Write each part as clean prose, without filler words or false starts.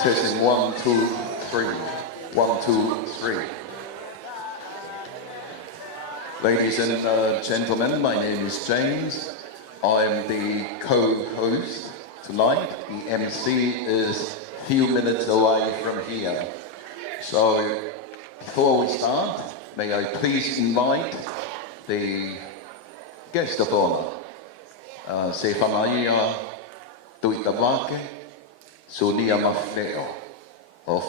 Testing 1, 2, 3. 1, 2, 3. Ladies and gentlemen, my name is James. I'm the co-host tonight. The MC is a few minutes away from here. So before we start, may I please invite the guest of honor, Se Whanaia Tuitawake, Sunia Mafleo of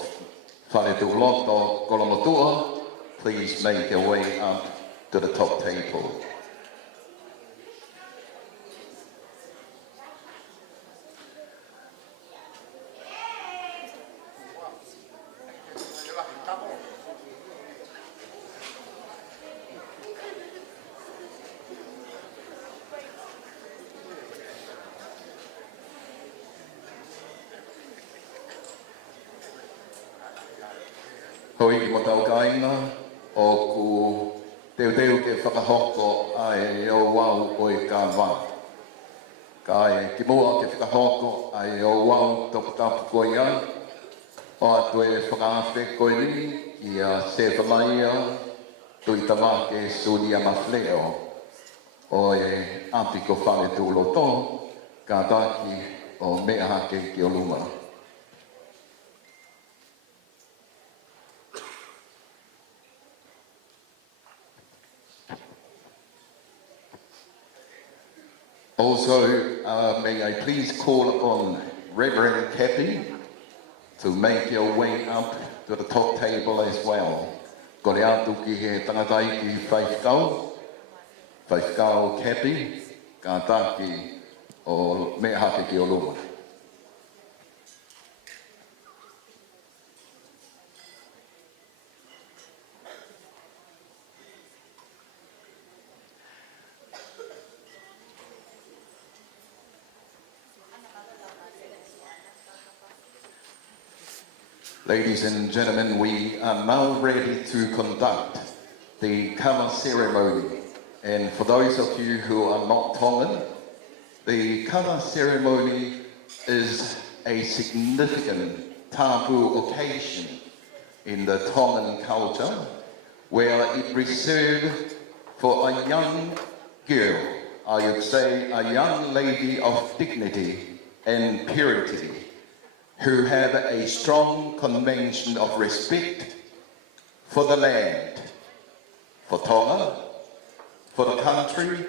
Wharetuloto Kolomotua. Please make your way up to the top table. Hoi ki mo tau kainga o ku teu ke whakahoko ai o wau o I ka wā. Kai ki mua ke whakahoko ai o wau toku tapu koe ai. O atu e whakawhe koe ni I a Se Whanaia Tuitawake Sunia Mafleo o e apiko whare tūloto ka taki o mea hake ki o luma. Also, may I please call upon Reverend Kepi to make your way up to the top table as well. Ko re atu ki he tangatai ki Whaifkau Kepi, ka taki o mea hake ki o luma. Ladies and gentlemen, we are now ready to conduct the kama ceremony. And for those of you who are not Tongan, the kama ceremony is a significant taboo occasion in the Tongan culture where it reserved for a young girl, I would say a young lady of dignity and purity, who have a strong convention of respect for the land, for Tonga, for the country,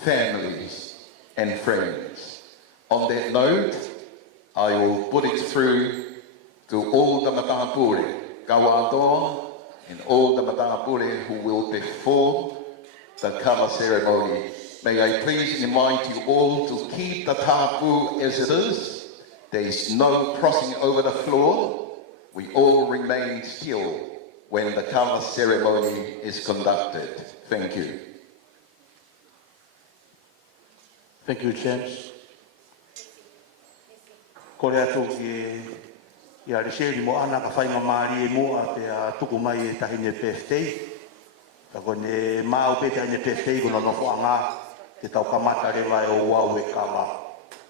families, and friends. On that note, I will put it through to all the Matapure, Kawatoa, and all the Matapure who will perform the kama ceremony. May I please invite you all to keep the tapu as it is. There is no crossing over the floor. We all remain still when the kama ceremony is conducted. Thank you. Thank you, James. Kore atu ki ia reseri mo ana ka whainga maari e mo a te tuku mai e tahine birthday. Ka kone mau pe tahine birthday kuna nofo anga te tau kamata rewa e o wau e kawa.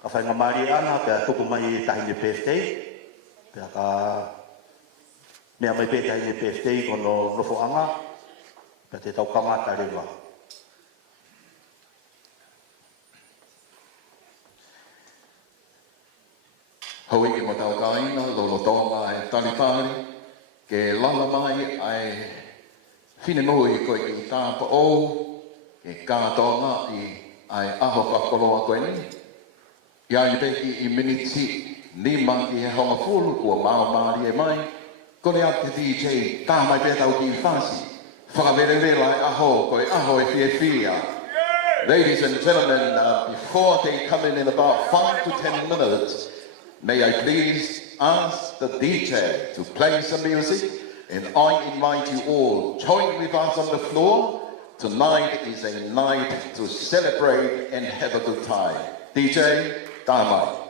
Ka whainga maari ana pe tuku mai e tahine birthday. Pe ka mea mai pe tahine birthday kuna nofo anga pe te tau kamata rewa. Hoi ki mo tau kainga, lolo tonga e talipari, ke lala mai ai whine mui koe ki tāpa o, ke kātonga I ai aho whakoloa koe ni. Ia I peki I miniti nima ki he honga fulu kua mau maari e mai, kore ate DJ tā mai pe tau ki whasi, Whakamerewela aho, koe aho e fia fia. Ladies and gentlemen, before they come in about 5 to 10 minutes, may I please ask the DJ to play some music, and I invite you all, join with us on the floor. Tonight is a night to celebrate and have a good time. DJ, Damai.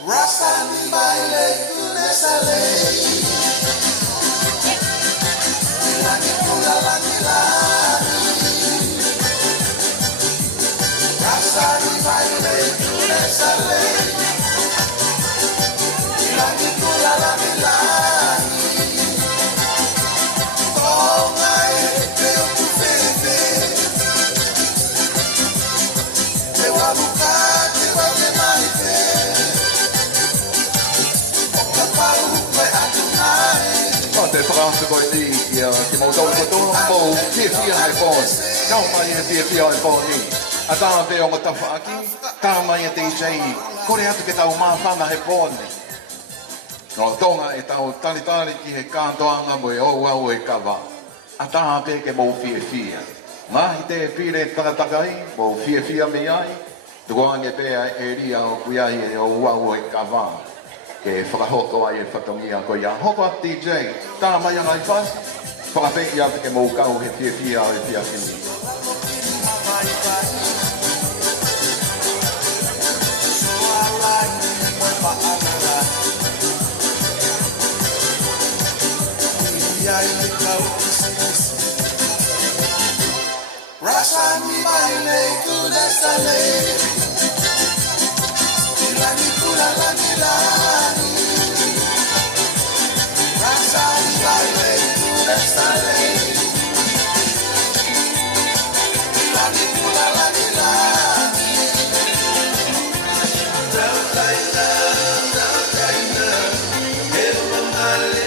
Rasta, Te whakaako i ki mo tau koto mo whiawhia ai pōni. Kau mai e whiawhia ai pōni. A tā te o ngata whaaki, tā mai e DJ, kore atu ke tau māwhana he pōni. No tonga e tau talitari ki he kātoanga mo e au e kawa. A tā pe ke mo whiawhia. Mahi te pire takatakai, mo whiawhia me ai, tukoange pēa e ria o kuiai e au e kawa. Ke whakahoko ai e whatongia ko ia. Hopa DJ, tā mai anai whas, whakapeki atu ke mou kau he whiawhia o e whiawhini. Rasa mi baile tu desale, milani kula la milani. Rasa mi baile tu desale, milani kula la milani. Dautaina, ero male.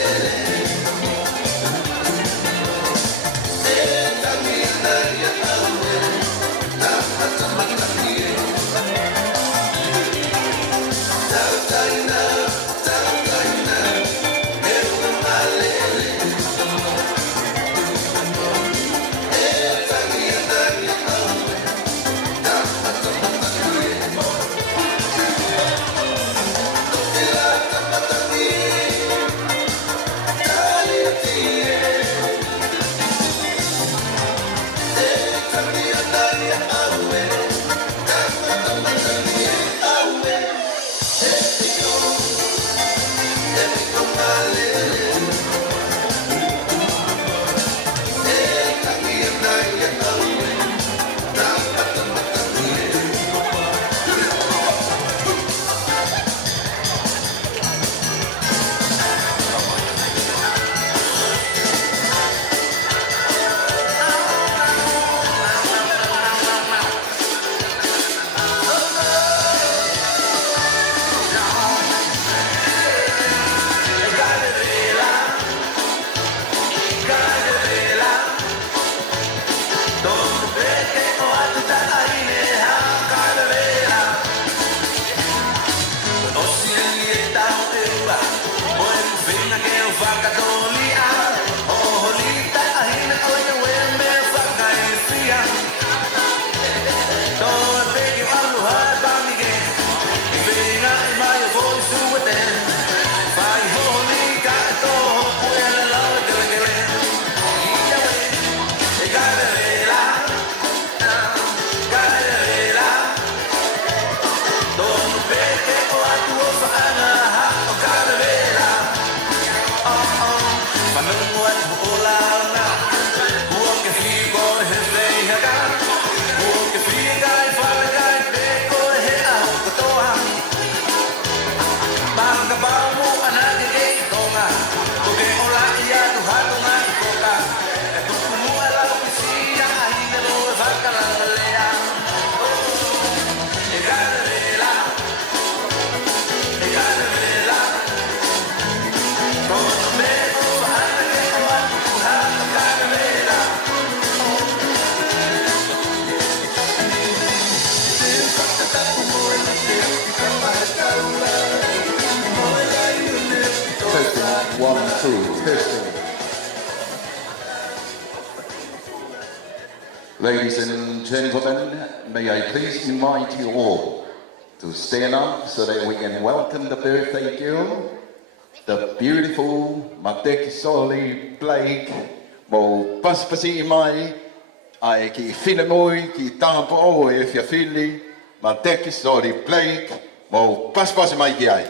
Ladies and gentlemen, may I please invite you all to stand up so that we can welcome the birthday girl, the beautiful Mateki Soli Blake, mo paspasi mai, ai ki whinemoi, ki tāpo o e whiawhili, Mateki Soli Blake, mo paspasi mai ki ai.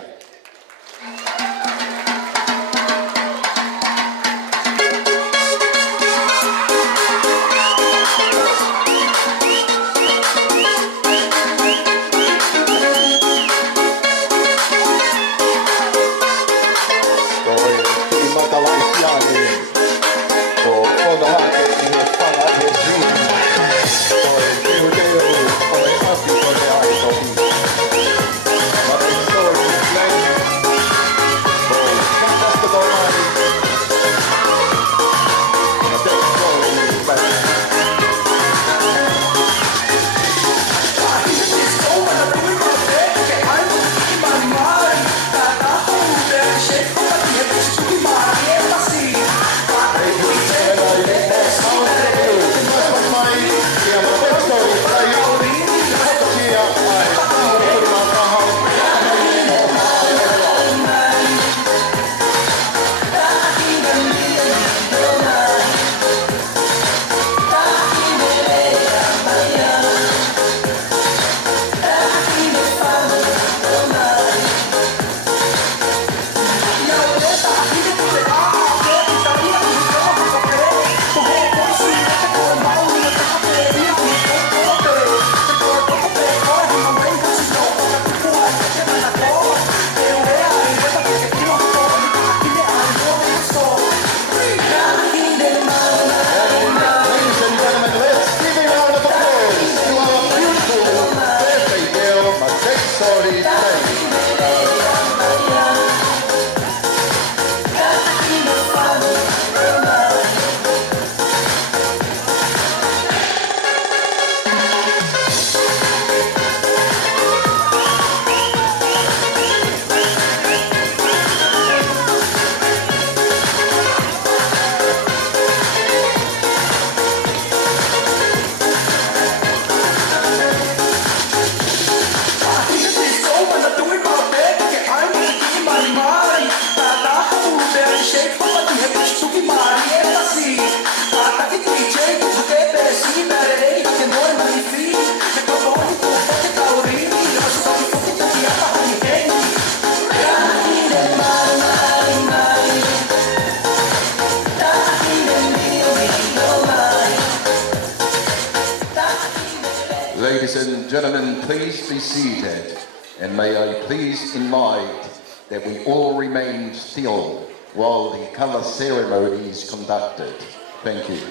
gentlemen, please be seated, and may I please invite that we all remain still while the colour ceremony is conducted. Thank you.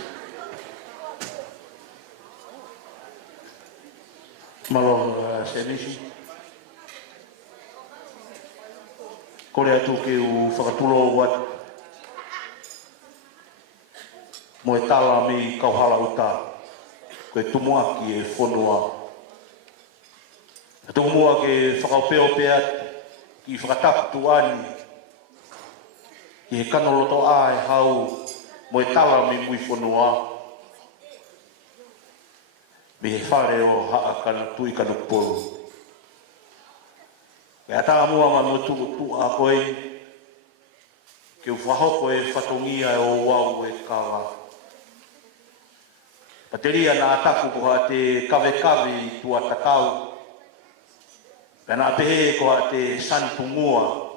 Malo senisi. Kore atu ke u whakatulo wat. Mo e tala mi kauhala uta. Koe tumua ki e whonua. Tumua ke whakaupeo peat ki whakatapu ani. Ki he kanoloto a e hau mo e tala mi mui whonua. Me he whare o haa kana tui kanu polu. Ke ata mua ma mo tu a koe. Ke u whahoko e whatongia e o wau e kawa. Pateria na ataku ko ha te kawe tua takau. Pena pehe ko ha te santumua.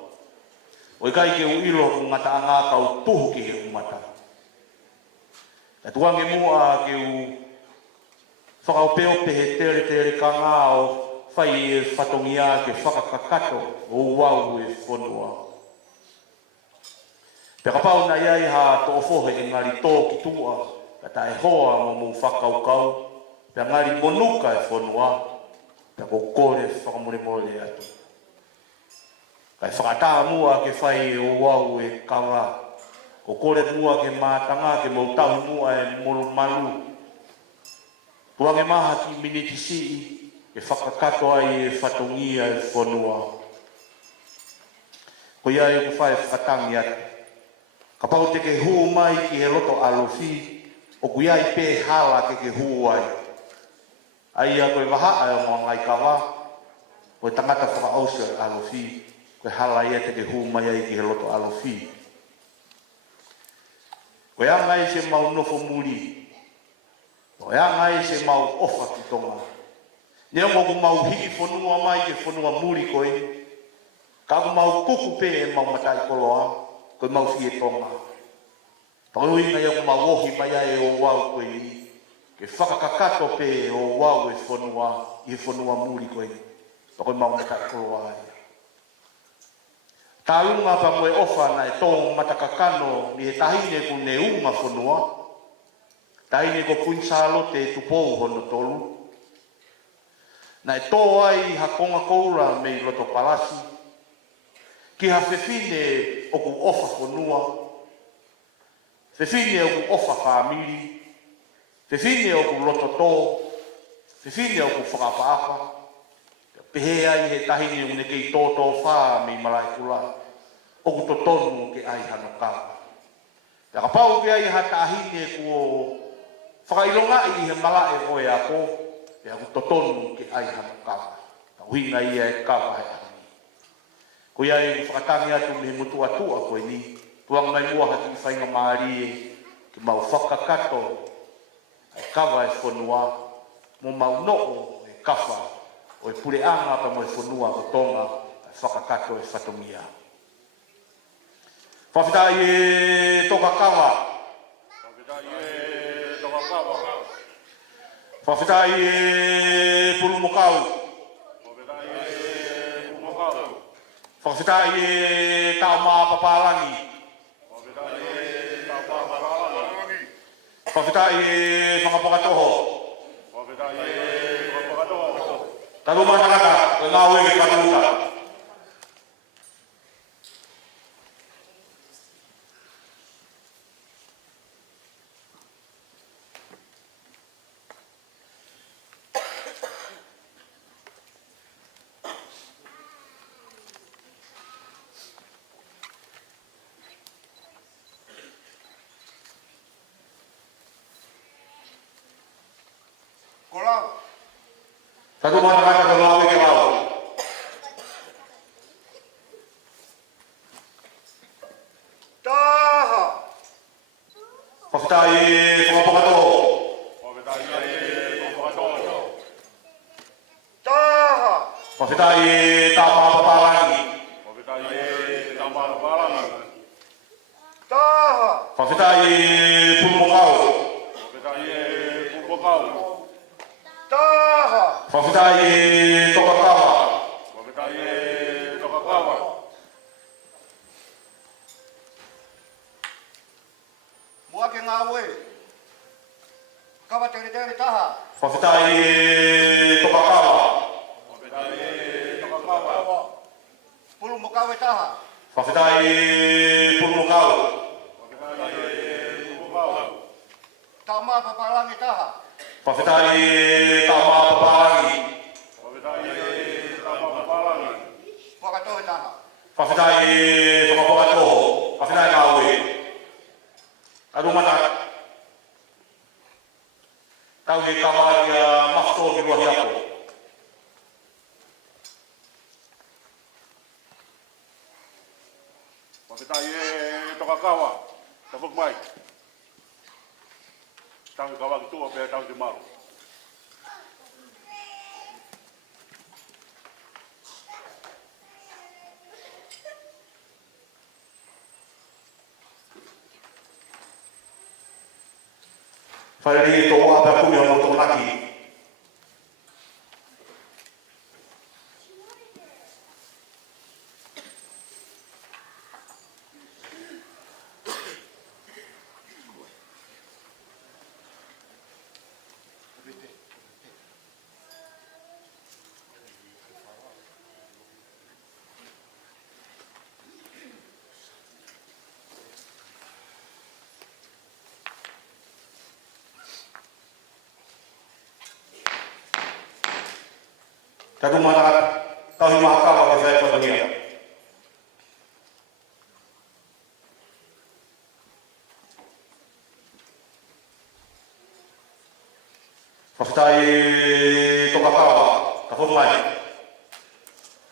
O kai ke uilo ko ngata anga kau tuhu ki he umata. Ta tuange mua ke u whakaupeo pehe tere ka ngao whai e whatongia ke whakakakato o wau e whonua. Peka pau na iai ha to ofohe e ngari tō ki tua, kata e hoa mo mu whakaukau, peka ngari monuka e whonua, peka ko kore whakamure mole atu. Kai whakata mua ke whai o wau e kawa, ko kore mua ke mātanga ke mautahu mua e molu malu. Tuange maha ki miniti sii, e whakakato ai e whatongia e whonua. Ko ia e ku whai whakatangi atu. Ka pau te ke huu mai ki he loto alofi, o ku ia i pē hala ke huu ai. Ai a koe waha ai o mga ngai kawa, koe tangata whakaausia alofi, koe hala ia te ke huu mai ai ki he loto alofi. Koe a ngai se mau nofo muri, koe a ngai se mau ofa ki tonga. Nea mo ku mau hiki whonua mai ke whonua muri koe, ka ku mau kuku pē e mau matai koloa, koe mau fie tonga. Paui ngai aku mau wohi mai ai o wau koe ni, ke whakakakato pē o wau e whonua, i whonua muri koe, pa koe mau matai koloa ai. Tālunga pa moe ofa na e tōng matakakano ni he tahine ku ne unga whonua, tahine ko punsalote e tupou hono tolu, na e tō ai hakonga koura me i roto palasi, ki ha whewhine o ku ofa whonua, whewhine o ku ofa whamiri, whewhine o ku roto tō, whewhine o ku whakapapa, pehe ai he tahine une kei tōtō whā me i malai kula, o ku totonu ke ai hano kawa. Te kapau ke ai ha tahine ku o whakailonga i he malae o e ako, e aku totonu ke ai hano kawa. Ta uhinga ia e kawa he ahini. Ko ia e whakatangi atu me mutu atua koe ni, tuang mai mua hati i whainga maari e, ke mau whakakato, e kawa e whonua, mo mau noo e kawa, o e pure anga pa mo e whonua o tonga, e whakakato e whatongia. Whawhitai e toka kawa. Whawhitai e purumokau. Whawhitai e tauma papalangi. Whawhitai e whakapokatoho. Taluma nakata, ke ngā wege katamuta. Satu mana kata berlalu ke laut. Taha. Pakitai pengapakato. Taha. Pakitai tama papalangi. Taha. Pakitai purumokau. Taha. Whawhitai e Tokakawa. Mua ke ngā ue. Kawa tere tere taha. Whawhitai e Tokakawa. Pulu mo kawe taha. Whawhitai e Purumukau. Tau maa paparangi taha. Whawhitai e Tāmā Paparangi. Whakatohe taha. Whawhitai e Whakapokatoho. Whawhitai ngā ue. Arumana. Tau e kawari a mafto ki ruahi ako. Whakatai e Tokakawa, ta whuk mai. Tangi kawaki tua pēr tau te maru. Whaere tō apa kumi hono tō naki. Taku mana tahu mahakawa ke saya patunia. Whawhitai Tokakawa, ka whuk mai.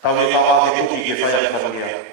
Tau e kawa ke tuki ke saya patunia.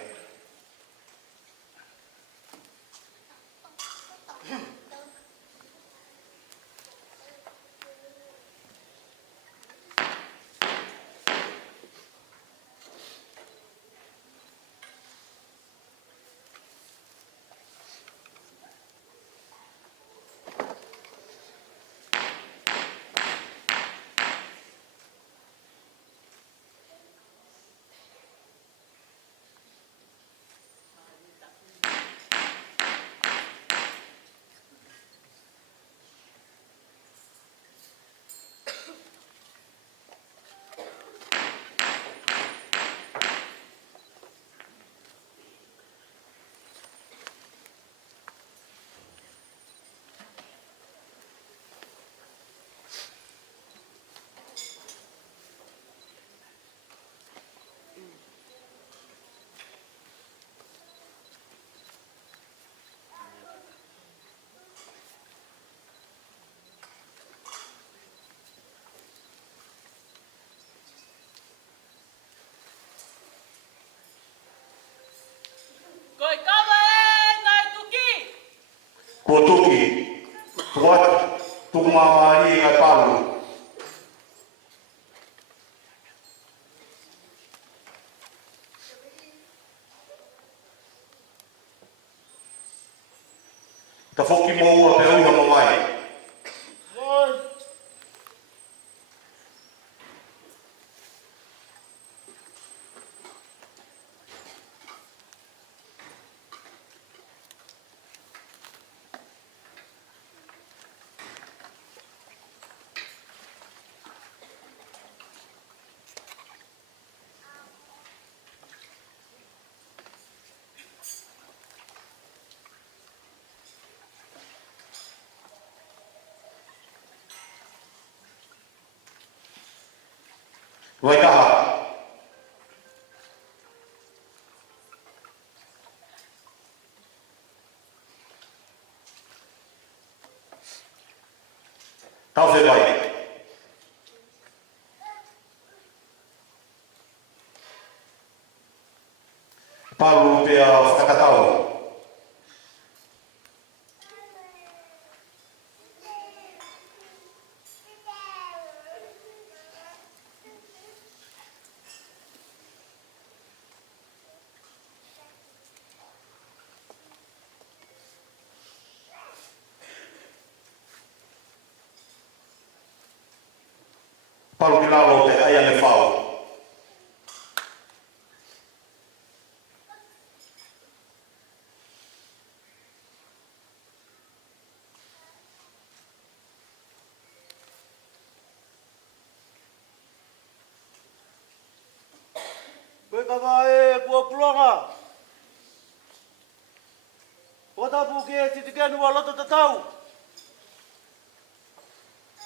Ko tuki, tuat, tukumamari kai palu. Ta whoki mo ua pe uha mamai. Vai kaha. Tau se vai. Palu pe a whakatau. Palu ki lalo te aia me whao. Koe ka wae kua pulanga. Kua tapu ke e titi kenu a loto tatau.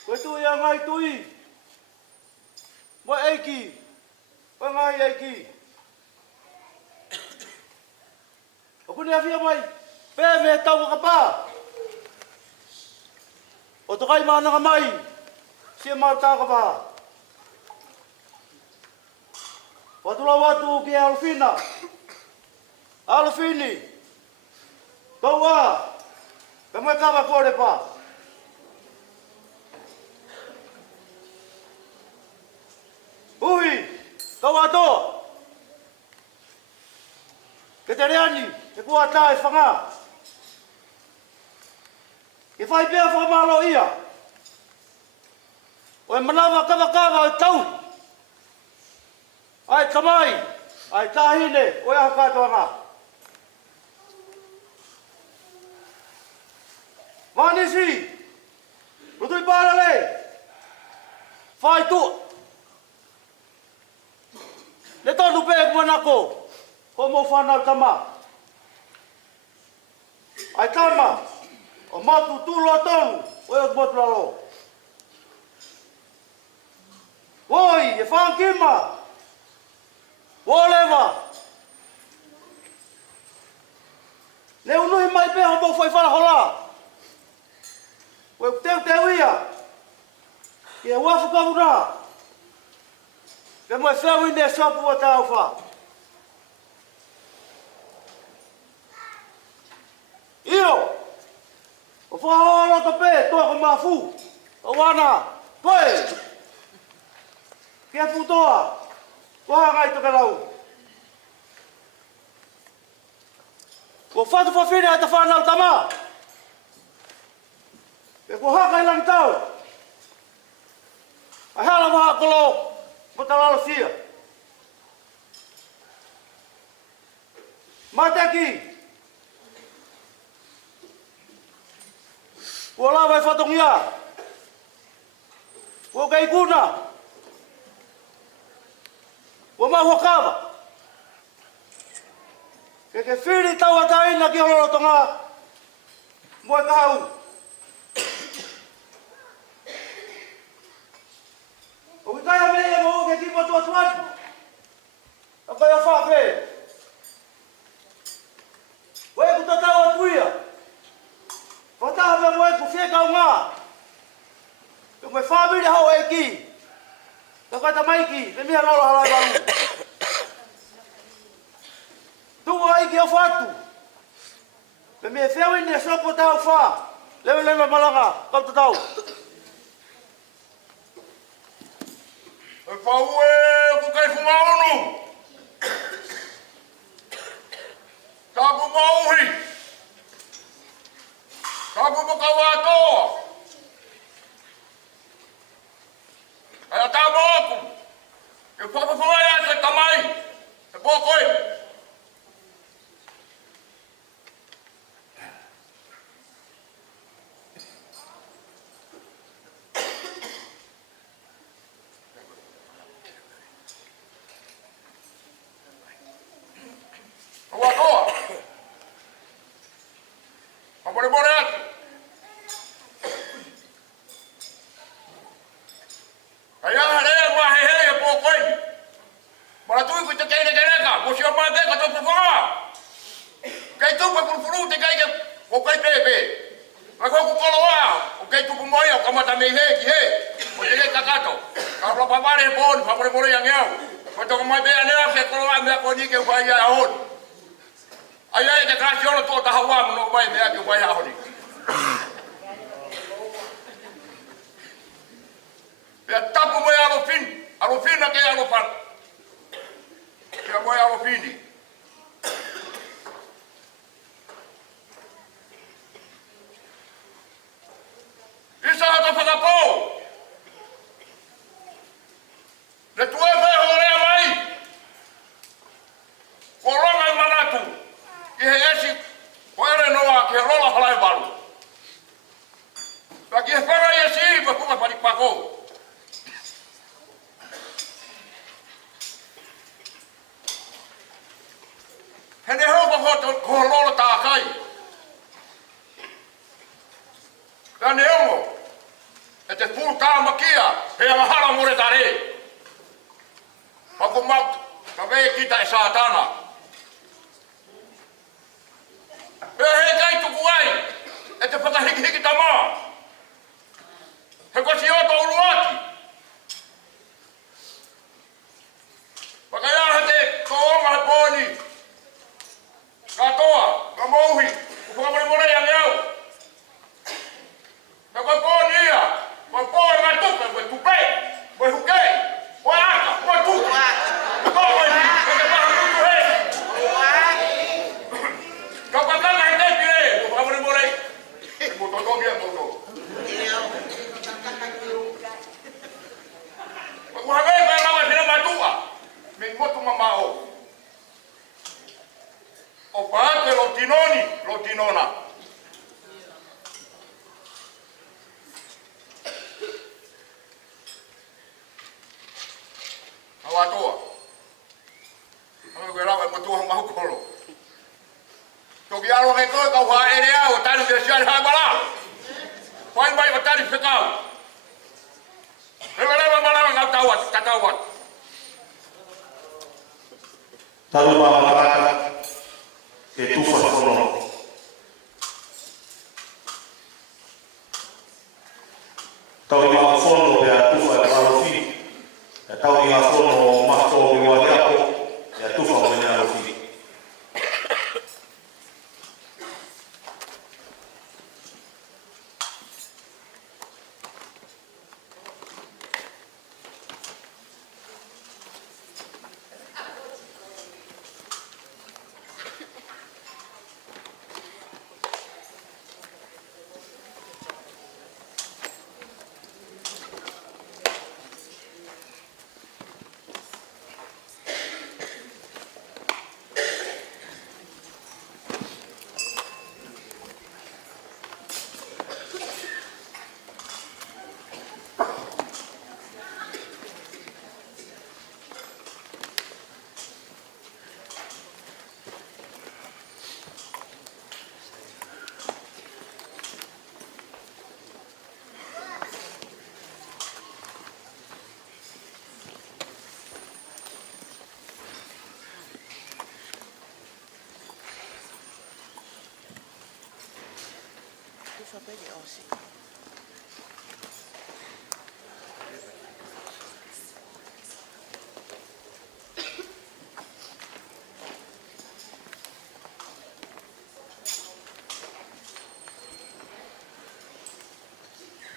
Koe tui a ngai tui. Mo eiki. Koe ngai eiki. O kuni a fia mai. Pē me tau ka pā. O tokai maananga mai. Sia mau tā ka pā. Watula watu ke Alfina. Alfini. Toa. Kama kama kore pa. Ui. Toa to. Ketereani. Ke kua tae whanga. Ke whai pia whamalo ia. O e manawa kama o tau. Ai kamai, ai tahine, o ia katoa ngā. Manisi, rutui pārale, whai tu. Le tonu pē kumanako, ko mo whanau tama. Ai tama, o matu tūlo tonu, o ia kumotu lalo. Oi, e whankima. Whatever. Le unui mai pe ho mo foi fala hola. O teu ia. Ke wa fu ka una. Ke mo feu inde sapu o tau fa. Io. O fa hola ka pe to ko mafu. O wana. Poi. Ke putoa. Koha ngai toka rau. Ko whatu whawhine ai ta whanau tama. E ko haka ilang tau. Ai hala maha kolo. Mata lalo sia. Mateki. Ko lawa e whatong ia. Ko kei kuna. Wa mau kava. Ke whiri tau ataina ki hololo tonga. Mo tau. O ki kaya me mo ke tipo tu atuan. Apa ya fa pe. Wa ku tau atuia. Fa ta me mo ku fe ka nga. Ke mo fa bi ho eki. Kata maiki, me mia lolo halai balu. Tu ai ki ofatu. Me me feu ine sopo tau fa. Lewe malanga, kau tau. E whau e ku kai whungaonu. Tapu mauhi. Tapu makawato. Ai ta moku. E popo foia te tamai. E pokoi. Awa. Bore. Ai are wa he pokoi. Mara tu ku te kene ka, mo si apa ka to pofa. Kai tu pa puru te kai ke pokai pepe. Ako ku koloa, o kai tu moi o kamata me he ki he. O te ka kato. Ka ro pa pare bon, pa bore yang yau. Ko to mai be ane a koloa me ko ni ke vai ya hon. Ai te ka siolo to ta hawa no vai me ke vai ya hon. Ya tapu mo ya alofin na ke alofan. Ya mo ya alofini. Isa ta pagapo. Hene hopa ko lolo ta kai. Tane ongo. E te pū tā makia, he anga hala more tare. Pako mak, ka vei kita e sātana. E he kai tuku ai, e te whakahiki ta mā. He kosi oto uruaki. Whakaiaha te koonga he pōni. Katoa, ka mouhi, whakamore more ia leau. Na koe pōni ia, koe pōni ngā tupe, koe tupe, koe hukei, koe aka, koe tupe. Na koe koe ni, koe te paha kutu he. Ka pakanga he tepi re, koe whakamore more. E moto tongi e moto. Koe hawei koe lawa hina matua, me motu mamao. O paate lo tinoni, lo tinona. Awatoa. Ame koe lawa e motua mahu kolo. Toki alo he koe kau haa ere au, tani te siari haa wala. Whai mai o tani whekau. Rewa rewa malawa ngau tauat, katauat. Taru mama maraka e tufa whono. Tau i mama whono pe a tufa e marofi. E tau i mama whono mahto i wariako e a tufa o mene marofi.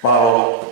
Pao.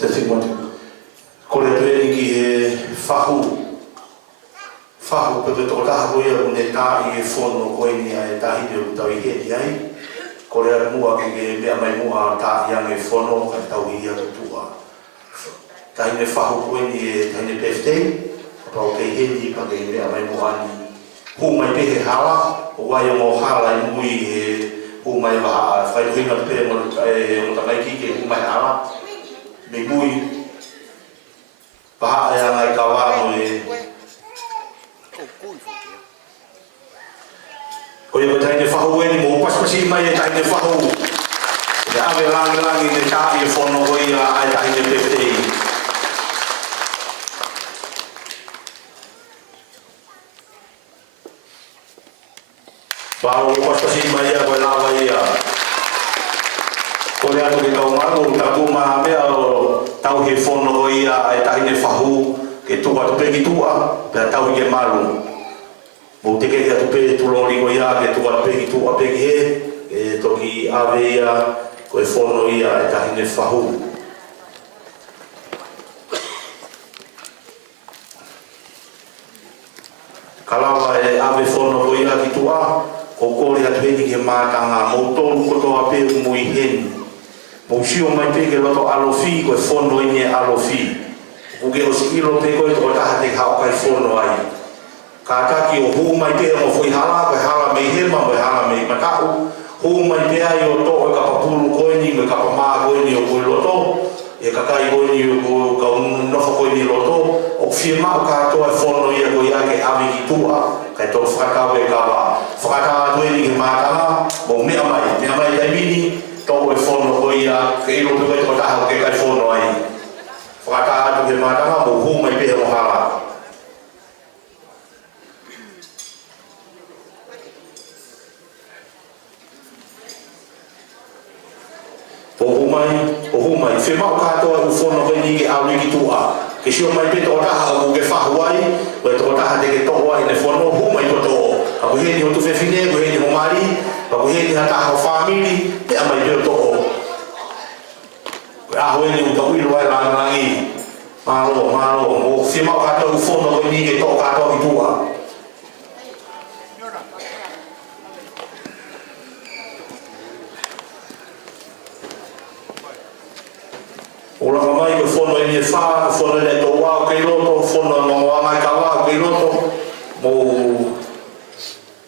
Te whimoti. Kore pēri ki e whahu. Whahu pe te toko taha koe o ne tā i e whono koe ni a e tahine o tau i heti ai. Kore a mua ki ke mea mai mua tā i ange whono ka tau i a tutua. Tahine whahu koe ni e tahine peftei. Pau kei heti pa ke mea mai mua ni. Hu mai pehe hala. O wai o mo hala i mui e hu mai waha. Whairuhinga te pē mo takai ki ke hu mai hala. Me mui paha e angai ka wāno e ko i taine whahu e ni mo paspasi mai e taine whahu e awe langi ne tā i e whono o ia ai taine pepei si mai a koe lawa ia. Ko le atu ke tau maru, taku maha mea o tau he whono ko ia e tahine whahu ke tua tu peki tua, pia tau ke maru. Mo te kei atu pe tulori ko ia ke tua peki tua peki he, e toki ave ia ko e whono ia e tahine whahu. Kalawa e ave whono ko ia ki tua, o kore atu heni ke mātanga, mo tōru kotoa pe mui heni. Mo sio mai pe ke loto alofi ko e whono inye alofi. Uke o si ilo pe koe tō taha te hao kai whono ai. Ka taki o hū mai pe mo fui hala, koe hala mei hema, koe hala mei matau. Hū mai pe ai o tō e kapapuru koe ni, me kapamaa koe ni o koe loto. E kakai koe ni o ka nofo koe ni loto. O fie mau katoa e whono ia koe ia ke ame ki tua. Kai tō whakatau e kawa. Whakatau atu e ni ke mātanga, mo mea mai taimini. Tō e whono koe ia, ke ilo pe koe tō taha ke kai whono ai. Whakatau atu ke mātanga, mo hū mai pe mo hala. O humai, whi mau katoa u whono koe ni ke auri ki tua. Ke sio mai pe tō taha o ke whahu ai, o e tō taha te ke tō ai ne whono, humai to tō. Ako heni o tu whewhine, ko heni mo mari, ako heni ha taha o whamiri, pe a mai pe tō. Ko aho heni u tau ilo ai langangi. Maro, o whi mau katoa u whono koe ni ke tō katoa ki tua. Ora mai ko fono e ni fa, fono le to wa ke loto, fono no wa mai ka wa ke loto. Mo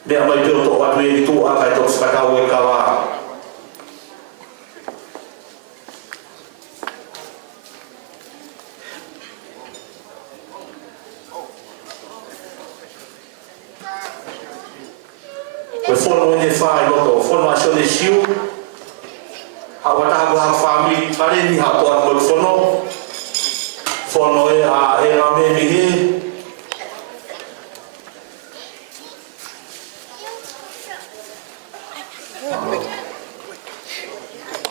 me mai pe to wa tu tu a ka to ska ka we ka wa. Ko fono e ni fa loto, fono a so de siu. Awata ha family pare ni ha to mo fono e a e la me mi he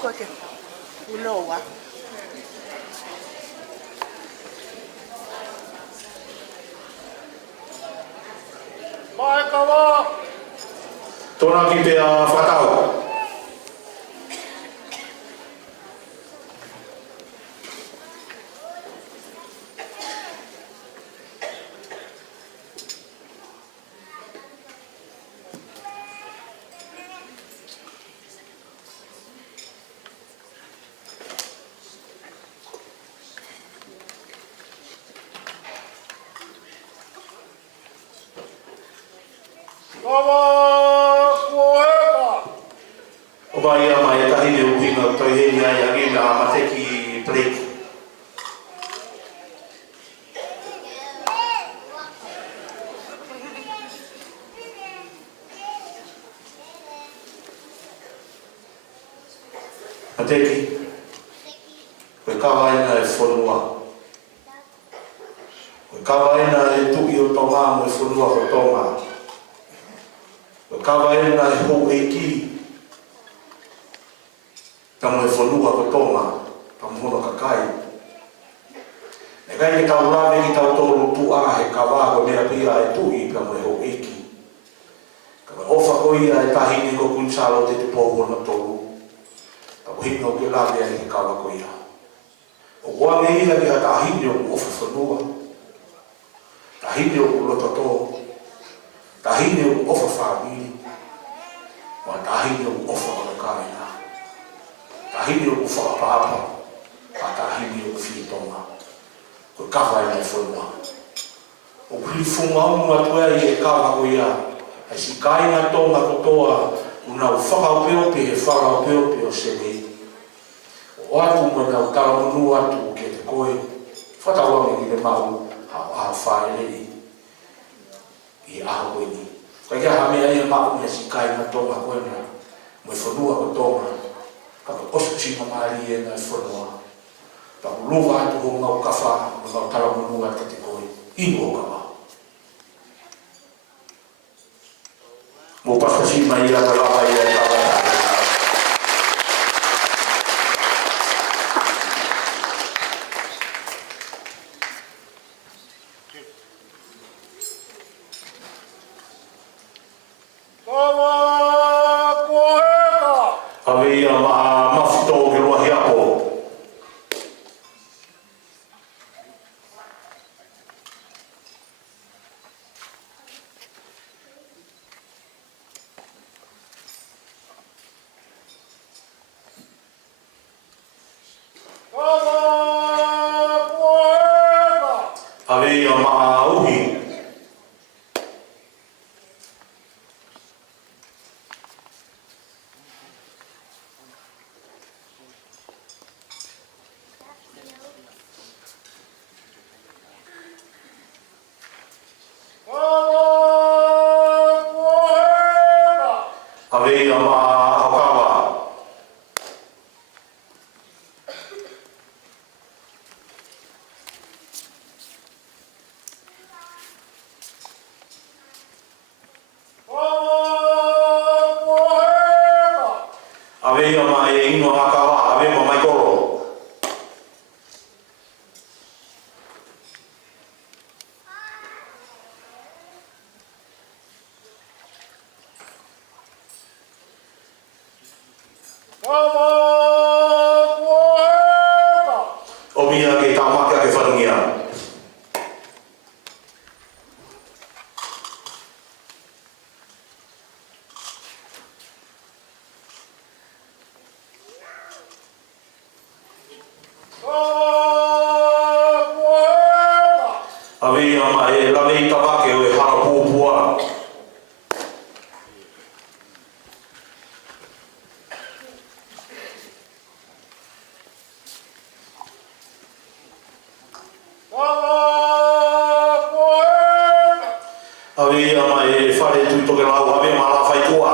Koke ulowa Mai kawa. tona ki pe a fatau. Vai a mai ta hine u hina to hine ai agi na mateki break. Mateki. Ko kawa ina e fonua. Ko kawa ina e tuki o tonga mo e fonua ko tonga. Ko kawa ina e ho eiki. Tamo e whanua ko tonga, tamo hono kakai. E kai ke tau rame ki tau tōru tu a he kawa ko mea pia e tui tamo e ho eiki. Ka me ofa ko ia e tahini ko kunsalo te te pōho na tōru. Tamo hino ke rame a he kawa ko ia. O wange ia ki a tahini o ofa whanua. Tahini o loto tō. Tahini o ofa whamiri. Wa tahini o ofa kakai. Tahini o whakapapa, a tahini o whitonga. Ko kawa e mai whanua. O kuri whunga unga tuea i e kawa ko ia. Ai si kainga tonga kotoa, una o whakaopeope he whakaopeope o sene. O atu mana o taramunu atu ke te koe. Whatawangi ki te mau, a whaeleni. I aho koe ni. Ka kia hamea e mau me si kainga tonga koe na. Mo whanua ko tonga. Ka osu chima maari e nai whanua. Pa luwa atu ho ngau kawha, ngau taramunu atu te koe. Inu o kawa. Mo pasa si mai ia ka lava ia ka wata. Ave ia mawhito ke roa hiapo. Ave ia uhi. Ave ia hakawa. Ave ia ino hakawa, ave mai koro. O mia ke tamaka ke whanungia. Ave ia lawe i tamake o e hara pūpua. Ave ia whare tuitoke lau, ave la whai kua.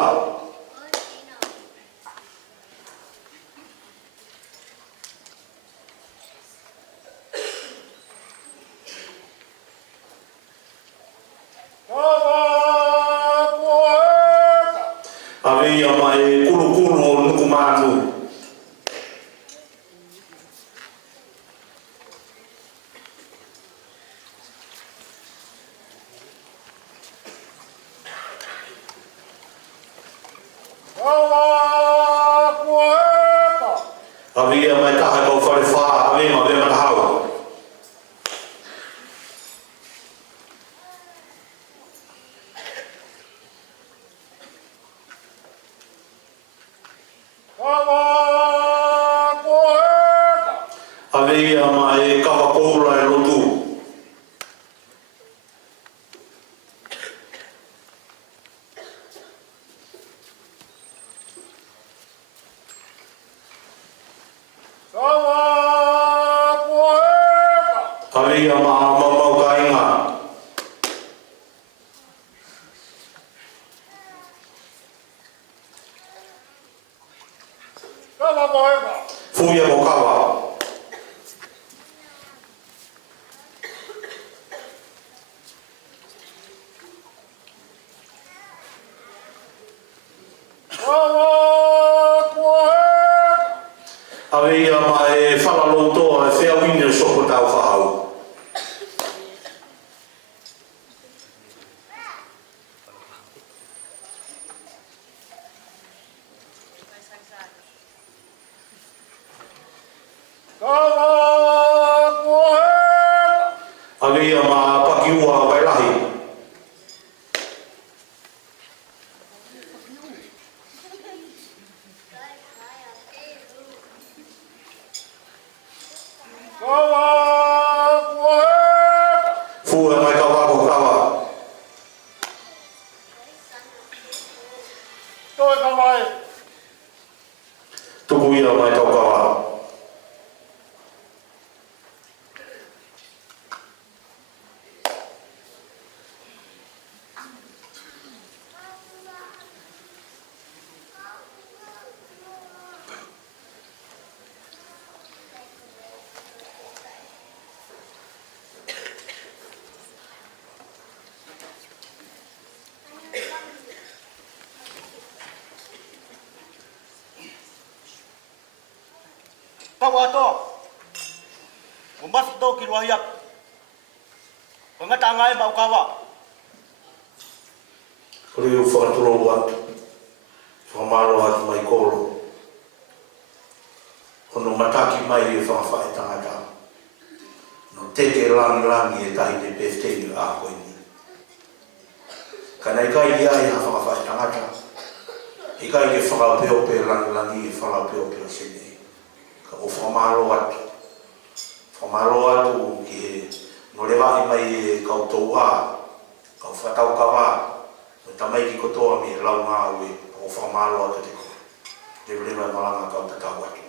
Ave ia kuru o nuku manu. Ave ia taha kau whare wha, ave matahau. Ave ia kawa koura e lotu. Ave ia mau ka inga. Fuia mo kawa. Ave ia whalalotoa e whea wine soko tau whahau. Ave ia pakiua wailahi. Fua mai ka wako kawa. Tuku ia mai tau kawa. ato. Umas ito kiluhayap. Pangatangay ba ukawa? Kuri o whakaturo atu. Whamaro atu mai koro. Hono mataki mai e whawhai tangata. No teke rangi e tahi te peftei a koe ni. Kanai kai ia i ha whawhai tangata. I kai ke whakapeo pe rangi e whakapeo pe o sene. Ka o whamaro atu. Whamaro atu ki he no lewa i mai e kautou a. Kau whatau kawa. No tamai ki kotoa mi e lau ngā ue. O whamaro atu te koe. Lewa malanga kau tatau atu.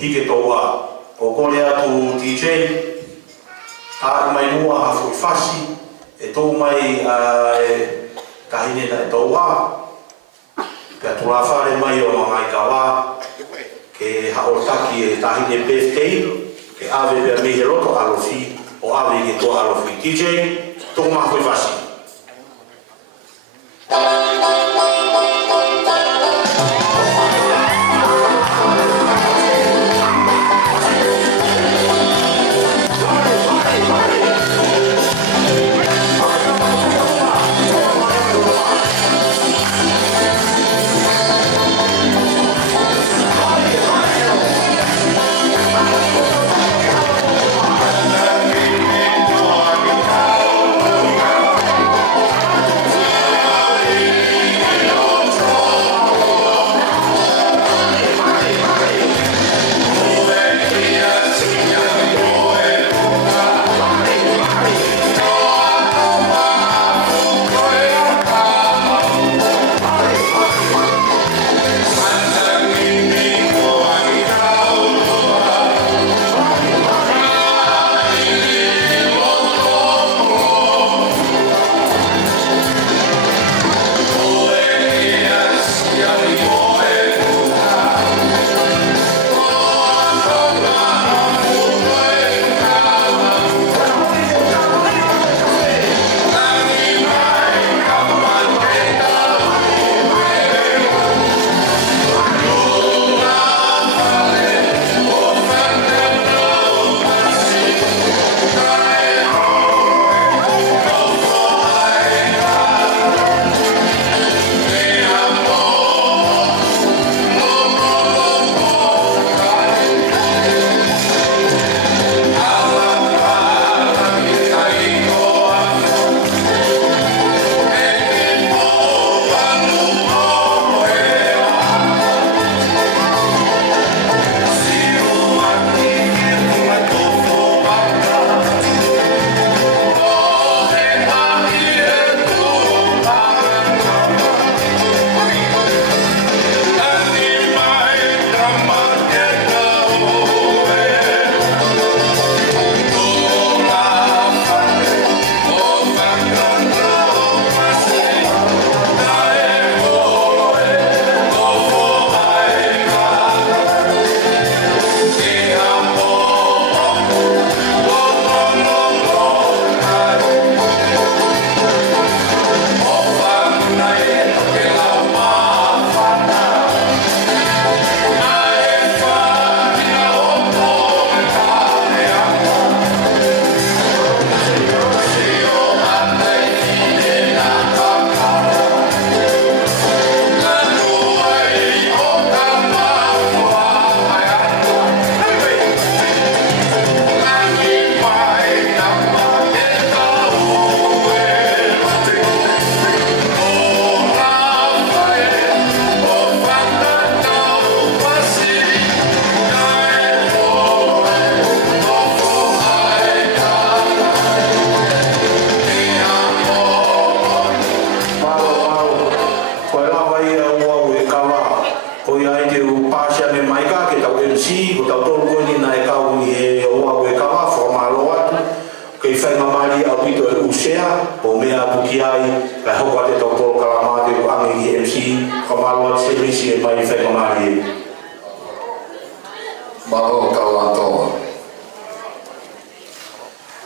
Hike toa, o kore atu DJ, a mai mua ha fui fasi, e tō mai tahine na e toa, pia tura whare mai o mga ikawa, ke haortaki e tahine birthday, ke ave pia mihe roto alofi, o ave ke toa alofi. DJ, tō ma fui fasi.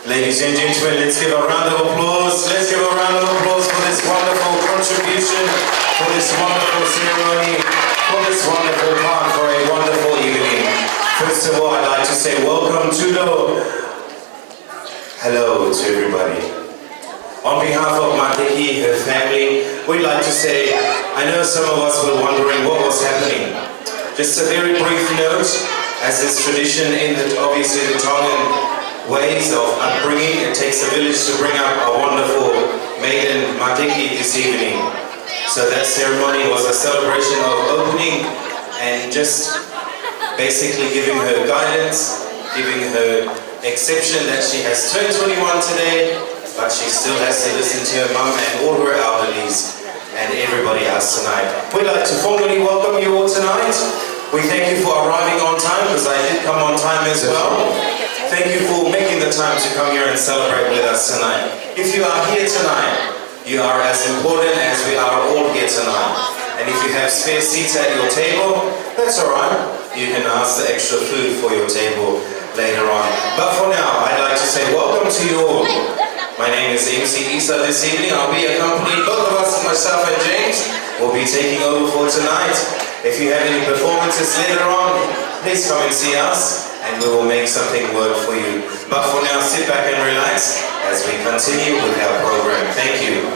Ladies and gentlemen, let's give a round of applause. Let's give a round of applause for this wonderful contribution, for this wonderful ceremony, for this wonderful part, for a wonderful evening. to say welcome to hello to everybody. On behalf of Mateki, her family, we'd like to say, I know some of us were wondering what was happening. Just a very brief note, as this tradition in obviously the Tongan ways of upbringing, it takes a village to bring up a wonderful maiden Mateki this evening. So that ceremony was a celebration of opening and just basically giving her guidance, giving her exception that she has turned 21 today, but she still has to listen to her mum and all her elderlies and everybody else tonight. We'd like to formally welcome you all tonight. We thank you for arriving on time, because I did come on time as well. Thank you for making the time to come here and celebrate with us tonight. If you are here tonight, you are as important as we are all here tonight. And if you have spare seats at your table, that's all right. You can ask the extra food for your table later on. But for now, I'd like to say welcome to you all. My name is MC Isa this evening. I'll be accompanied, both of us, myself and James, will be taking over for tonight. If you have any performances later on, please come and see us and we will make something work for you. But for now, sit back and relax as we continue with our program. Thank you.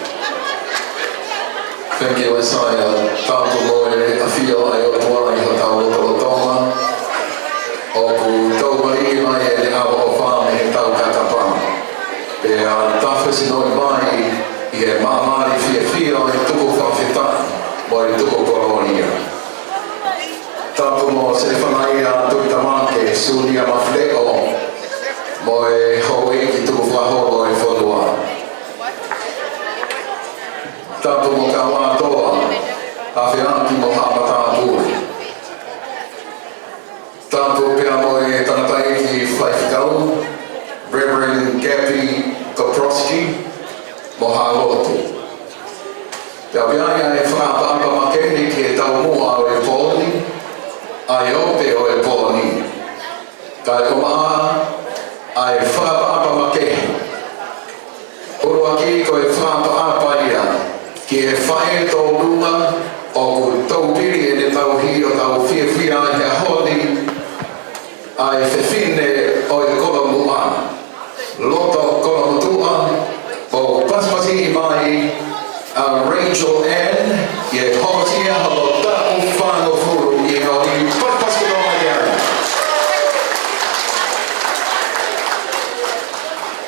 Thank you, Isaiah. Tātou moe a whio ai o tuara i hatau o Tolotonga. O ku tau mai mai e le awa o whāme he tau katapa. Pea tawhisi noi mai i e mamari whia i tuku whawhitai mo i tuku kolonia. Tātou mo se whanai a tui tamake sunia mawhleo mo e hoi ki tuku whahoro e whanua. Tātou mo ka wātoa a whianki mo hapa tāpūri. Tātou pia mo e tanatai ki whaiwhikau, Reverend Gabby Koprowski, mo halotu. Pia whiaia e whāpapa makeni ki e tau mua o e pōni, ai ope o e pōni. Kai o maa, ai whāpapa makeni. Oro aki ko e whāpapa ia, ki e whae tō runga o ku tau piri e ne tau hi o tau whiawhia i he honi a e whiwhine o e kola mua. Loto kola mutua o paspasi i mai a Rachel Ann i e hotia halo tau whango furu i o i paspasi o mai ai.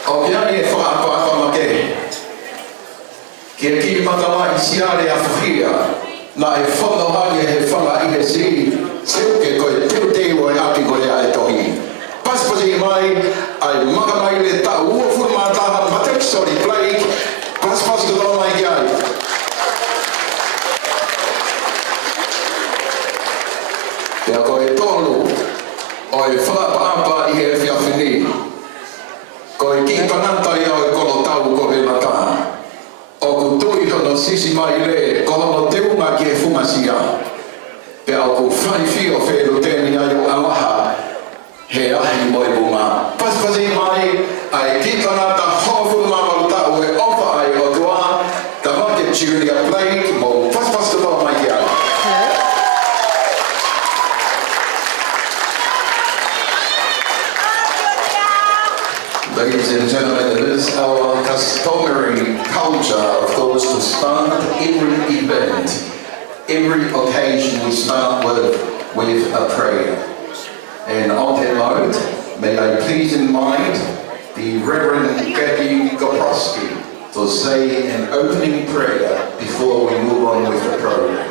O kiani e whaapapa makei. Ki e ki matawa i siare a whiwhia, na e whanohange he whanga i he si, seuke koe teu teo e api koe a e tohi. Paspasi mai, ai maka mai le tau ua whurumataha Matek Sori Blake, paspasi ko mai ki ai. Pea koe tolu, o e whapapa i he whiawhini. Koe ki tanata i au e kolo tau koe mataha. O ku tui hono sisi mai le, ko hono te unga ki e whumasia. Pea o ku whai whio whēru tēni ai o awaha, he ahi moi bunga. Paspasi mai, ai ki tanata hofu mamaru tau e ofa ai o tua, ta wake Julia Blake, mo paspas te toa mai ki ai. Ladies and gentlemen, it is our customary culture, of course, to start every event, every occasion we start with a prayer. And on that note, may I please invite the Reverend Gabby Koprowski to say an opening prayer before we move on with the program.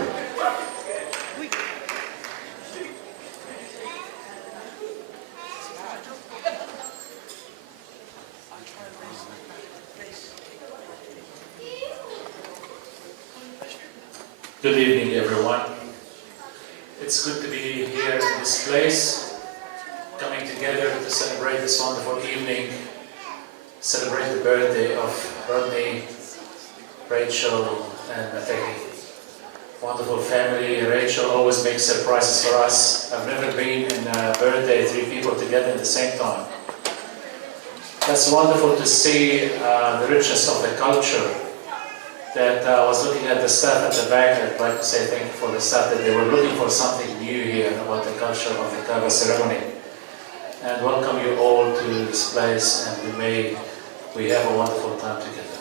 Good evening, everyone. It's good to be here in this place, coming together to celebrate this wonderful evening, celebrate the birthday of Rodney, Rachel, and Mateki. Wonderful family. Rachel always makes surprises for us. I've never been in a birthday, 3 people together at the same time. That's wonderful to see the richness of the culture. That I was looking at the staff at the back. I'd like to say thank you for the staff that they were looking for something new here about the culture of the Kaga ceremony. and welcome you all to this place, and may we have a wonderful time together.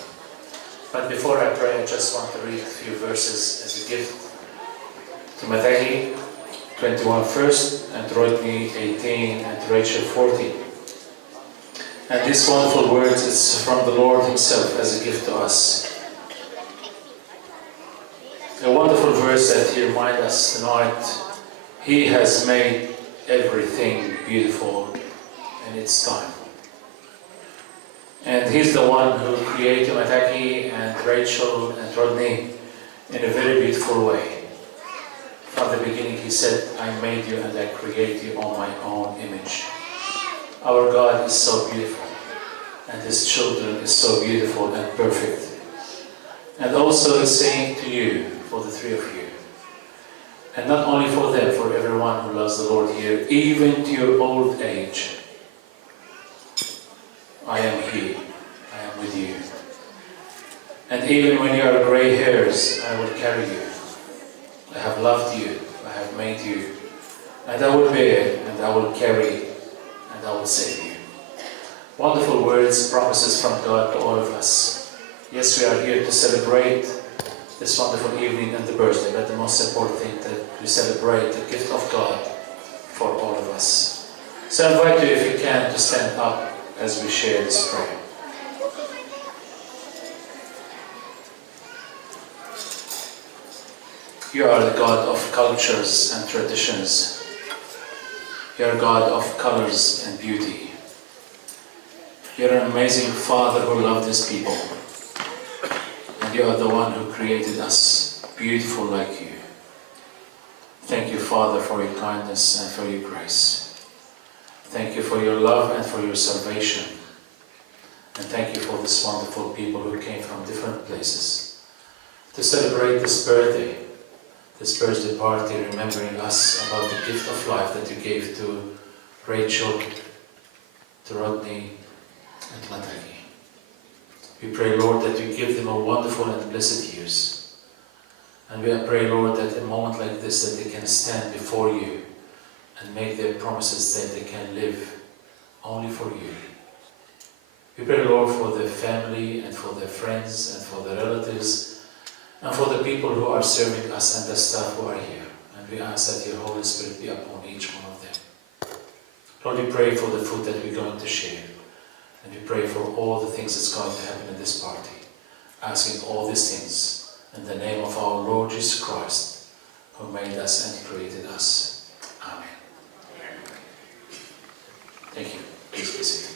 But before I pray, I just want to read a few verses as a gift to Matthew 21 first, and Rodney 18, and Rachel 14. And these wonderful words is from the Lord Himself as a gift to us. A wonderful verse that He reminds us tonight. He has made everything beautiful in its time. And He's the one who created Mataki and Rachel and Rodney in a very beautiful way. From the beginning He said, I made you and I created you on my own image. Our God is so beautiful, and His children is so beautiful and perfect. And also He's saying to you, for the three of you, and not only for them, for everyone who loves the Lord here, even to your old age, I am He, I am with you. And even when you are gray hairs, I will carry you. I have loved you, I have made you, and I will bear, and I will carry, and I will save you. Wonderful words, promises from God to all of us. Yes, we are here to celebrate this wonderful evening and the birthday, but the most important thing that we celebrate the gift of God for all of us. So I invite you, if you can, to stand up as we share this prayer. You are the God of cultures and traditions. You are a God of colors and beauty. You are an amazing Father who loved His people. And you are the one who created us, beautiful like you. Thank you, Father, for your kindness and for your grace. Thank you for your love and for your salvation. And thank you for this wonderful people who came from different places to celebrate this birthday party, remembering us about the gift of life that you gave to Rachel, to Rodney, and Mataki. We pray, Lord, that you give them a wonderful and blessed years. And we pray, Lord, that in a moment like this, that they can stand before you and make their promises that they can live only for you. We pray, Lord, for their family and for their friends and for their relatives and for the people who are serving us and the staff who are here. And we ask that your Holy Spirit be upon each one of them. Lord, we pray for the food that we're going to share. And we pray for all the things that's going to happen in this party. Asking all these things in the name of our Lord Jesus Christ, who made us and created us. Amen. Thank you. Please be seated.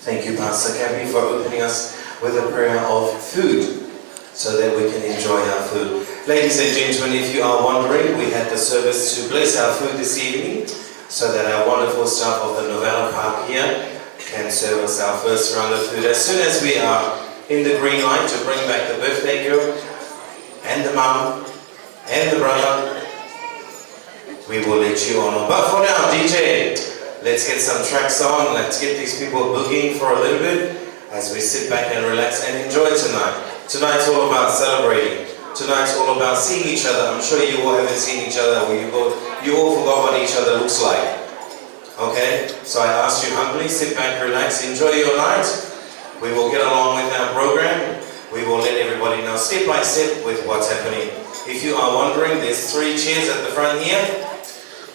Thank you, Pastor Cappy, for opening us with a prayer of food so that we can enjoy our food. Ladies and gentlemen, if you are wondering, we had the service to bless our food this evening so that our wonderful staff of the Novella Park here can serve us our first round of food. As soon as we are in the green light to bring back the birthday girl and the mum and the brother, we will let you on. But for now, DJ, let's get some tracks on. Let's get these people boogieing for a little bit as we sit back and relax and enjoy tonight. Tonight's all about celebrating. Tonight's all about seeing each other. I'm sure you all haven't seen each other. You all forgot what each other looks like. Okay? So I ask you humbly, sit back, relax, enjoy your night. We will get along with our program. We will let everybody know step by step with what's happening. If you are wondering, there's 3 chairs at the front here.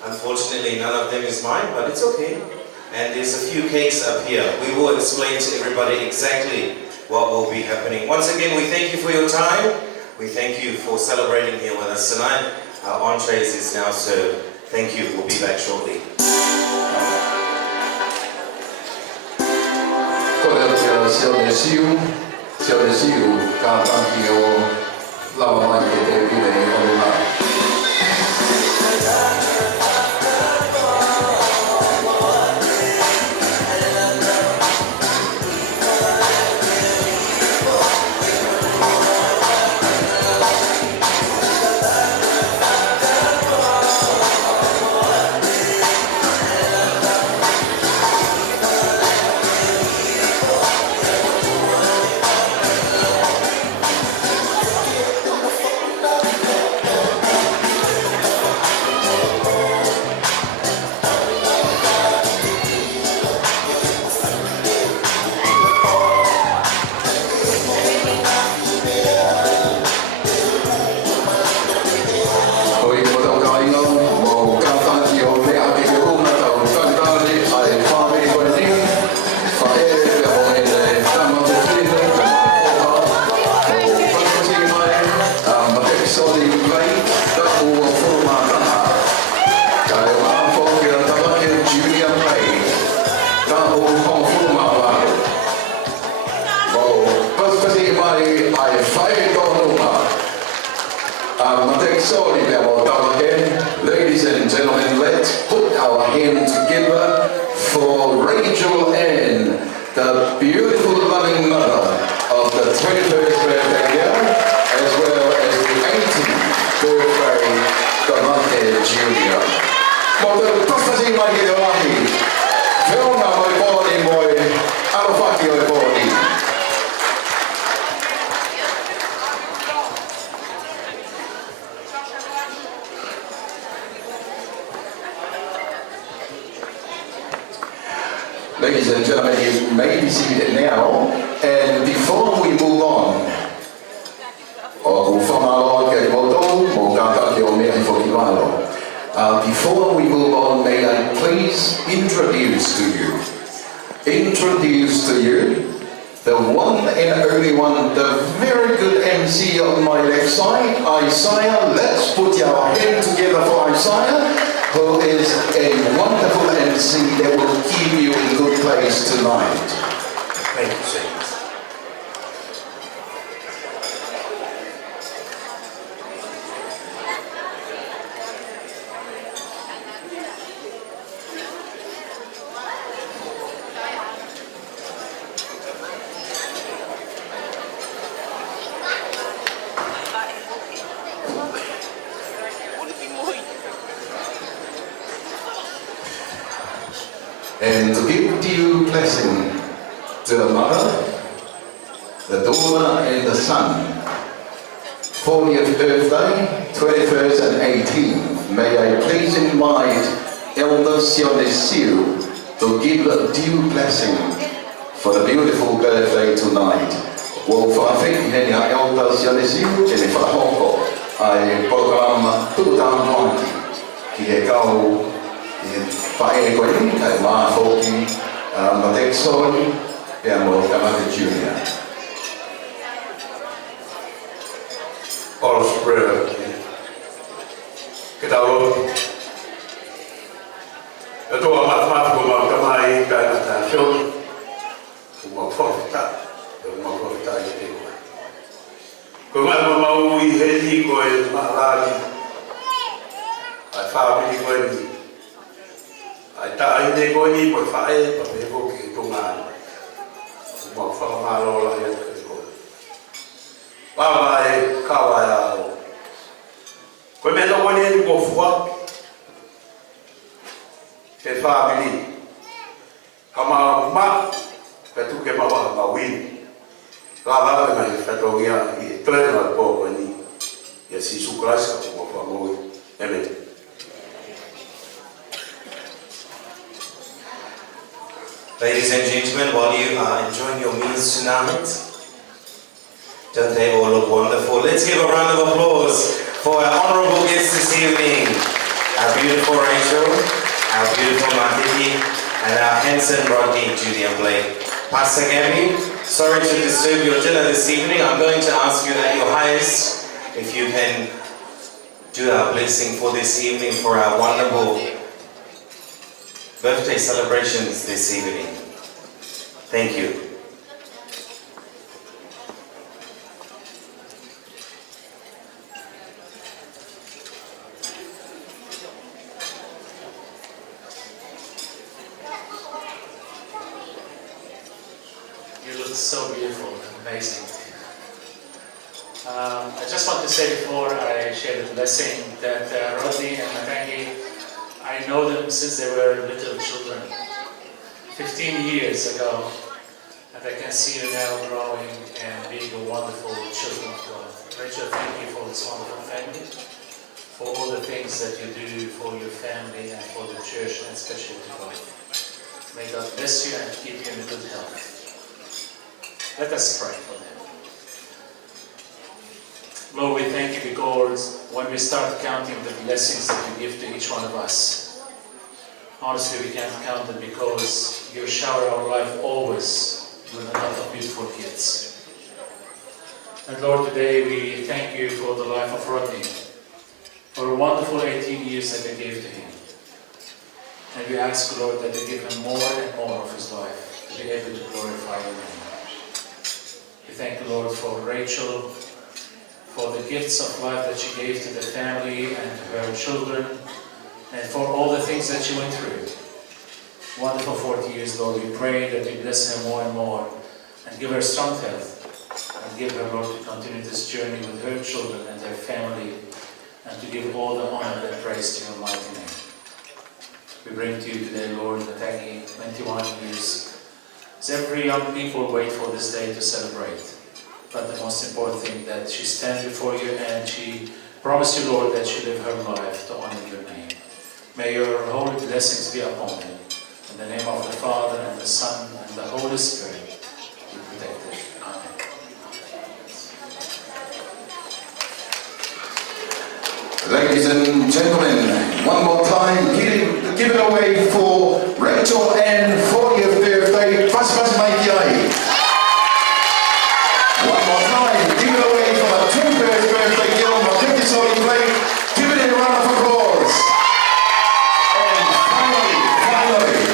Unfortunately, none of them is mine, but it's okay. And there's a few cakes up here. We will explain to everybody exactly what will be happening. Once again, we thank you for your time. We thank you for celebrating here with us tonight. Our entrees is now served. Thank you. We'll be back shortly. and gentlemen, let's put our hands together for Rachel Ann, the beautiful loving mother of the 21st birthday girl, as well as the 18th birthday Davante Jr. Mo te tastasi mai ki te wahi, whionga moi pōni moi, arowhaki oi pōni. Ladies and gentlemen, you may be seated now, and before we move on, before we move on, may I please introduce to you the one and only one, the very good MC on my left side, Isaiah. Let's put our hand together for Isaiah, who is a wonderful MC that will keep you in good place tonight. Thank you, Saint. And to give due blessing to the mother, the daughter and the son, 40th birthday, 21st and 18th, may I please invite Elder Sionesiu to give a due blessing for the beautiful birthday tonight. Well, whawhawhiki heni a Elder Sionesiu, e me whahoko ai programa Tūtang Moanki, ki he kau whae koe ni, kai maa whoki, Matek Soni, e a mo Kamate Junior. All Spirit, kita lo, itu amat kumau kamai kai mata film, kumau forfita, itu. Kumau mau iheli koi malagi, ai family koi ni, ai tai ne koi ni koi fae, pape ko ki tungan, kumau famalo la ya koi. Papai kawaya, koi me lo koi ni ko fuak, ke family, kama mak, ketu ke mawa mawin. Lava na fatogia e trema po ni e si su classe ko fa moi amen. Ladies and gentlemen, while you are enjoying your meals tonight, don't they all look wonderful? Let's give a round of applause for our honourable guests this evening, our beautiful Rachel, our beautiful Matiki, and our handsome Rodney Julian Blake. Pastor Gabby, sorry to disturb your dinner this evening. I'm going to ask you at your highest if you can do our blessing for this evening for our wonderful birthday celebrations this evening. Thank you. So beautiful, amazing. I just want to say before I share the blessing that Rodney and Matangi, I know them since they were little children, 15 years ago, and I can see you now growing and being a wonderful children of God. Rachel, thank you for this wonderful family, for all the things that you do for your family and for the church, and especially to God. May God bless you and keep you in good health. Let us pray for them. Lord, we thank you because when we start counting the blessings that you give to each one of us, honestly we can't count them because you shower our life always with a lot of beautiful gifts. And Lord, today we thank you for the life of Rodney, for a wonderful 18 years that you gave to him. And we ask, Lord, that you give him more and more of his life to be able to glorify your name. We thank you, Lord, for Rachel, for the gifts of life that she gave to the family and to her children, and for all the things that she went through. Wonderful 40 years, Lord. We pray that you bless her more and more and give her strong health and give her, Lord, to continue this journey with her children and her family and to give all the honor and praise to your mighty name. We bring to you today, Lord, Nataki, 21 years. As every young people wait for this day to celebrate. But the most important thing that she stands before you and she promised you, Lord, that she live her life to honor your name. May your holy blessings be upon her. In the name of the Father, and the Son, and the Holy Spirit, be protected. Amen. Ladies and gentlemen, one more time, give it away for Rachel Ann, 40th birthday, Pas Mai Kiai. One more time, give it away for the 21st birthday girl, Makiti Soli Plate. Give it a round of applause. And finally,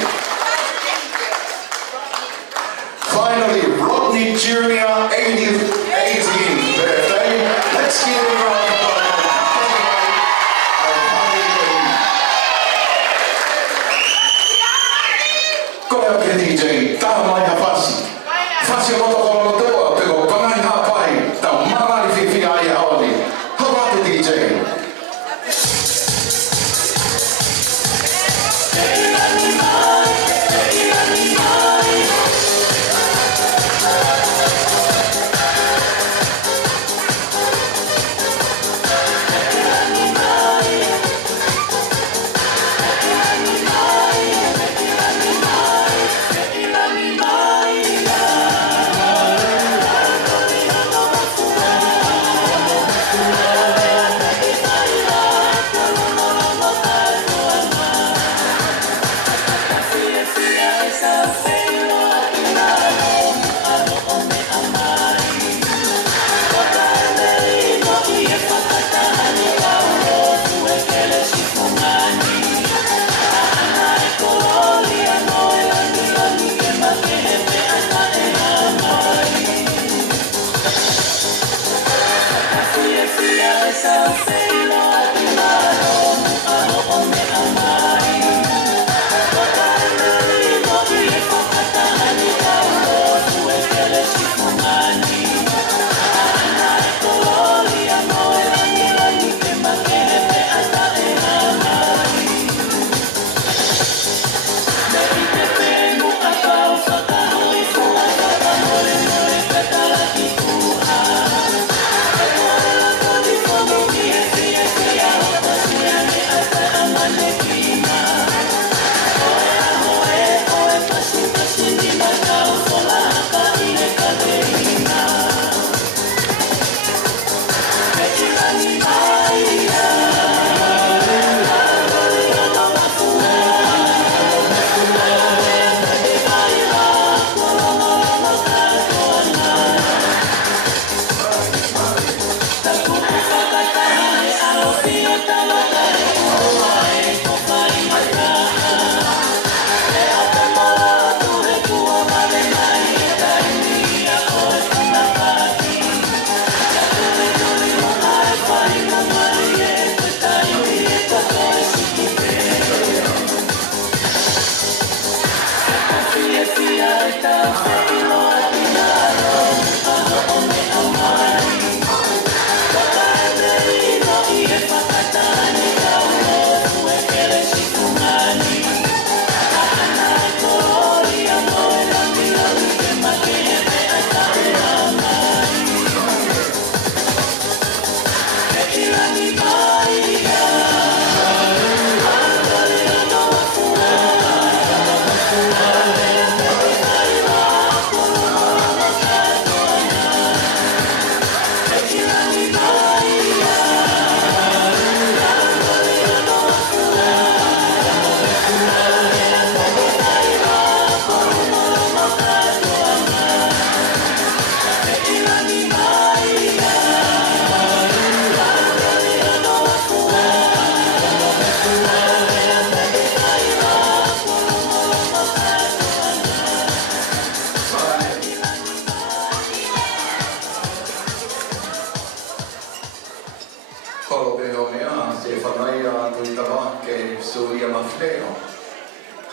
Suria Mafleo.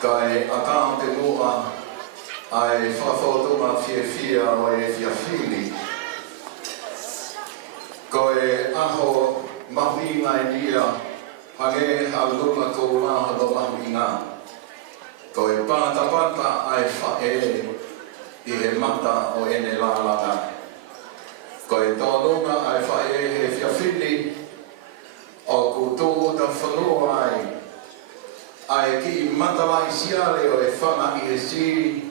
Kai Akam Te Mua, ai Fafotuma Fia o e Fiafili. Koe Aho Mahina Nia, Hage Haluma Kola Hado Mahina. Koe Pata Pata ai Fae, I he mata o ene lalaga. Koe Tolunga ai Fae he Fiafili, o Kutu da Whanua ai. Ai ki matalai siale o e whana I he si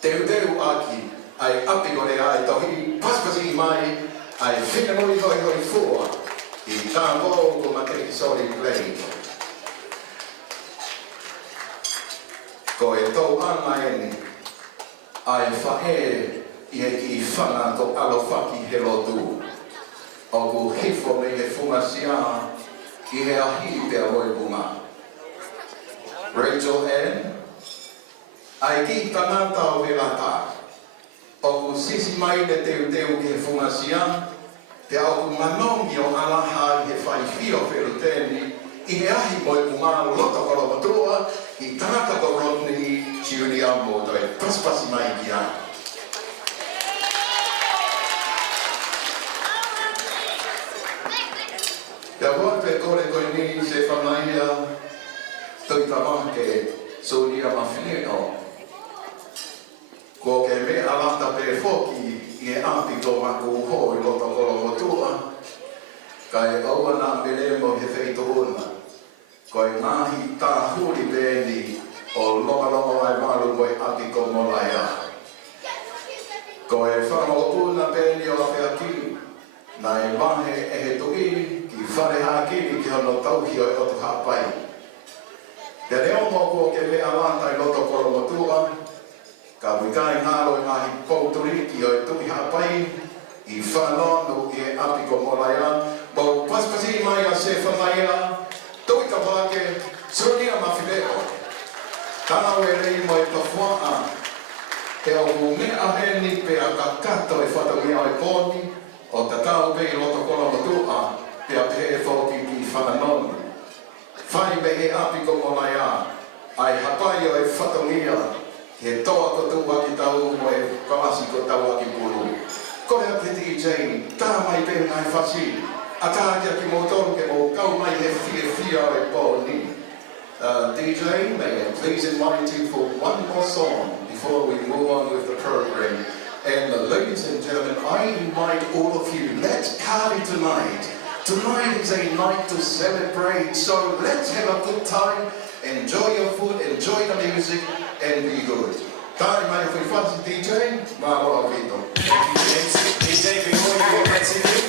teu aki ai api o le ai tohi paspasi mai ai whina moi hoi fua I tā mō ko makeri sori play. Ko e tau ana eni ai whae I he ki whana ko alofaki he lotu. O ku hifo me he funga sia I he ahi pia hoi bunga. Rachel Ann, ai ki tanata o velata. O ku sisi mai le teu ki he fungasia, te au ku manongi o alaha I he whaifio wheruteni, I he ahi mo e pumaro loto koro matua, I tanata ko Rodney Julia mo toi paspasi mai ki a. Te awa pe kore koe ni se whanaia, Tui tamake Suria Mafleo. Ko ke me alata pe foki I e api ko maku ho I loto kolo motua. Kai aua na melemo he feito una. Ko e ngahi tā huri beni o longa ai malu ko e api ko molaia. Ko e whanau una beni o api aki. Na e mahe e he tui ki whare hakini ki hono tauki o e otu hapai. Te reo mō ko ke mea lata I loto koro motua, ka wikai ngaro I ngahi pouturiki o e tuhi hapai, I whanonu I e api ko molaia, mo paspasi mai a se whanaia, tui ka wake, Suria Mafleo. Tana we rei mo e tawhaa, te o mea heni pe a kakato e whatangia o e pōni, o tatau pe I loto koro motua, pe a pe e whoki ki whananonu. Whai me he api ko molaia, ai hapai o e whatongia, he toa ko tūwa ki tau mo e kawasi ko tau aki puru. Ko ea te DJ, tā mai pe ngai whasi, a tā kia ki mō toru ke mō kau mai he fia o e pōni. DJ, may I please invite you for one more song before we move on with the program. And ladies and gentlemen, I invite all of you, let's party tonight. Tonight is a night to celebrate, so let's have a good time, enjoy your food, enjoy the music, and be good. Time mai fui fácil DJ, ma Vito. DJ, before you continue,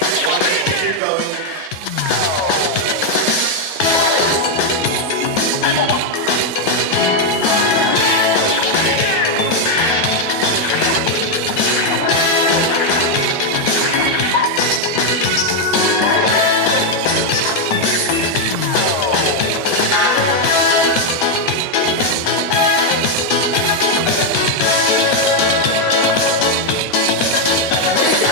I want to keep going. Thank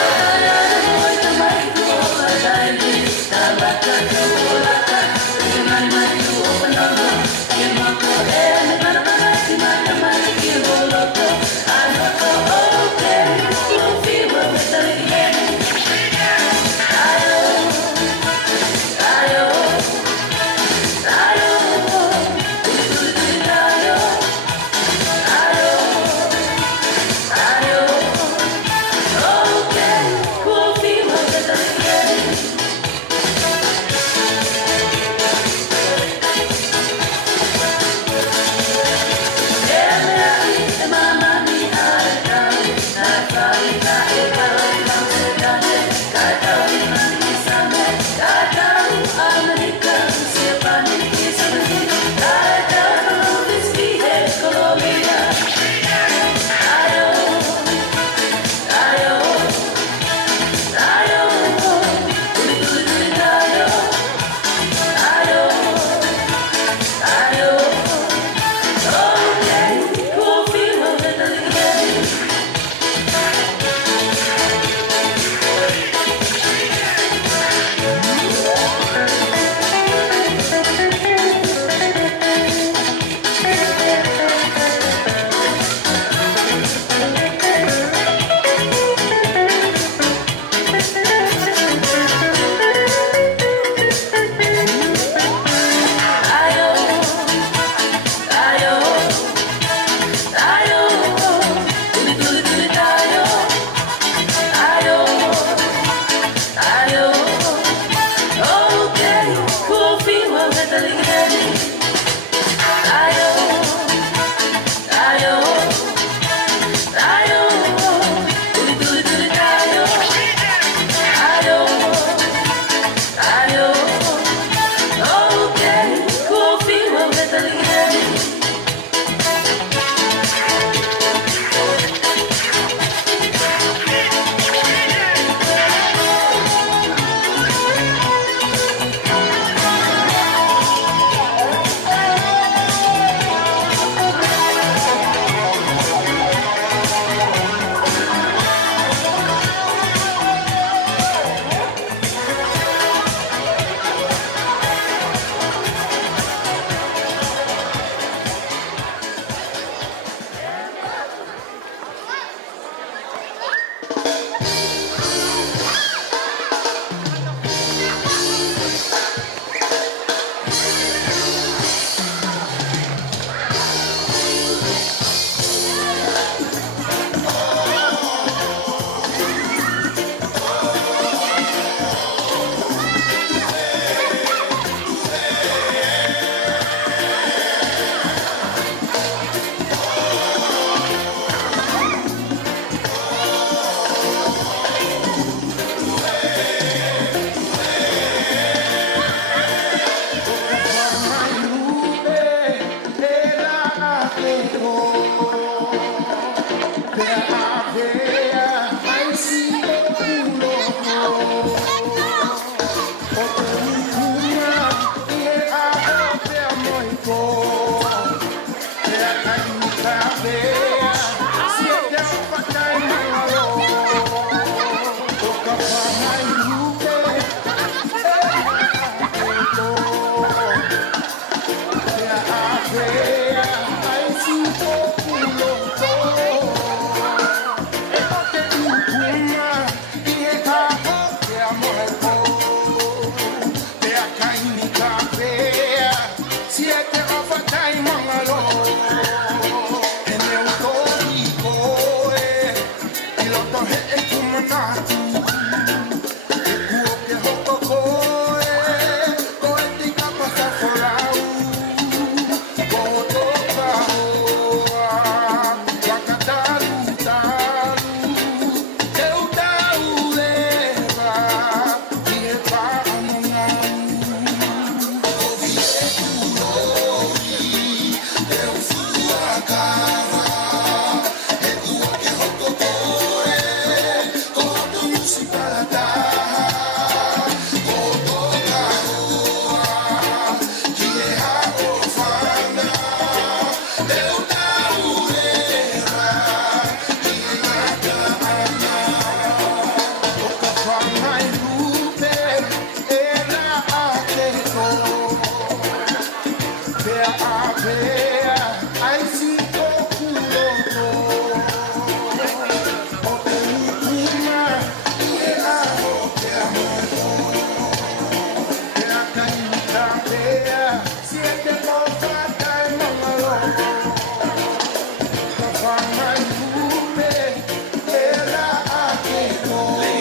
Ladies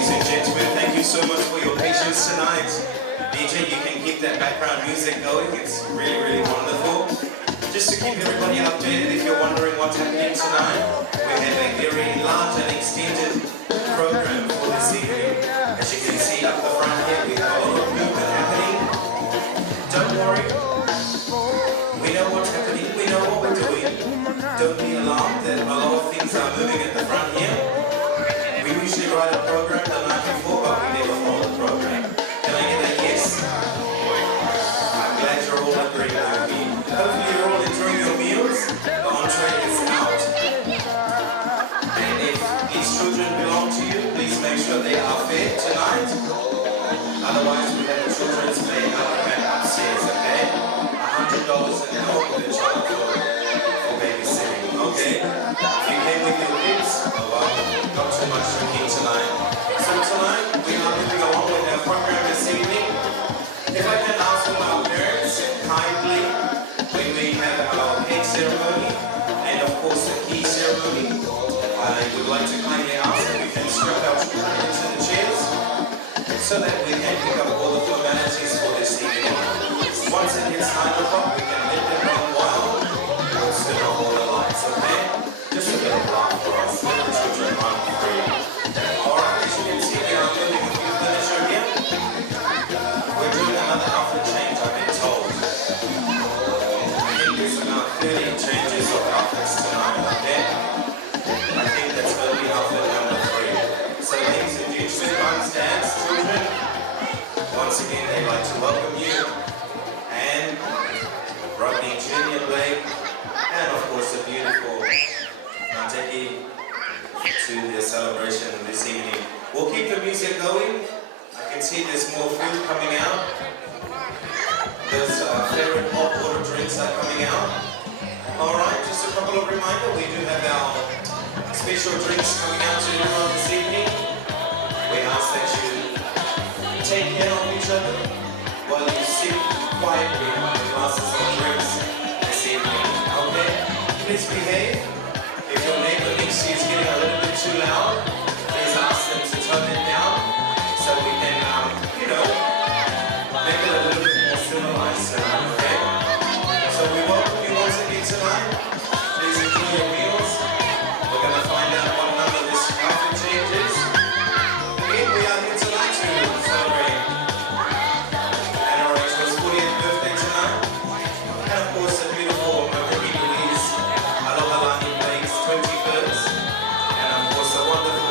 and gentlemen, thank you so much for your patience tonight. DJ, you can keep that background music going. It's really, really wonderful. Just to keep everybody updated, if you're wondering what's happening tonight, we have a very large and extended program for this evening. As you can see up the front here, we have a lot of movement happening. Don't worry. We know what's happening. We know what we're doing. Don't be alarmed that a lot of things are moving at the front here. We usually write a program the night before, but we never follow the program. Can I get a yes? I'm glad you're all agreeing with me. Hopefully you're all enjoying your meals. The entree is out. And if these children belong to you, please make sure they are fed tonight. Otherwise, we have the children's play out back upstairs, okay? $100 an hour for the child for babysitting, okay? If you came with your kids, oh wow, not too much drinking tonight. So tonight, we are moving along with our program this evening. If I can ask from our parents, kindly, when we have our head ceremony, and of course the key ceremony, I would like to kindly ask that we can strip our children into the chairs, so that we can pick up all the formalities for this evening. Once it hits 9 o'clock, we can let them run wild. We'll turn off all the lights, okay? Just a bit of laugh for us, let the children run free. Alright, as you can see, we are moving a few furniture here. We're doing another outfit change, I've been told. I think there's about 30 changes of outfits tonight, okay? I think that's going to be outfit number 3. So ladies and gentlemen, moms, dads, children, once again they'd like to welcome you and Rodney Junior Blake and of course the beautiful Mateki to their celebration this evening. We'll keep the music going. I can see there's more food coming out. Those favorite hot water drinks are coming out. Alright, just a couple of reminders. We do have our special drinks coming out to everyone this evening. We ask that you take care of each other while you sit quietly on the glasses of drinks this evening. Okay? Please behave. If your neighbor thinks she's getting a little bit too loud, please ask them to turn it down so we can, make it a little bit more civilized tonight, okay? So we welcome you once again tonight. Please enjoy your meals. We're going to find out what number this outfit change is. Again, we are here tonight to celebrate Anna Rachel's 40th birthday tonight. And of course, the beautiful Marie Louise Aloha Lani Blake's 21st. And of course, the wonderful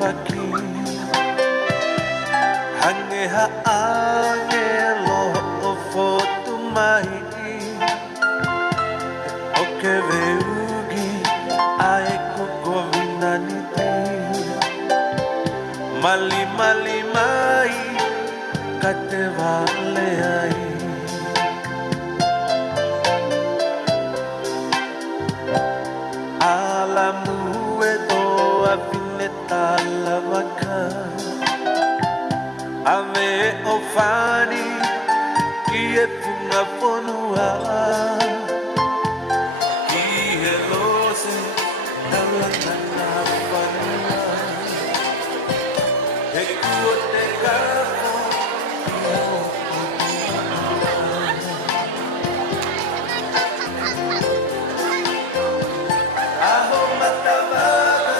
whaki Hange haange loho o fotu mai O ke veugi ai kuko vinani ti Mali mali mai ka te vale ai Alamu e toa vineta lavaka Ave o fani ki e punga ponua Ki he lose talana na panua E kua te kako Aho matavada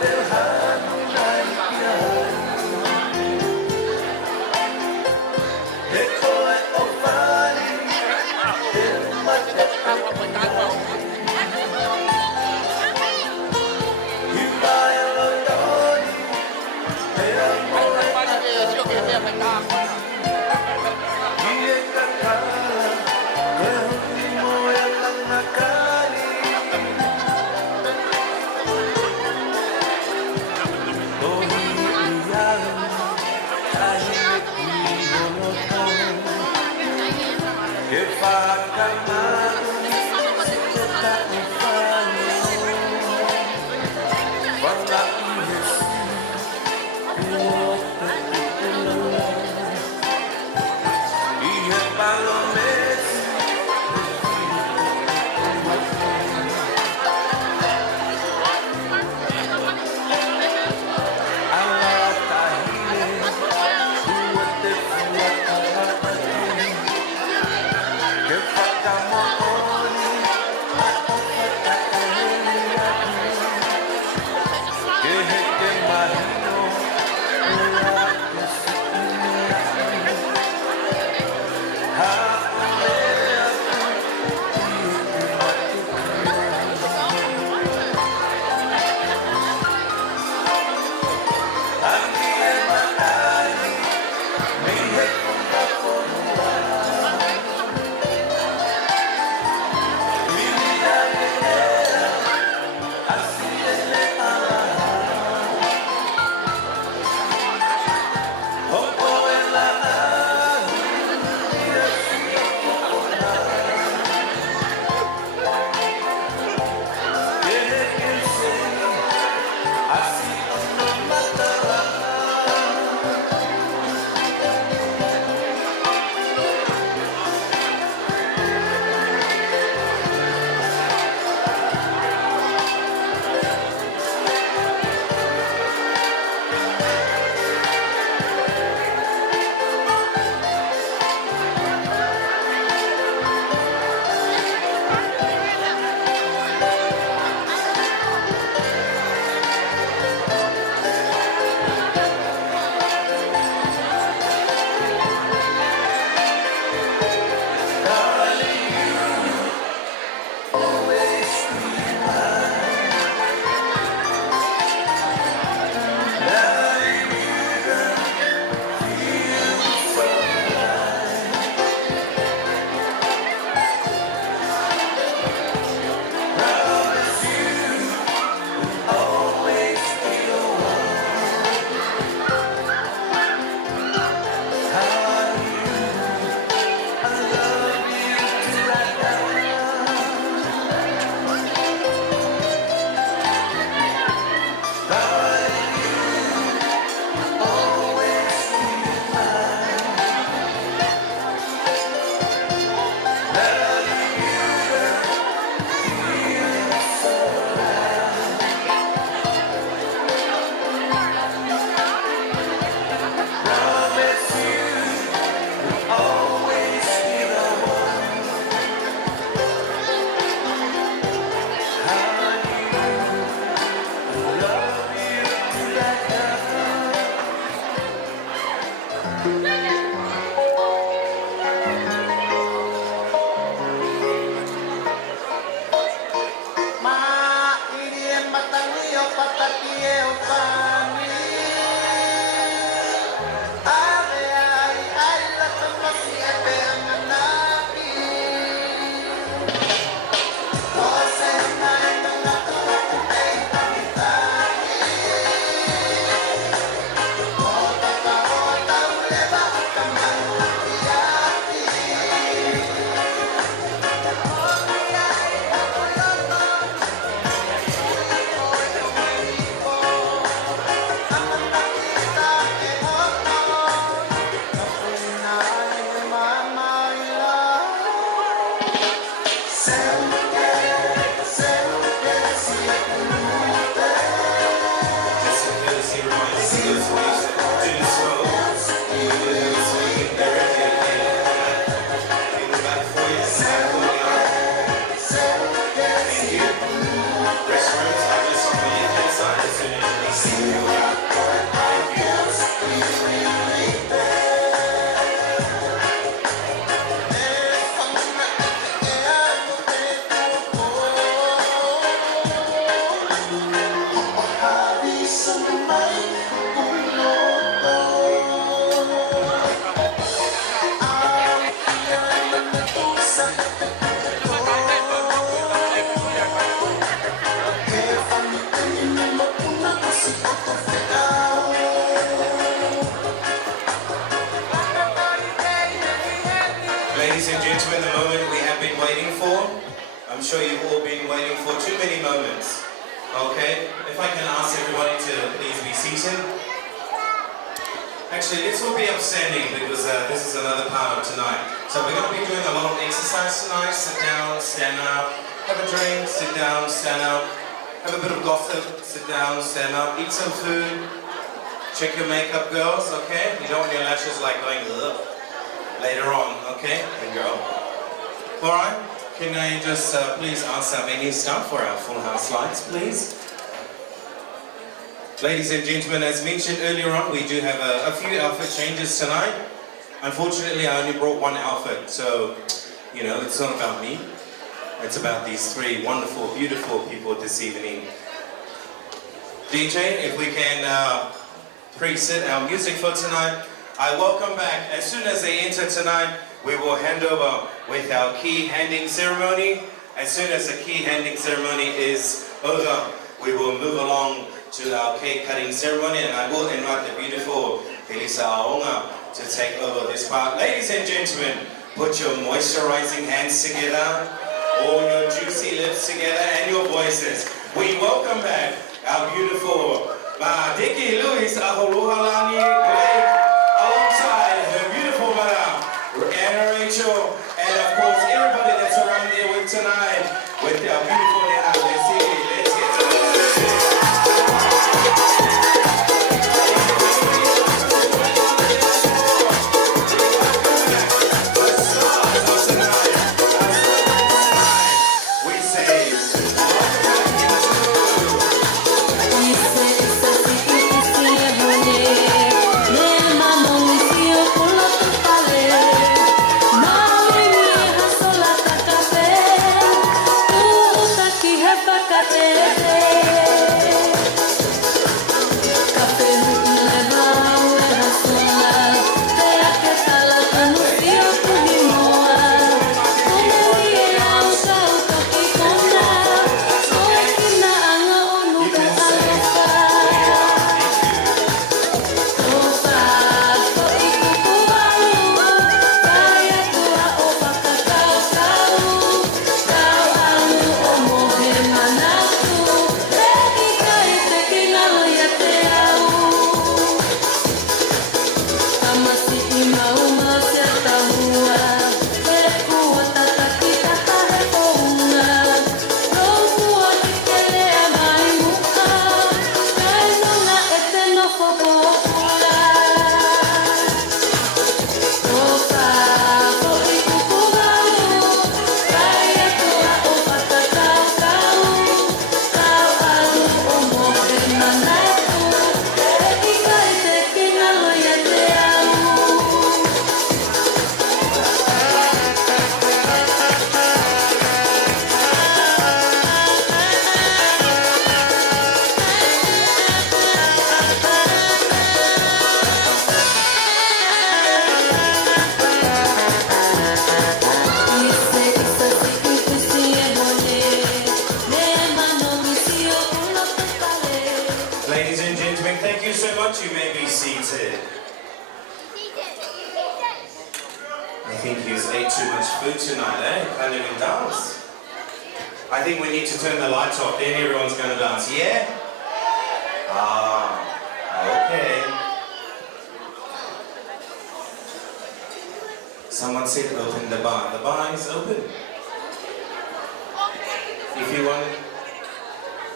te hanu nai kia Te koe o whari te mate I mai alo toni te amoe Ladies and gentlemen, the moment we have been waiting for. I'm sure you've all been waiting for too many moments. Okay? If I can ask everybody to please be seated. Actually, let's all be upstanding because this is another part of tonight. So we're going to be doing a lot of exercise tonight. Sit down, stand up, have a drink, sit down, stand up, have a bit of gossip, sit down, stand up, eat some food, check your makeup, girls, okay? You don't want your lashes like going ugh later on, okay? There you go. Alright, can I just please ask our menu staff for our full house lights, please? Ladies and gentlemen, as mentioned earlier on, we do have a few outfit changes tonight. Unfortunately, I only brought one outfit, so, you know, it's not about me. It's about these three wonderful, beautiful people this evening. DJ, if we can preset our music for tonight. I welcome back. As soon as they enter tonight, we will hand over with our key handing ceremony. As soon as the key handing ceremony is over, we will move along to our cake cutting ceremony, and I will invite the beautiful Elisa Aonga to take over this part. Ladies and gentlemen, put your moisturizing hands together, all your juicy lips together, and your voices. We welcome back our beautiful Dickie Lewis Aholuhalani Blake, alongside her beautiful mother, Anna Rachel, and of course everybody that's around there with tonight, with our beautiful Nana. Let's see it. Let's get to it. We say, ladies and gentlemen, thank you so much. You may be seated. I think you ate too much food tonight, eh? Can't even dance. I think we need to turn the lights off, then everyone's going to dance. Yeah? Okay. Someone said open the bar. The bar is open. If you want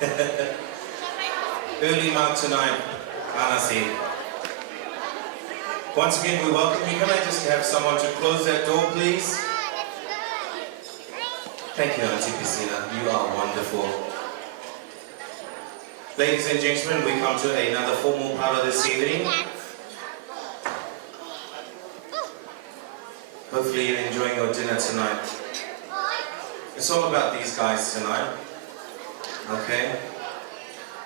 it. Early mark tonight, Anna said. Once again, we welcome you. Can I just have someone to close that door, please? Thank you, Auntie Piscina. You are wonderful. Ladies and gentlemen, we come to another formal part of this evening. Hopefully you're enjoying your dinner tonight. It's all about these guys tonight. Okay?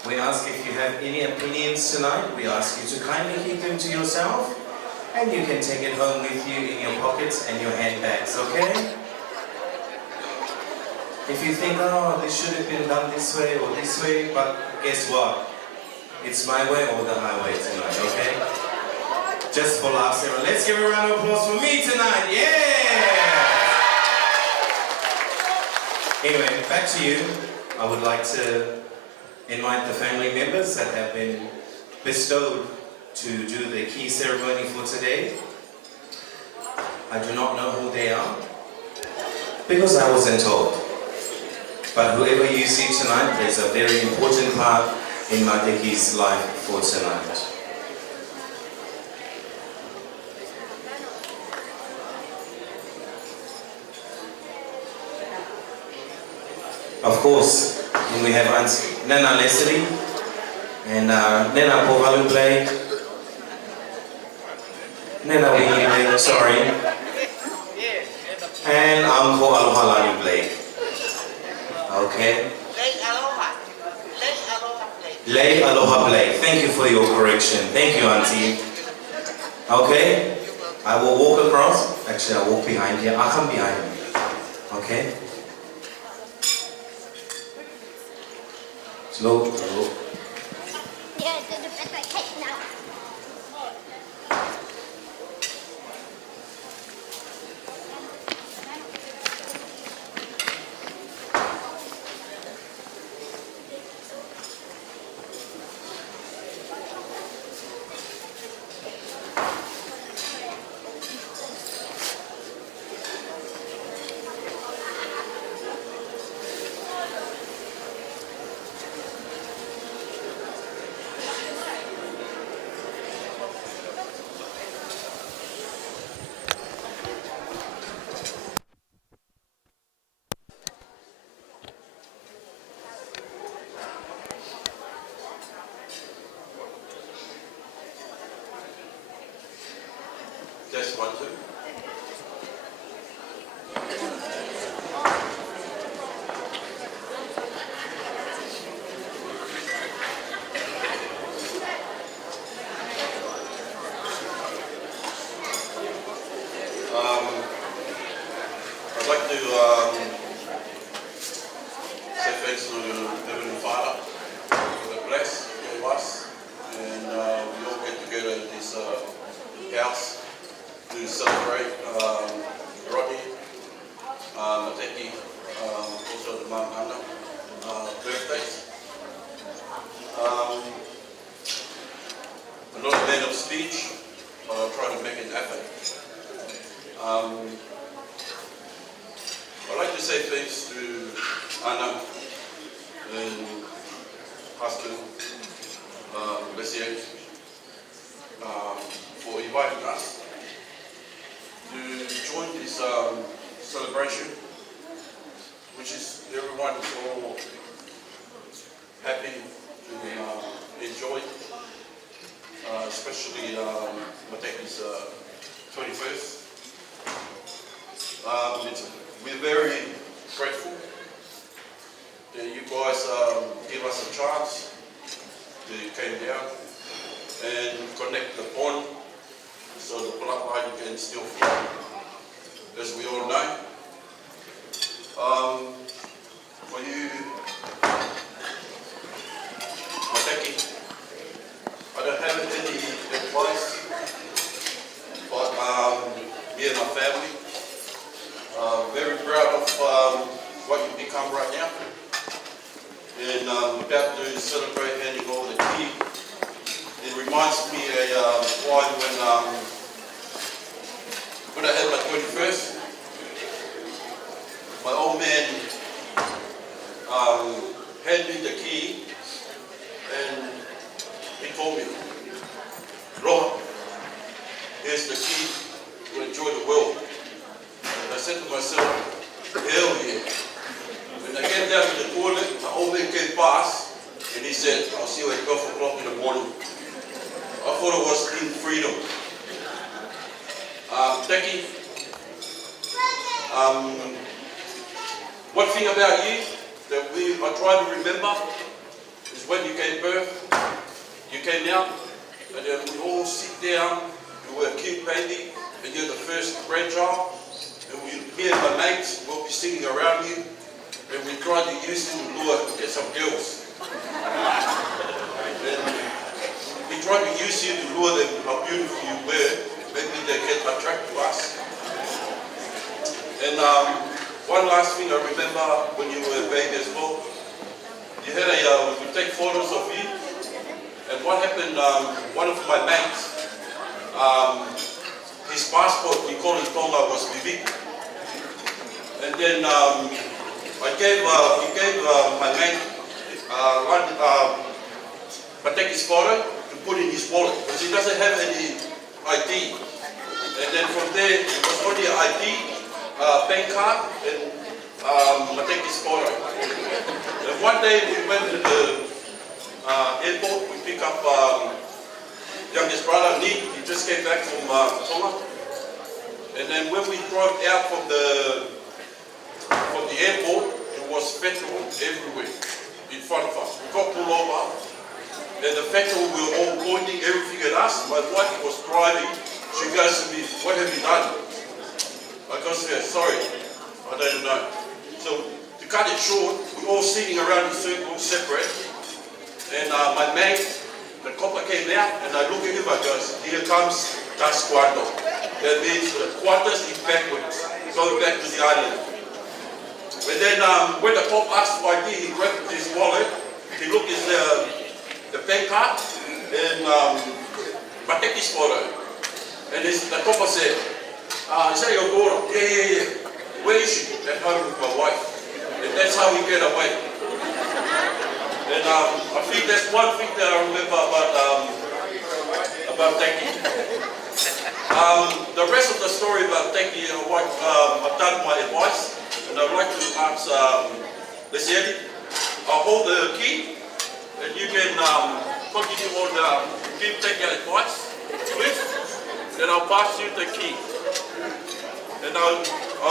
We ask if you have any opinions tonight, we ask you to kindly keep them to yourself, and you can take it home with you in your pockets and your handbags, okay? If you think, oh, this should have been done this way or this way, but guess what? It's my way or the highway tonight, okay? Just for laughs, everyone. Let's give a round of applause for me tonight, yeah! Anyway, back to you. I would like to invite the family members that have been bestowed to do the key ceremony for today. I do not know who they are, because I wasn't told. But whoever you see tonight plays a very important part in Mateki's life for tonight. Of course, we have Auntie Nana Leslie and Nana Povalu Blake, Nana Winnie Blake, sorry, and Uncle Alohalani Blake. Okay. Lei Aloha Blake. Thank you for your correction. Thank you, Auntie. Okay. I will walk across. Actually, I'll walk behind here. I'll come behind you. Okay. Slow, slow. Just 1, 2. I'd like to say thanks to Heavenly Father for the bless of us, and we all get together in this house to celebrate Rodney, Mateki, also the Mount Anna birthdays. I'm not a man of speech, but I'll try to make an effort. I'd like to say thanks to Anna and husband, Bessier, for inviting us to join this celebration, which is everyone is all happy to enjoy, especially Mateki's 21st. We're very grateful that you guys give us a chance to come down and connect the bond so the bloodline can still flow, as we all know. For you, Mateki, I don't have any advice, but me and my family, very proud of what you've become right now, and about to celebrate handing over the key. It reminds me of time when I had my 21st. My old man handed me the key, and he told me, "Roha, here's the key to enjoy the world." And I said to myself, hell yeah. When I came down to the toilet, my old man came past and he said, "I'll see you at 12 o'clock in the morning." I thought it was in freedom. Teki, one thing about you that I try to remember is when you gave birth, you came out, and then we all sit down, you were a cute baby, and you're the first grandchild, and me and my mates will be sitting around you, and we try to use you to lure get some girls. And we try to use you to lure them how beautiful you were, maybe they get attracted to us. And one last thing I remember when you were a baby as well, you had we could take photos of you, and what happened, one of my mates, his passport, we call it Tonga, was Vivik. And then he gave my mate Pateki's photo to put in his wallet, because he doesn't have any ID. And then from there, it was only an ID, bank card, and Pateki's photo. And one day we went to the airport, we picked up youngest brother, Nick. He just came back from Tonga. And then when we drove out from the airport, there was petrol everywhere in front of us. We got pulled over, and the petrol were all pointing everything at us. My wife was driving. She goes to me, "What have you done?" I goes to her, "Sorry, I don't know." So to cut it short, we're all sitting around in circles, separate. And my mate, the copper came out, and I look at him, I goes, "Here comes Das Cuarto." That means the quarters is backwards, going back to the island. And then when the cop asked for ID, he grabbed his wallet, he looked at the bank card, and Pateki's photo. And the copper said, "Is that your daughter?" Yeah. "Where is she?" "At home with my wife." And that's how we get away. And I think that's one thing that I remember about Teki. The rest of the story about Teki, I've done my advice, and I'd like to ask Leslie, I'll hold the key, and you can continue on give Teki advice, please. Then I'll pass you the key. And I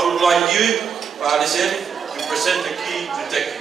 would like you, Leslie, to present the key to Teki.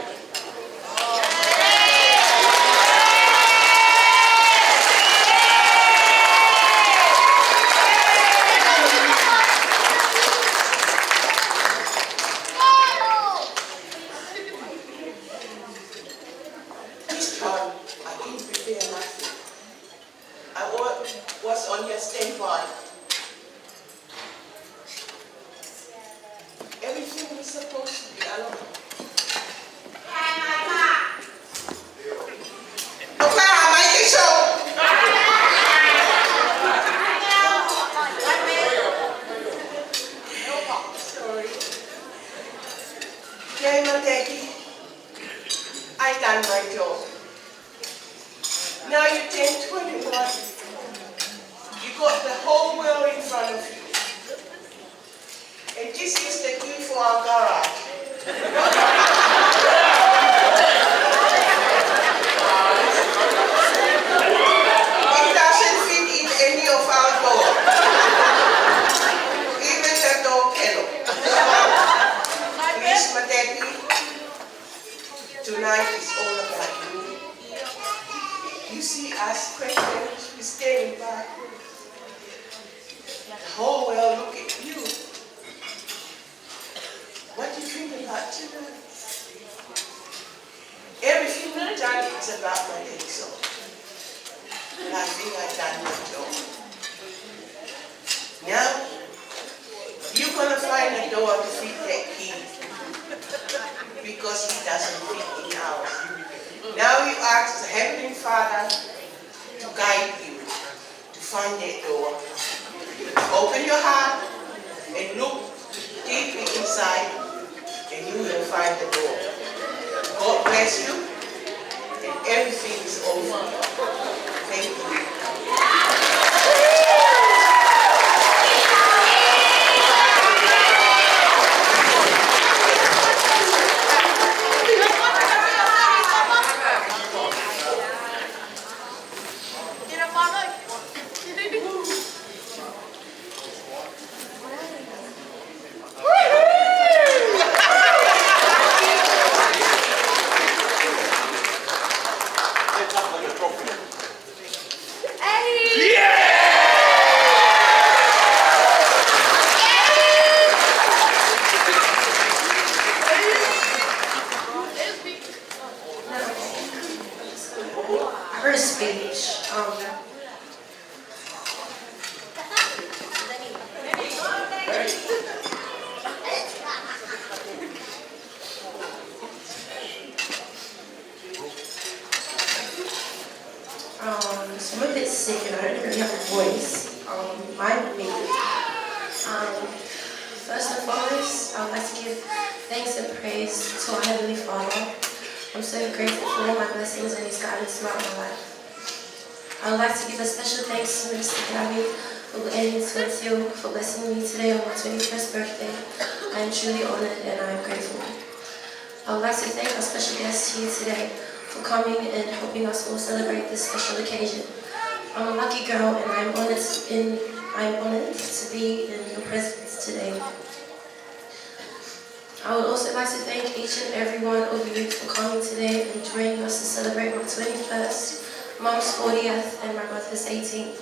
the trophy. Her speech. So I'm a bit sick and I don't really have a voice. Mind me. First and foremost, I would like to give thanks and praise to our Heavenly Father. I'm so grateful for all my blessings and His guidance throughout my life. I would like to give a special thanks to Mr. Gabby for blessing me today on my 21st birthday. I am truly honored and I am grateful. I would like to thank our special guest here today for coming and helping us all celebrate this special occasion. I'm a lucky girl and I am honored to be in your presence today. I would also like to thank each and every one of you for coming today and joining us to celebrate my 21st, Mum's 40th and my brother's 18th.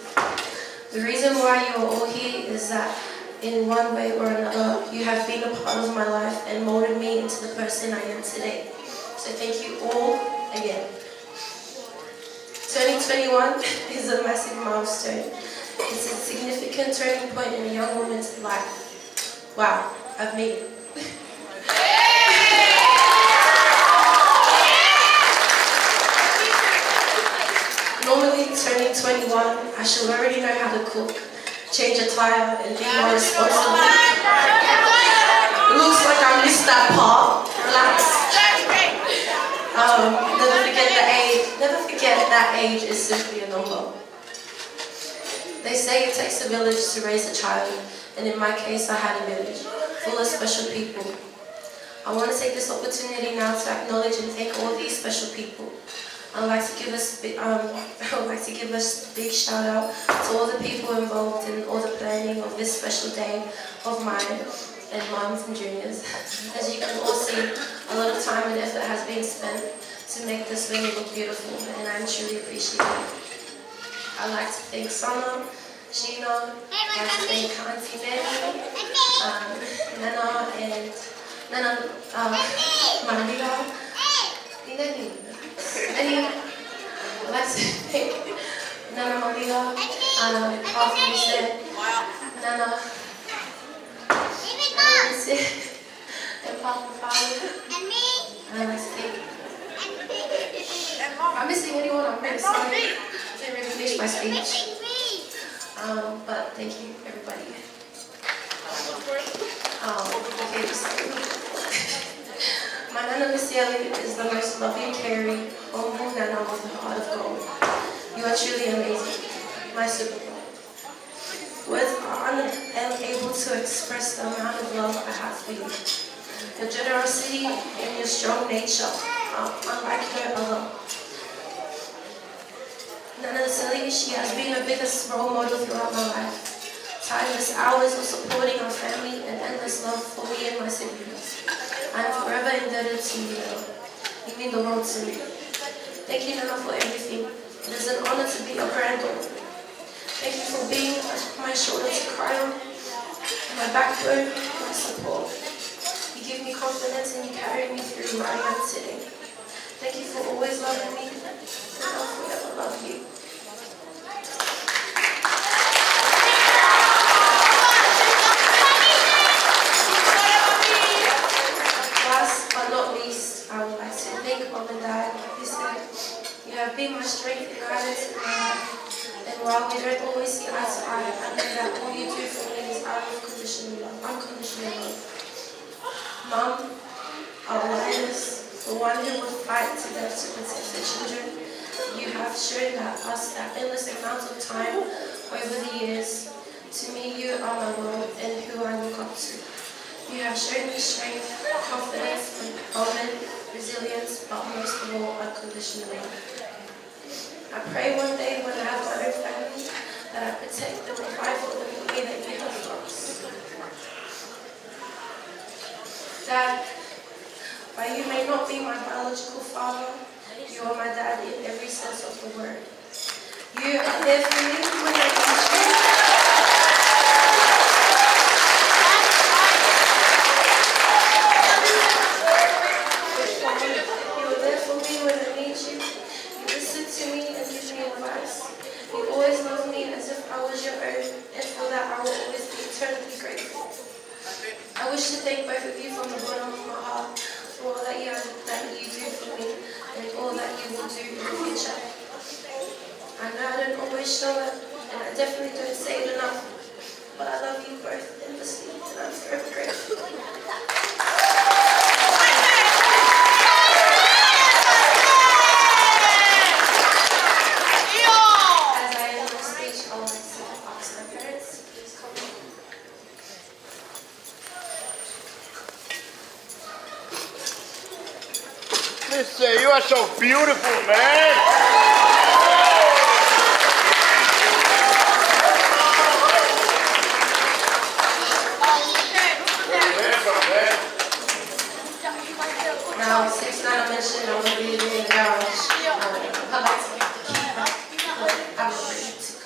The reason why you are all here is that in one way or another, you have been a part of my life and molded me into the person I am today. So thank you all again. Turning 21 is a massive milestone. It's a significant turning point in a young woman's life. Wow, I've made it. Normally, turning 21, I should already know how to cook, change a tire, and be more responsible. It looks like I missed that part. Relax. Never forget that age is simply a number. They say it takes a village to raise a child, and in my case, I had a village full of special people. I want to take this opportunity now to acknowledge and thank all these special people. I'd like to give a big shout out to all the people involved in all the planning of this special day of mine and mums and juniors. As you can all see, a lot of time and effort has been spent to make this venue look beautiful, and I'm truly appreciative. I'd like to thank Sana, Sheena, I'd like to thank Auntie Nanny, Nana, and Nana, Manila, Nanny. I'd like to thank Nana Manila, Papa said, Nana, and Papa Father. I'd like to thank. If I'm missing anyone, I'm really sorry. I didn't really finish my speech. But thank you, everybody. My Nana Misiali is the most loving, caring, humble Nana with a heart of gold. You are truly amazing, my supermom. Words are unable to express the amount of love I have for you. Your generosity and your strong nature are unlike no other. Nana Misiali, she has been the biggest role model throughout my life. Tireless hours of supporting our family and endless love for me and my siblings. I am forever indebted to you. You mean the world to me. Thank you, Nana, for everything. It is an honor to be your granddaughter. Thank you for being my shoulder to cry on, my backbone, my support. You give me confidence and you carry me through where I am today. Thank you for always loving me, and I'll forever love you. Last but not least, I would like to thank Mom and Dad. You have been my strength and guidance in my life. And while we don't always see eye to eye, I know that all you do for me is out of unconditional love. Mom, our lioness, the one who would fight to death to protect the children, you have shown us that endless amount of time over the years. To me, you are my world and who I look up to. You have shown me strength, confidence, empowerment, resilience, but most of all, unconditional love. I pray one day when I have my own family that I protect them and provide for them the way that you have for us. Dad, while you may not be my biological father, You are my dad in every sense of the word. You are there for me when I need you. You are there for me when I need you. You listen to me and give me advice. You always love me as if I was your own, and for that I will always be eternally grateful. I wish to thank both of you from the bottom of my heart for all that you do for me and all that you will do in the future. I know I don't always show it, and I definitely don't say it enough, but I love you both endlessly, and I'm forever grateful. As I end my speech, I want to ask my parents, please come on. Mister, you are so beautiful, man. Now, since Nana mentioned I'm going to be doing the garage, I'd like to keep up. I'm ready to go.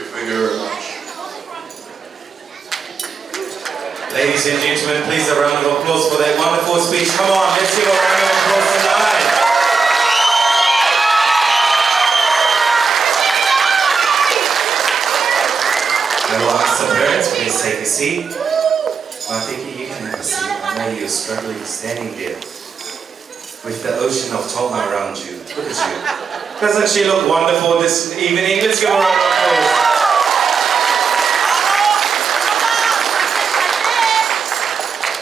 Thank you very much. Ladies and gentlemen, please a round of applause for that wonderful speech. Come on, let's give a round of applause tonight. I will ask the parents, please take a seat. Mateki, you can have a seat. I know you're struggling standing there with the ocean of Tonga around you. Look at you. Doesn't she look wonderful this evening? Let's give a round of applause.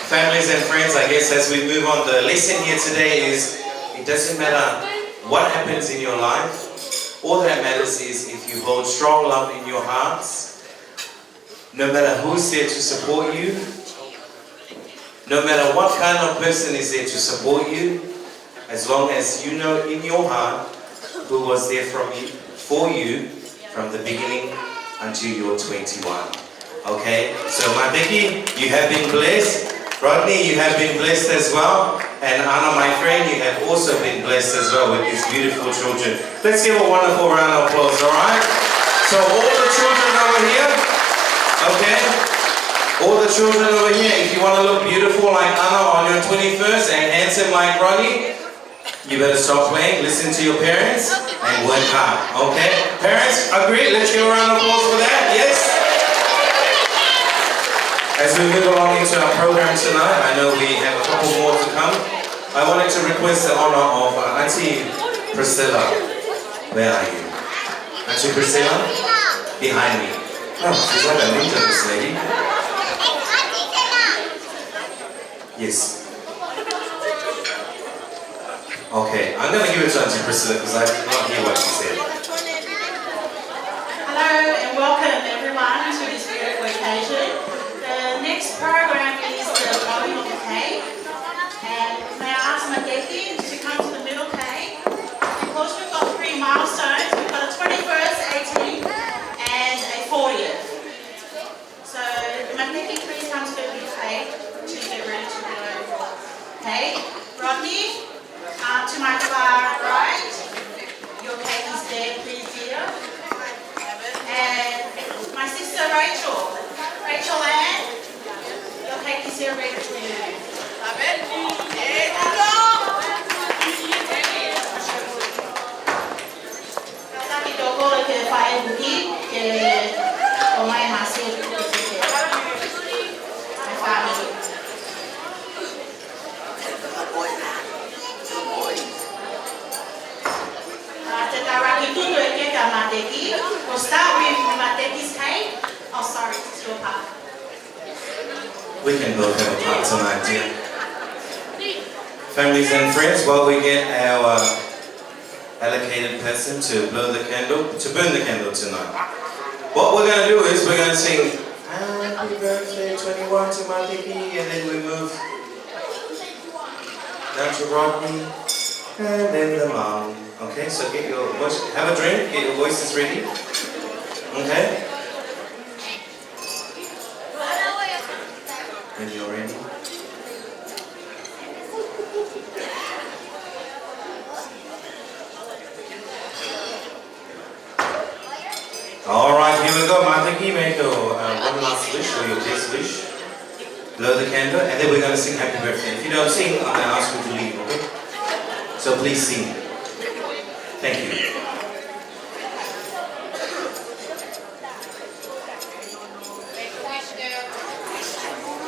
Families and friends, I guess as we move on, the lesson here today is it doesn't matter what happens in your life. All that matters is if you hold strong love in your hearts, no matter who's there to support you, no matter what kind of person is there to support you, as long as you know in your heart who was there for you from the beginning until you're 21. Okay? So Mateki, you have been blessed. Rodney, you have been blessed as well. And Anna, my friend, you have also been blessed as well with these beautiful children. Let's give a wonderful round of applause, alright? So all the children over here, okay? All the children over here, if you want to look beautiful like Anna on your 21st and handsome like Rodney, you better stop playing, listen to your parents, and work hard, okay? Parents, agree? Let's give a round of applause for that, yes? As we move along into our program tonight, I know we have a couple more to come. I wanted to request the honor of Auntie Priscilla. Where are you? Auntie Priscilla? Behind me. Oh, she's like a ninja, this lady. Yes. Okay, I'm going to give it to Auntie Priscilla because I did not hear what she said. Hello and welcome everyone to this beautiful occasion. The next program is the blowing of the cake. And may I ask Mateki to come to the middle cake? Because we've got 3 milestones. We've got a 21st, 18th and a 40th. So Mateki, please come to the middle cake to get ready to blow. Okay? Rodney, to my far right. Your cake is there, please, dear. And my sister Rachel. Rachel Ann, your cake is here ready for you. Taki dogo ke fae buki ke omai masih ke my family. Tetaraki tutu eke ka Mateki. We'll start with Mateki's cake. Oh, sorry, it's your part. We can both have a part tonight, dear. Families and friends, while we get our allocated person to blow the candle, to burn the candle tonight. What we're going to do is we're going to sing happy birthday 21 to Matiki, and then we move down to Rodney, and then the mom. Okay, so get your voice, have a drink, get your voices ready. Okay? When you're ready. All right, here we go. Matiki, make your one last wish or your best wish. Blow the candle, and then we're going to sing Happy Birthday. If you don't sing, I'm going to ask you to leave, okay? So please sing. Thank you.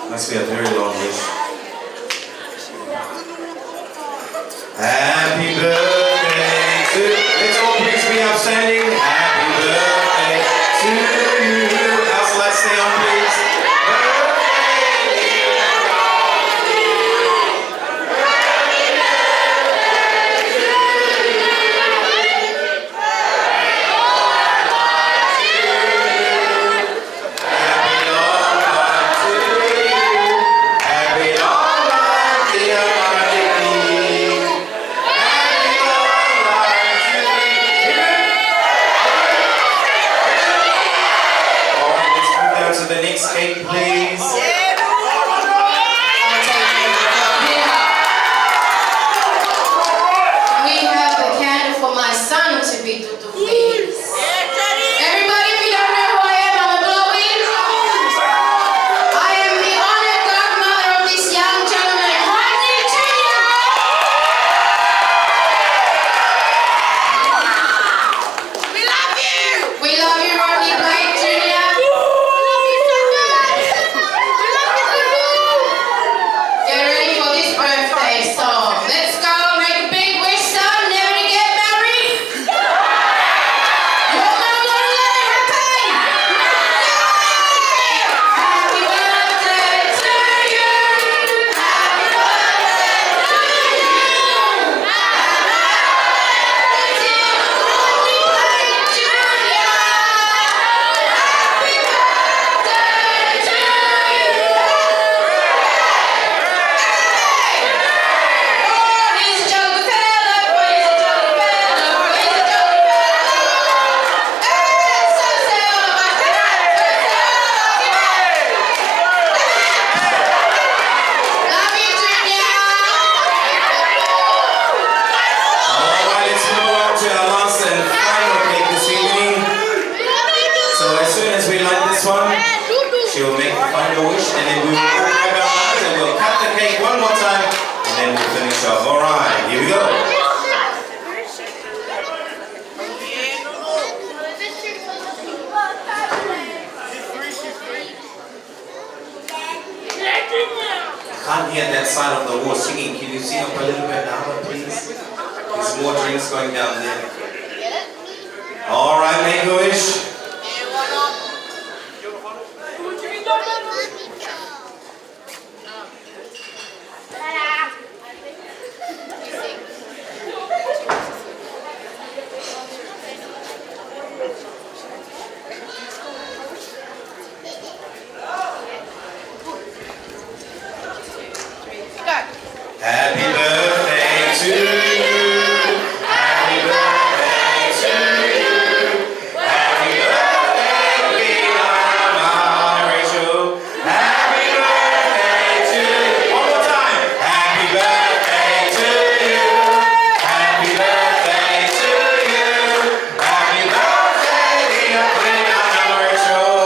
Must be a very long wish. Happy birthday to... Let's all please be upstanding. Happy birthday to you. Else, let's stay on, please. Can't hear that side of the wall singing. Can you sing up a little bit louder, please? There's more drinks going down there. All right, make a wish. Happy birthday to you. Happy birthday to you. Happy birthday, Leon, Rachel. Happy birthday to you. One more time. Happy birthday to you. Happy birthday to you. Happy birthday, Leon, Rachel.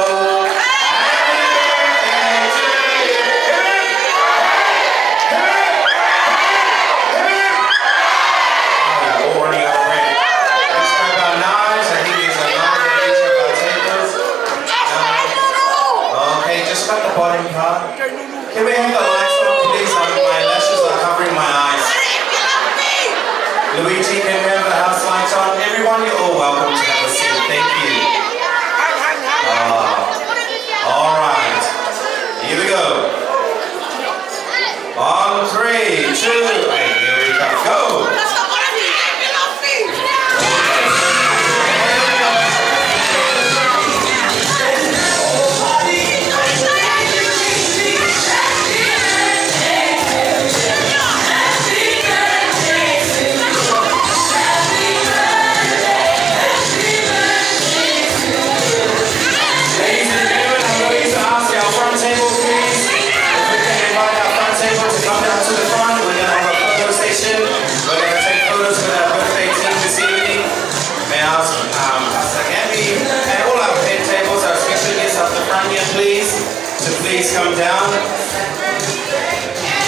Can we have the lights on, please? My lashes are covering my eyes. Luigi, can we have the house lights on? Everyone, you're all welcome to have a seat. Thank you. All right. Here we go. 1, 3, 2, here we go. Go! come down.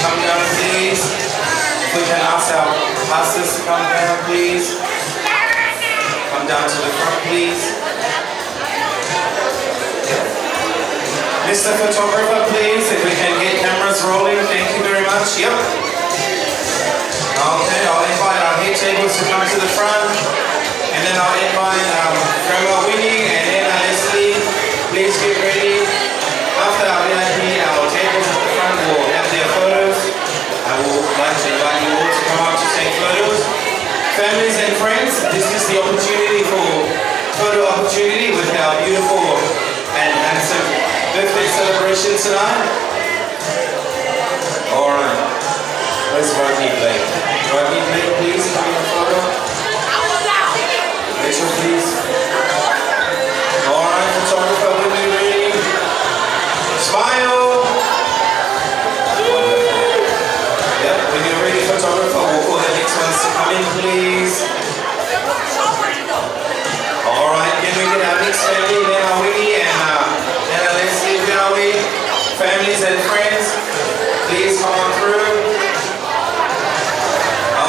Come down, please. If we can ask our pastors to come down, please. Come down to the front, please. Mr. Photographer, please, if we can get cameras rolling. Thank you very much. Yep. Okay, I'll invite our head tables to come to the front. And then I'll invite Grandma Winnie and Anna Leslie. Please get ready. After our VIP, our tables at the front will have their photos. I would like to invite you all to come up to take photos. Families and friends, this is the opportunity for photo opportunity with our beautiful and handsome birthday celebration tonight. Alright. Where's Rodney Blake? Rodney Blake, please come in a photo. Rachel, please. Alright, photographer, when you're ready. Smile! Yep, when you're ready, photographer, we'll call the next ones to come in, please. Alright, can we get our next family, now Winnie and Leslie, shall we? Families and friends, please come on through.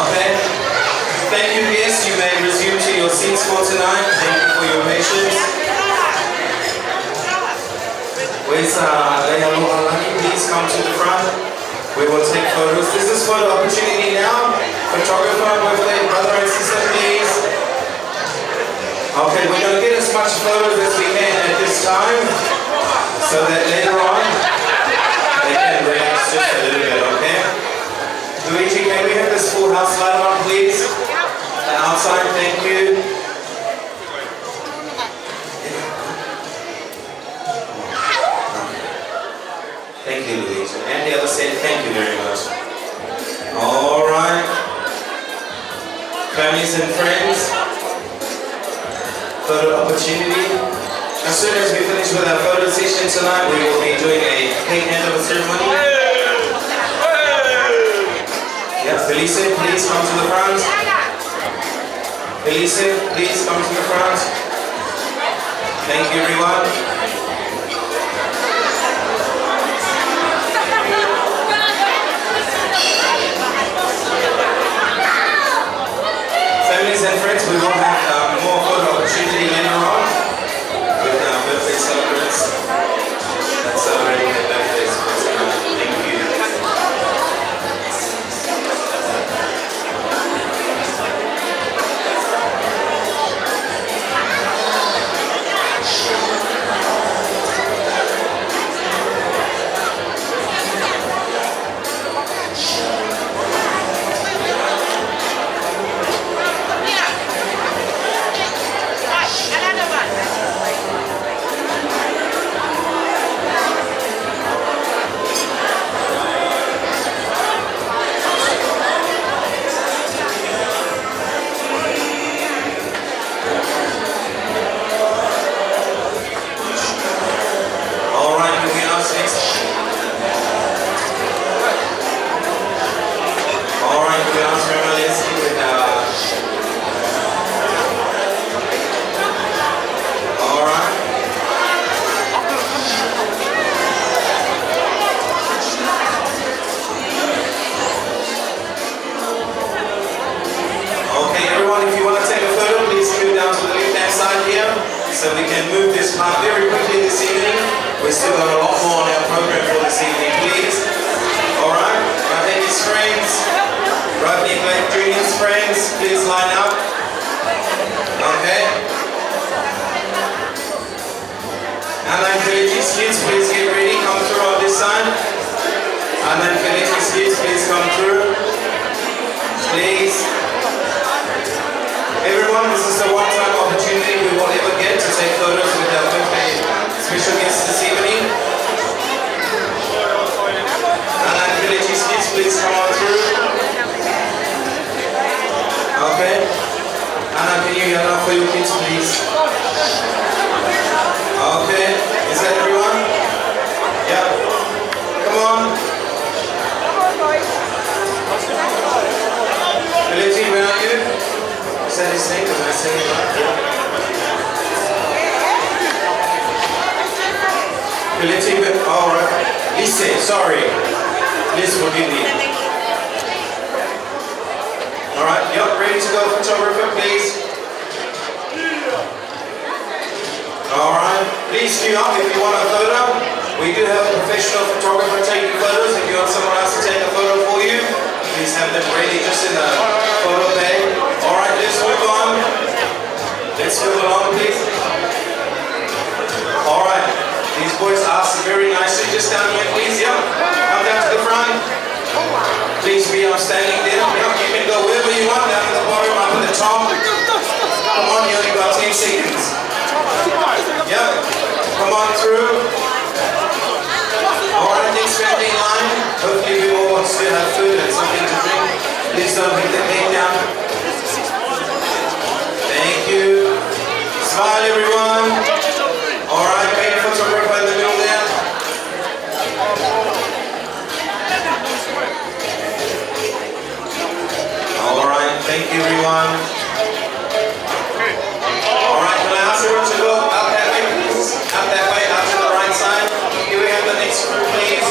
Okay. Thank you, guests. You may resume to your seats for tonight. Thank you for your patience. Where's Leia Lohalani? Please come to the front. We will take photos. This is photo opportunity now. Photographer, birthday brother and sister, please. Okay, we're going to get as much photos as we can at this time, so that later on they can relax just a little bit, okay? Luigi, can we have this full house light on, please? And outside, thank you. Thank you, Luigi. And the other side, thank you very much. All right. Families and friends, photo opportunity. As soon as we finish with our photo session tonight, we will be doing a cake handover ceremony. Yeah, Felice, please come to the front. Felice, please come to the front. Thank you, everyone. Families and friends, we will have more photo opportunity later on with our birthday celebrants that celebrate their birthdays. Thank you. So we can move this part very quickly this evening. We've still got a lot more on our program for this evening, please. Alright, our ladies' friends, Rodney Blake Jr.'s friends, please line up. Okay. Alan Felice's kids, please get ready, come through on this side. Alan Felice's kids, please come through. Please. Everyone, this is the one-time opportunity we will ever get to take photos with our birthday special guests this evening. Alan Felice's kids, please come on through. Okay. Anna, can you yell out for your kids, please? Okay. Is that everyone? sorry. Please forgive me. All right, yep, ready to go, photographer, please. All right, please queue up if you want a photo. We do have a professional photographer taking photos. If you want someone else to take a photo for you, please have them ready just in a photo bag. All right, let's move on. Let's move along, please. All right, these boys asked very nicely. Just down here, please. Yep, come down to the front. Please be outstanding there. Yep, you can go wherever you want, down at the bottom, up at the top. Come on, you only got 10 seconds. Yep, come on through. Alright, next family in line. Hopefully we all want to have food and something to drink. Please don't hit the cake down. Thank you. Smile everyone. Alright, make a photographer in the middle there. Alright, thank you everyone. Alright, can I ask everyone to go out that way please? Out that way, out to the right side. Here we have the next group please.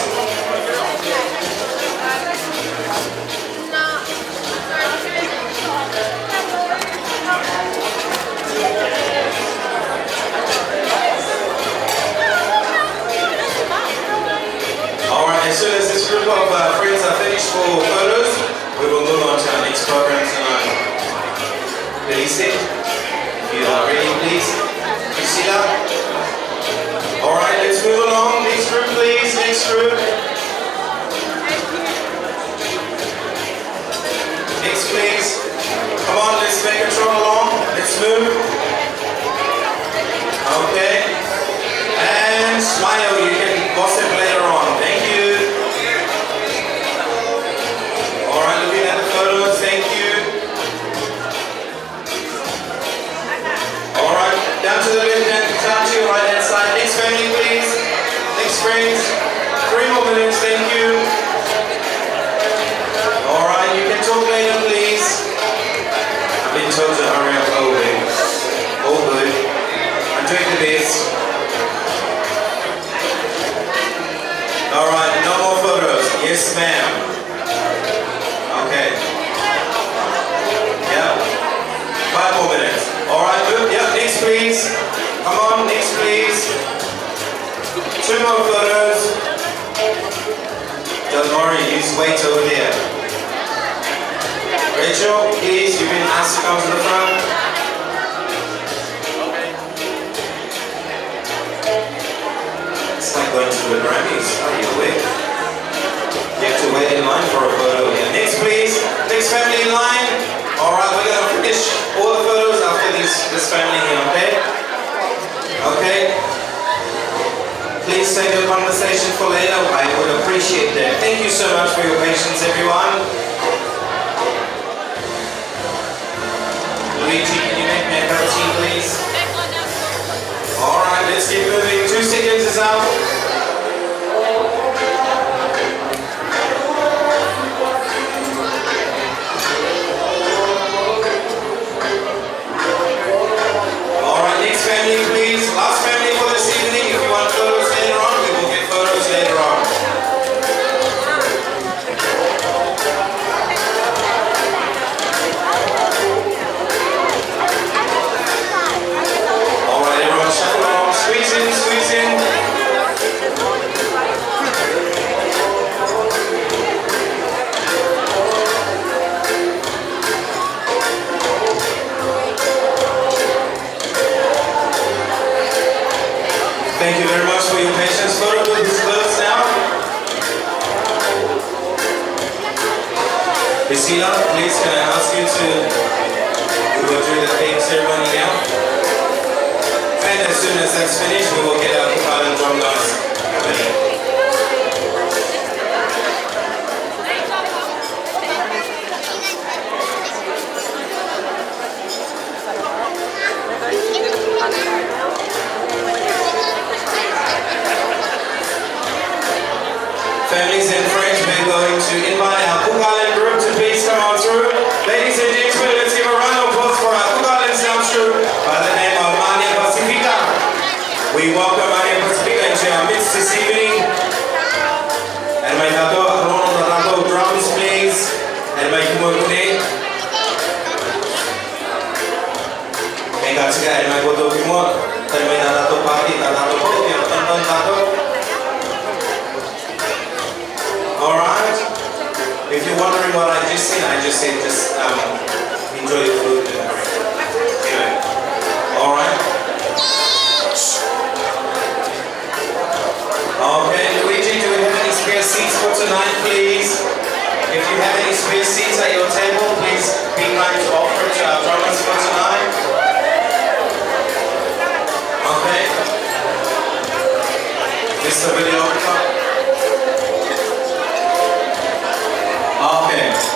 Alright, as soon as this group of friends are finished for photos, we will move on to our next program tonight. Ready, sit? If you are ready, please. Priscilla. Alright, let's move along. Next group, please. Next group. Next, please. Come on, let's make a trot along. Let's move. Okay. And smile. You can gossip later on. Thank you. Alright, looking at the photos. Thank you. Alright, down to the left hand, down to your right hand side. Next family, please. Next friends. 3 more minutes, thank you. Alright, you can talk later, please. I've been told to hurry up. Oh, wait. All good. I'm doing the best. Alright, no more photos. Yes, ma'am. Okay. Yeah. 5 more minutes. Alright, good. Yeah, next please. Come on, next please. 2 more photos. Don't worry, use weight over there. Rachel, please, you've been asked to come to the front. It's like going to the Grammys. Are you awake? You have to wait in line for a photo here. Next please. Next family in line. Alright, we're going to finish all the photos after this family here, okay? Okay? Please save your conversation for later. I would appreciate that. Thank you so much for your patience, everyone. Luigi, can you make me a cup of tea, please? Alright, let's keep moving. 2 seconds is out. Alright, next family, please. Last family for this evening. If you want photos later on, we will get photos later on. Alright, everyone shuffle along. Squeeze in, squeeze in. Thank you very much for your patience. Photo booth is closed now. Priscilla, please can I ask you to go through the cake ceremony now? And as soon as that's finished, we will get our Kukal and drum dance ready. Families and friends, we're going to invite our Kukal group to please come on through. Ladies and gentlemen, let's give a round of applause for our Kukal Sound Group by the name of Mania Pacifica. We welcome Mania Pacifica into our midst this evening. mind what I just said just enjoy your food and anyway. Alright? Okay, Luigi, do we have any spare seats for tonight, please? If you have any spare seats at your table, please be kind to offer it to our drummers for tonight. Okay? Mr. Videographer? Okay.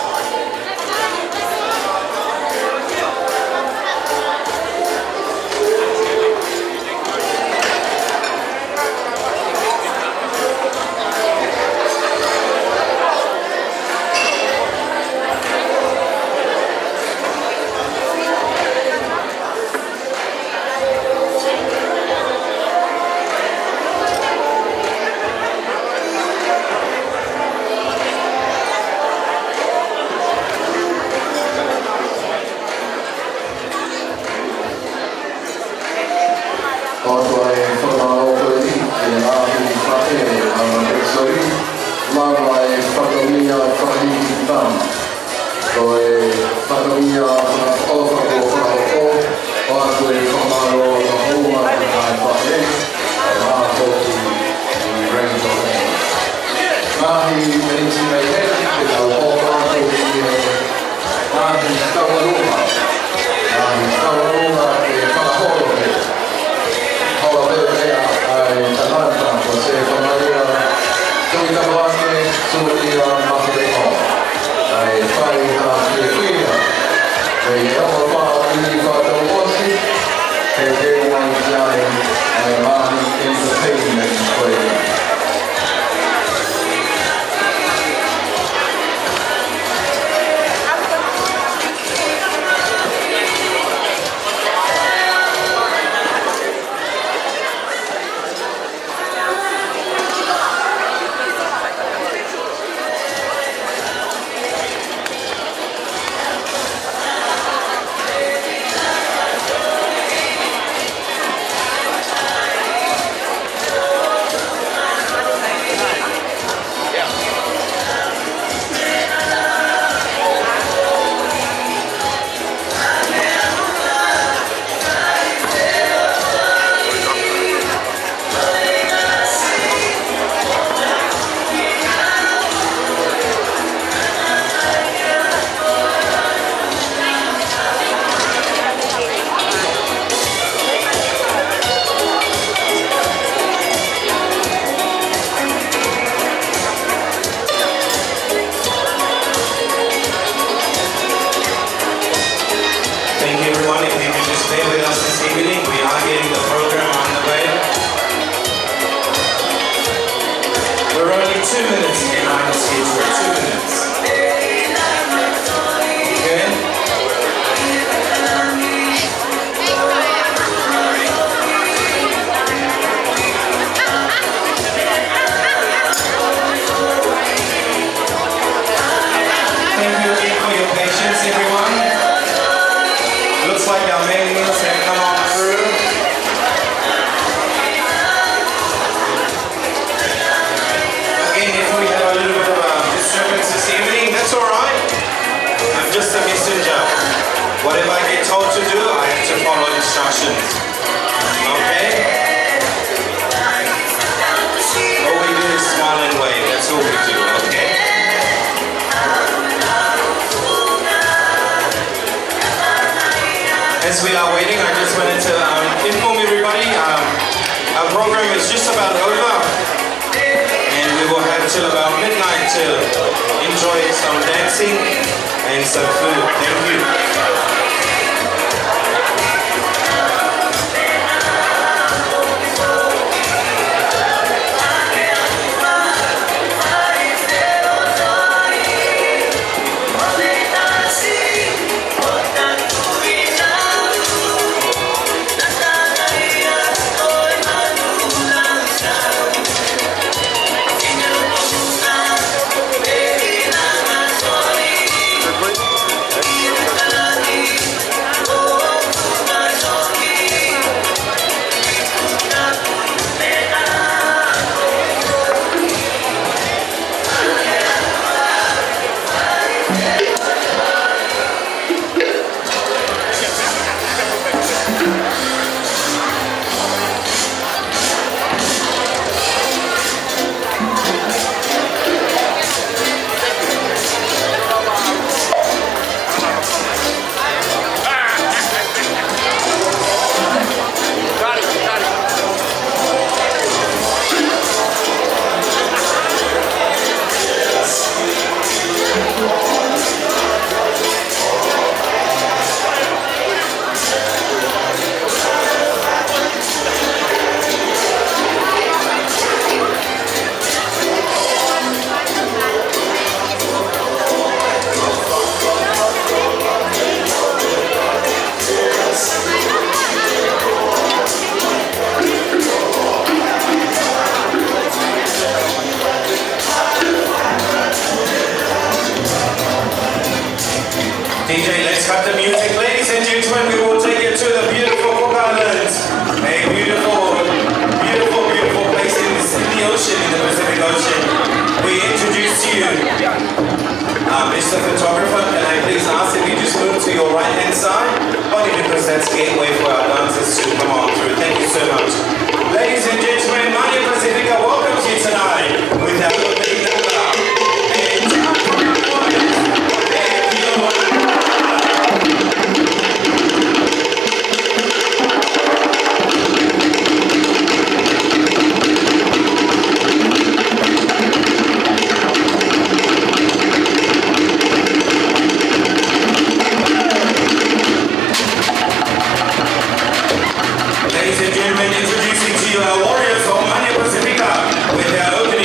Whatever I get told to do, I have to follow instructions. Okay? All we do is smile and wave. That's all we do, okay? As we are waiting, I just wanted to inform everybody, our program is just about over. And we will have till about midnight to enjoy some dancing and some food. Thank you. DJ, let's cut the music. Ladies and gentlemen, we will take you to the beautiful Cook Islands. A beautiful, beautiful, beautiful place in the ocean, in the Pacific Ocean. We introduce you, Mr. Photographer, can I please ask if you just move to your right-hand side? Only because that's gateway for our dancers to come on through. Thank you so much. Ladies and gentlemen, Mania Pacifica welcomes you tonight with our opening number. Ladies and gentlemen, introducing to you our warriors of Mania Pacifica with their opening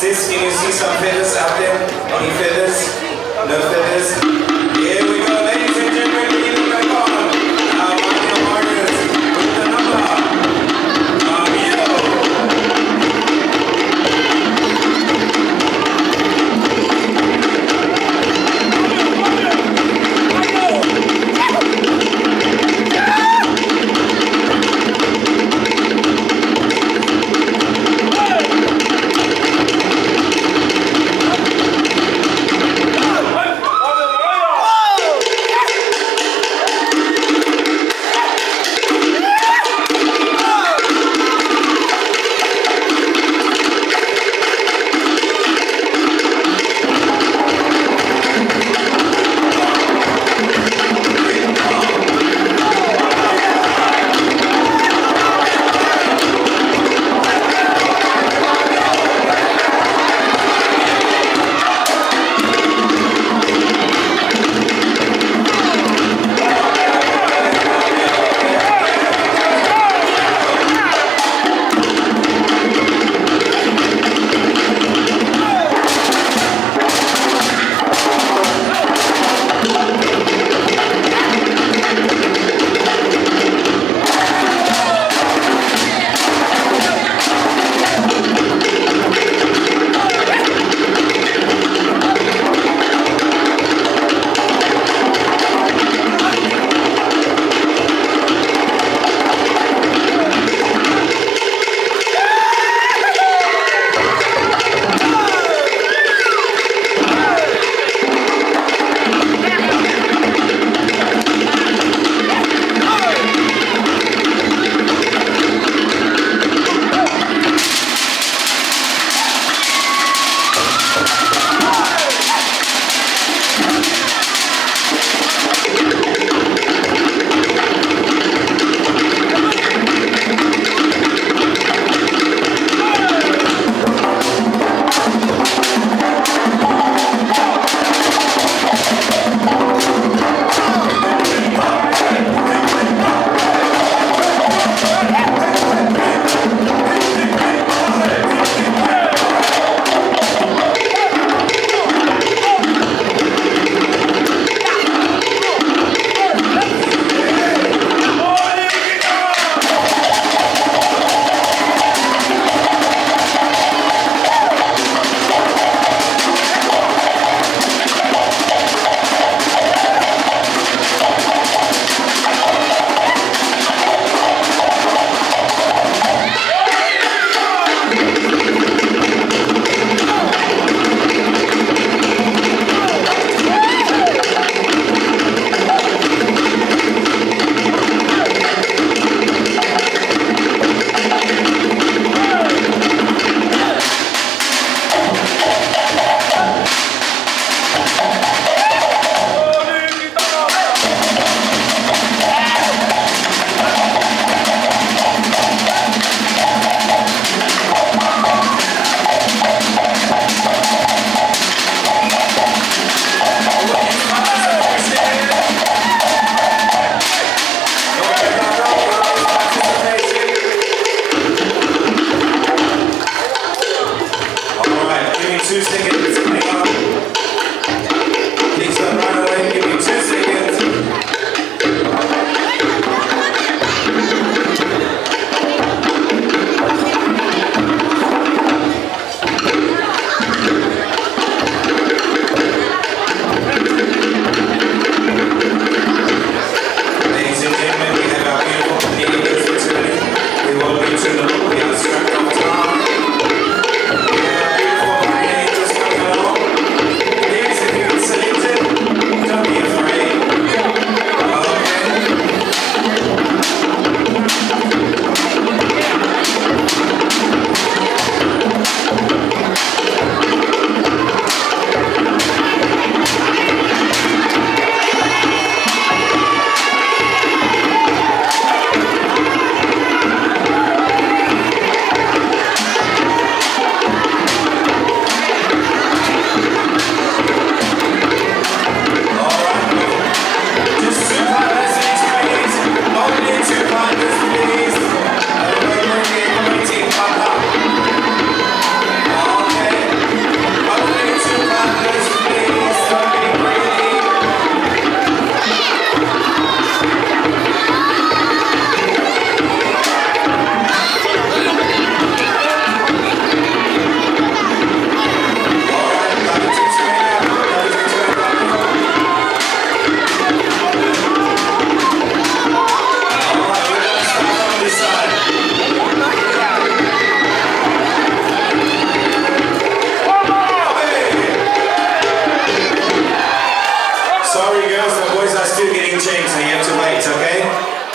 Sis, can you see some feathers out there? Any feathers? No feathers? Here we go, ladies and gentlemen, leave it back on. Now, Mario Warriors with the number.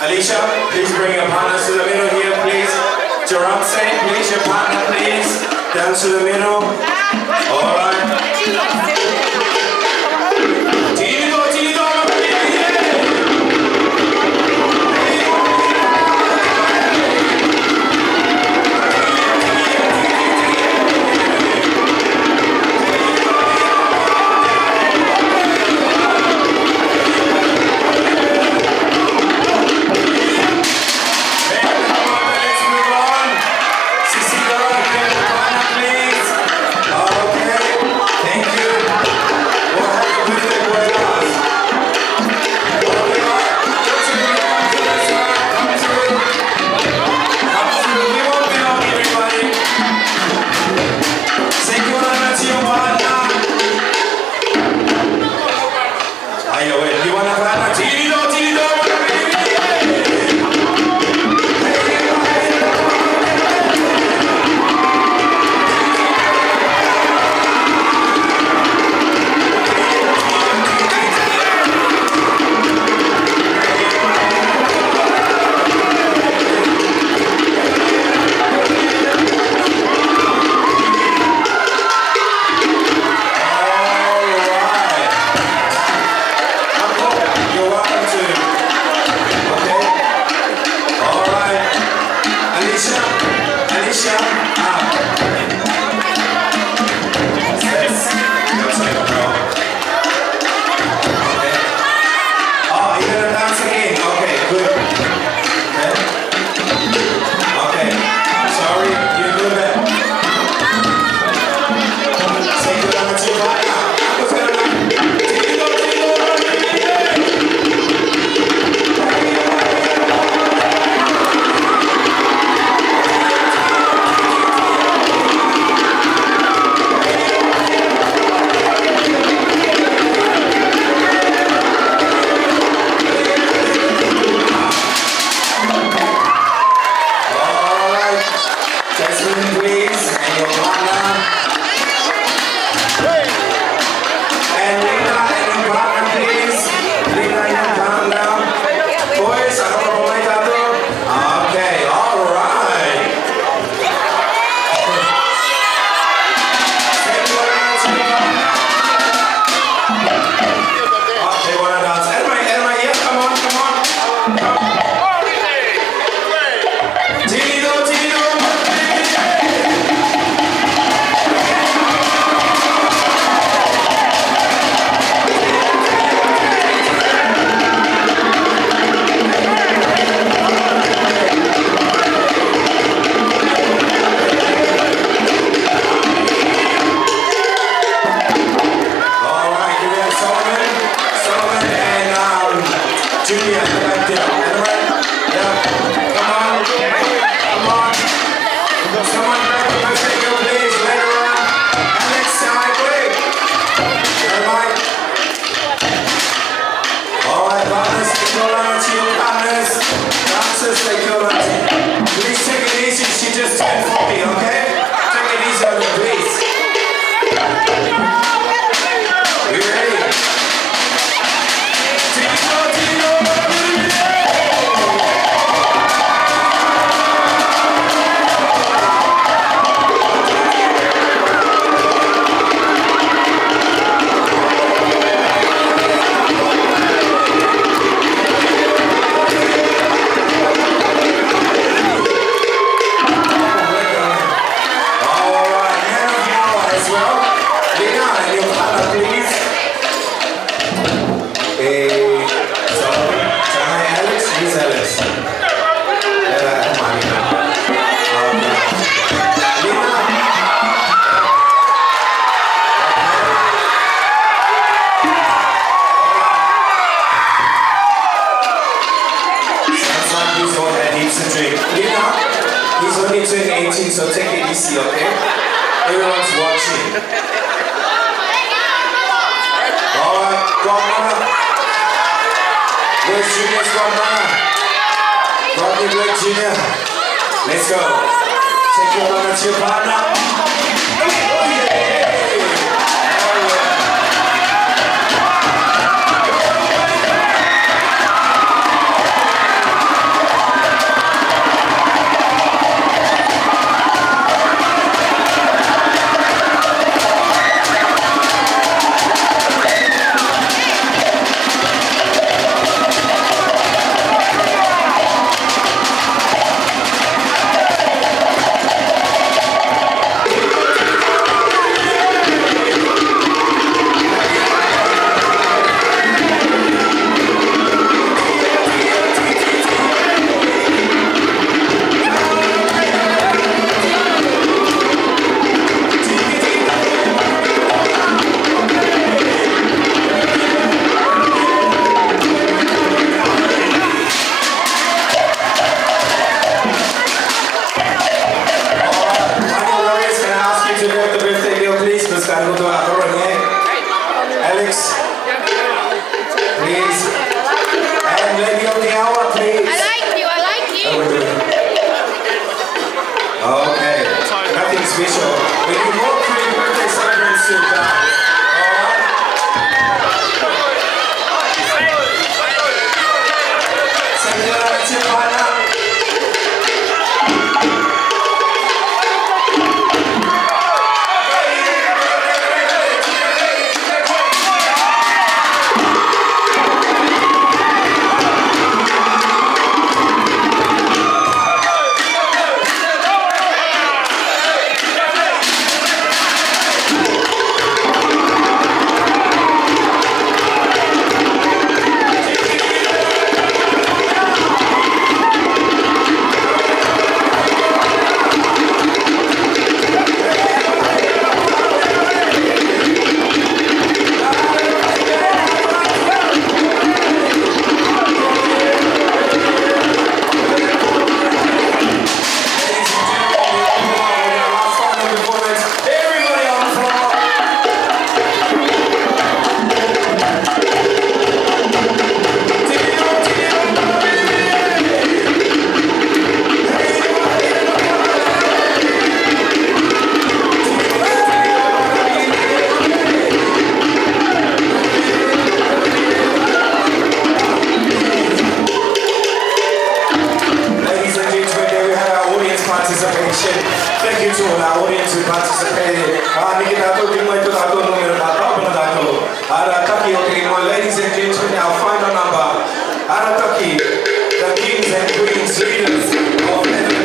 Alicia, please bring your partners to the middle here, please. Geronte, please, your partner, please. Down to the middle. All right. So take it easy, okay? Everyone's watching. Alright, Guamana. Where's Junior's Guamana? Rodney Blake Jr. Let's go. Take your partner to your partner. Oh yeah! Oh yeah! start with Alex, please. And lady of the hour, please. I like you. Okay, nothing special. We need more pre-birthday celebrants to come. Thank you to all our audience who participated. Ladies and gentlemen, our final number. Arataki, the kings and queens, leaders of heaven.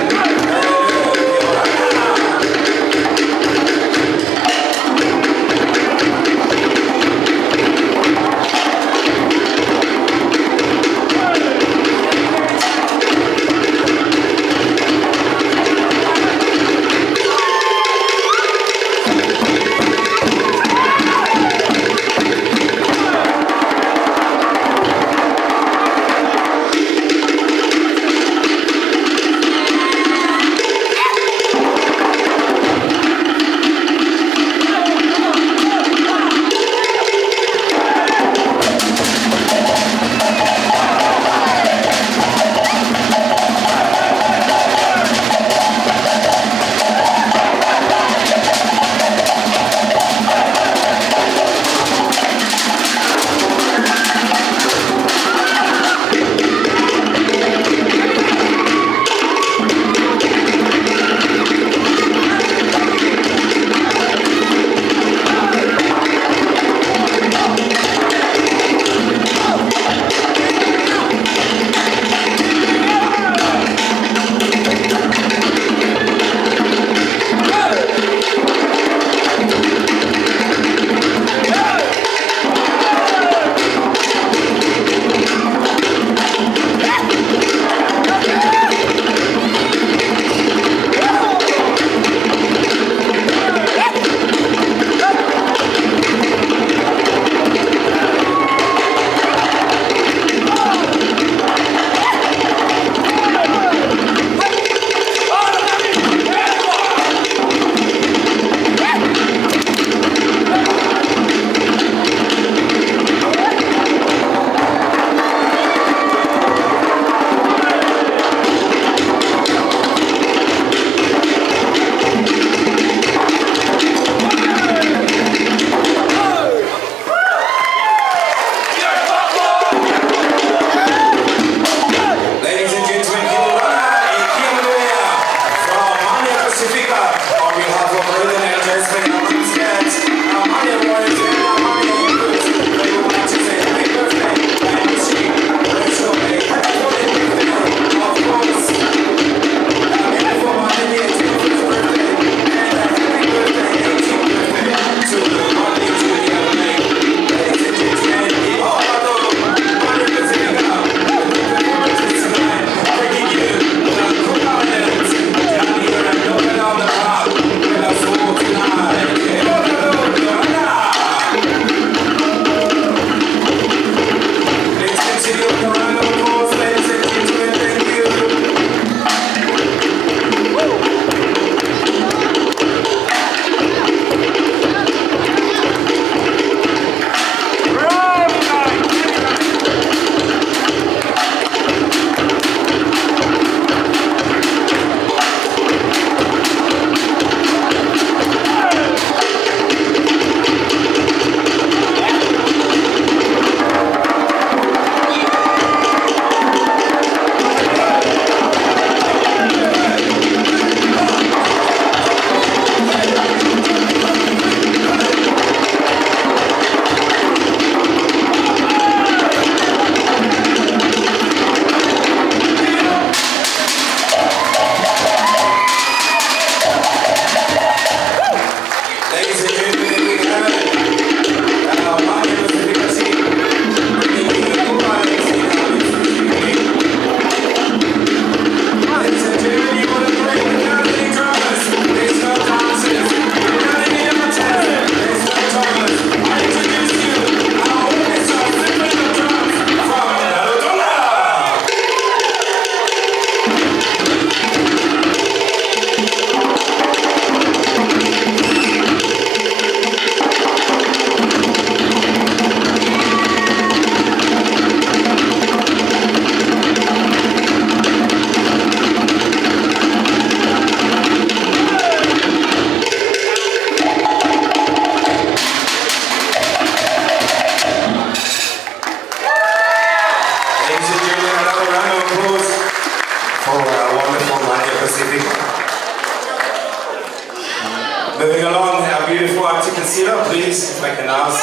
consider, please, if I can ask.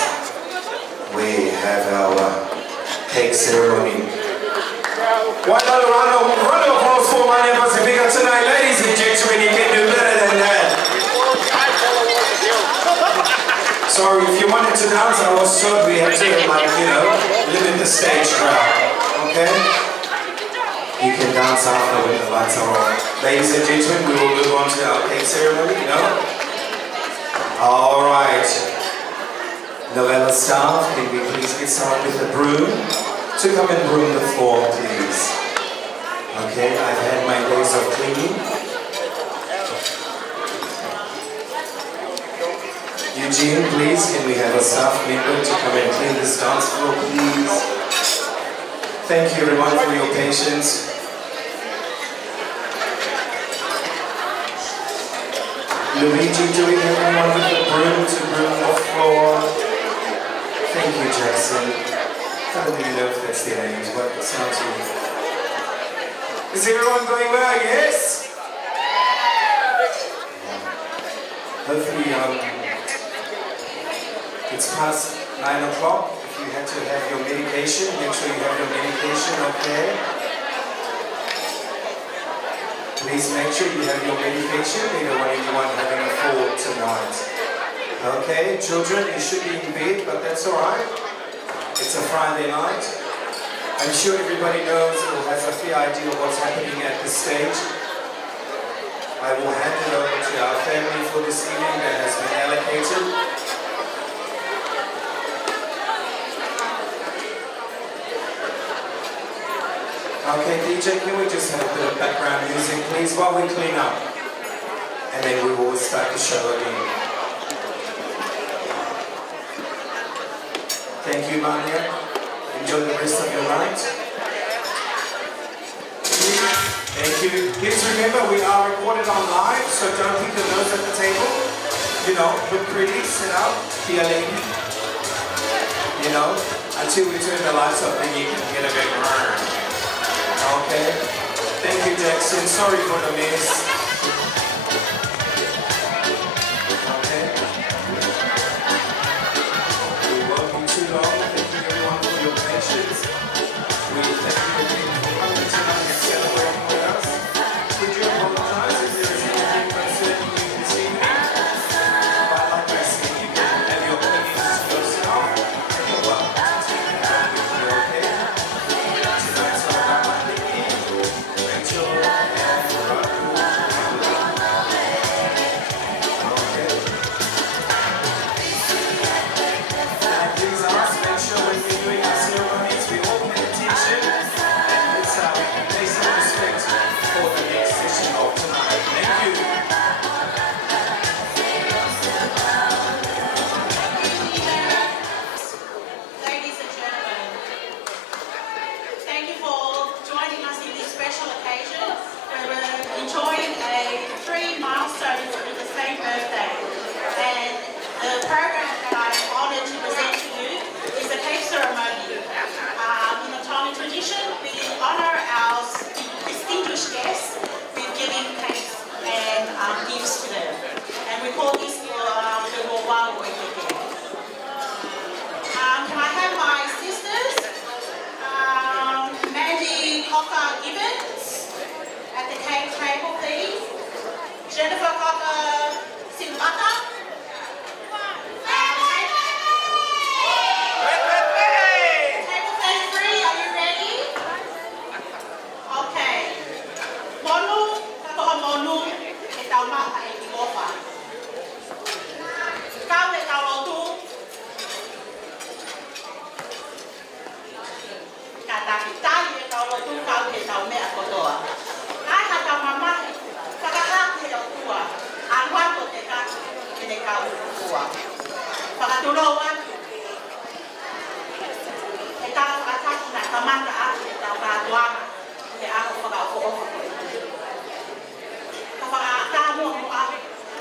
We have our cake ceremony. Why not a round of applause for Mania Pacifica tonight, ladies and gentlemen? You can do better than that. Sorry, if you wanted to dance, I was told we had to, limit the stage crowd. Okay? You can dance after when the lights are on. Ladies and gentlemen, we will move on to our cake ceremony. No? All right. Novella staff, can we please get someone with a broom to come and broom the floor, please? Okay, I've had my days of cleaning. Eugene, please, can we have a staff member to come and clean this dance floor, please? Thank you everyone for your patience. Luigi, do we have anyone with a broom to broom the floor? Thank you, Jackson. I don't even know if that's their names, but it sounds good. Is everyone going well? Yes? Hopefully, it's past 9 o'clock. If you had to have your medication, make sure you have your medication, okay? Please make sure you have your medication. We don't want anyone having a fall tonight. Okay, children, you should be in bed, but that's all right. It's a Friday night. I'm sure everybody knows or has a fair idea of what's happening at this stage. I will hand it over to our family for this evening that has been allocated. Okay, DJ, can we just have a bit of background music, please, while we clean up? And then we will start the show again. Thank you, Mania. Enjoy the rest of your night. Thank you. Please remember, we are recorded on live, so don't pick your nose at the table. Look pretty, sit up, be a lady. Until we turn the lights up, then you can get a big burn. Okay. Thank you, Jackson. Sorry for the mess. Okay. We won't be too long. Thank you everyone for your patience. We thank you again for coming tonight and celebrating with us. Could you apologize if there is anything concerning you this evening? But like I said, you can have your opinions to yourself. You're welcome to take it out with you, okay? Tonight's all about my thinking. Rachel and Raku. Okay. Now please ask, make sure when we're doing our ceremonies, we all pay attention. And let's pay some respect for the next session of tonight. Thank you. Ladies and gentlemen, thank you for joining us in this special occasion. We're enjoying 3 milestones with the same birthday. And the program that I'm honoured to present to you is the cake ceremony. In the Tongan tradition, we honour our distinguished guests with giving cakes and gifts to them. And we call this the Wawawa Wekeke. Can I have my sisters, Mandy Cocker Gibbons, at the cake table, please. Jennifer Cocker Simbaka. Table 33, are you ready? Okay. Monu, kako monu, e tau mata e tikofa. Kau e tau lotu. Katakitai e tau lotu, kau e tau mea kotoa. Ai hata mamahi, whakahaki e otua. Anwato te kaki e ne kau kua. Whakaturo atu. E tau whakataki na tamata atu e tau kātuanga. E ako whakaokooko koe. Ka whakakamua mo a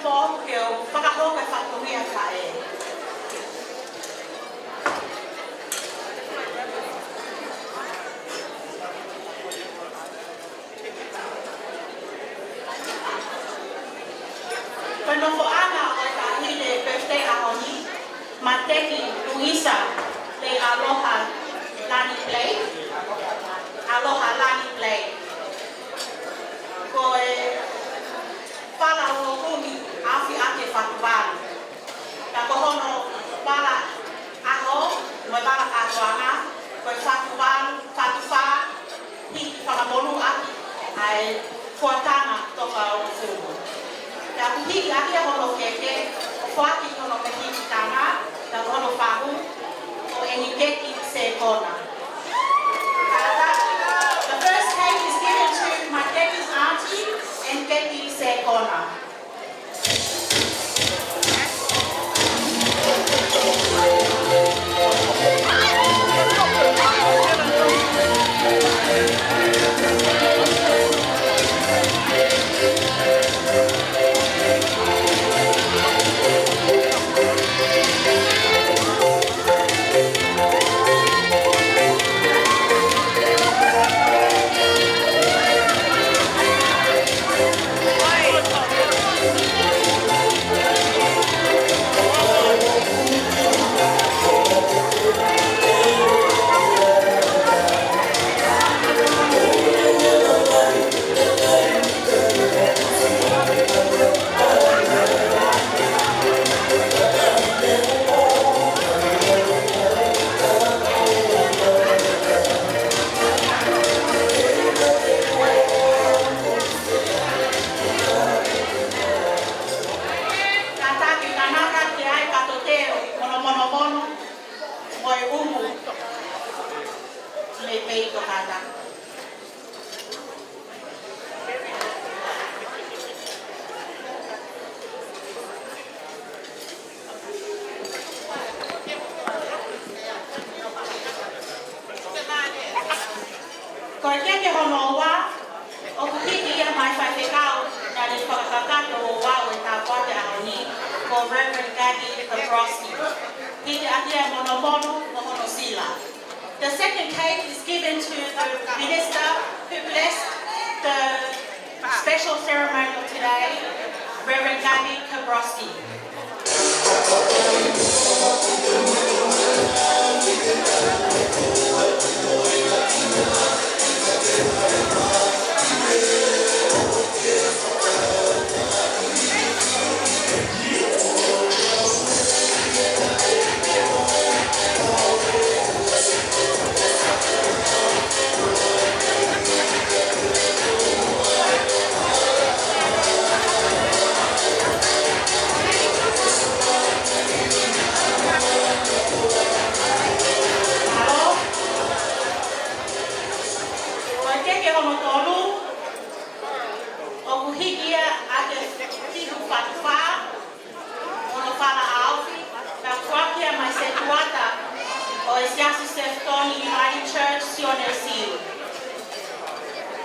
mō keo whakahoka whakatumia ka e. When no ana o ka hine birthday a honi, Mateki Luisa de Aloha Lani Play. Aloha Lani Play. Ko e pala o kumi afi ake whatuwaru. Ka kohono pala aho, mo pala katoanga, ko e whatuwha, hiki whakamonu aki, ai fuatanga toka o fumu. Ka kuhiki aki a hono keke, o whaki hono ke hiki tanga, ka hono whahu, o engi keki se kona. The first cake is given to my Keki's auntie and Keki Sekona. The second cake is given to the minister who blessed the special ceremony today, Reverend Gabby Kabrowski.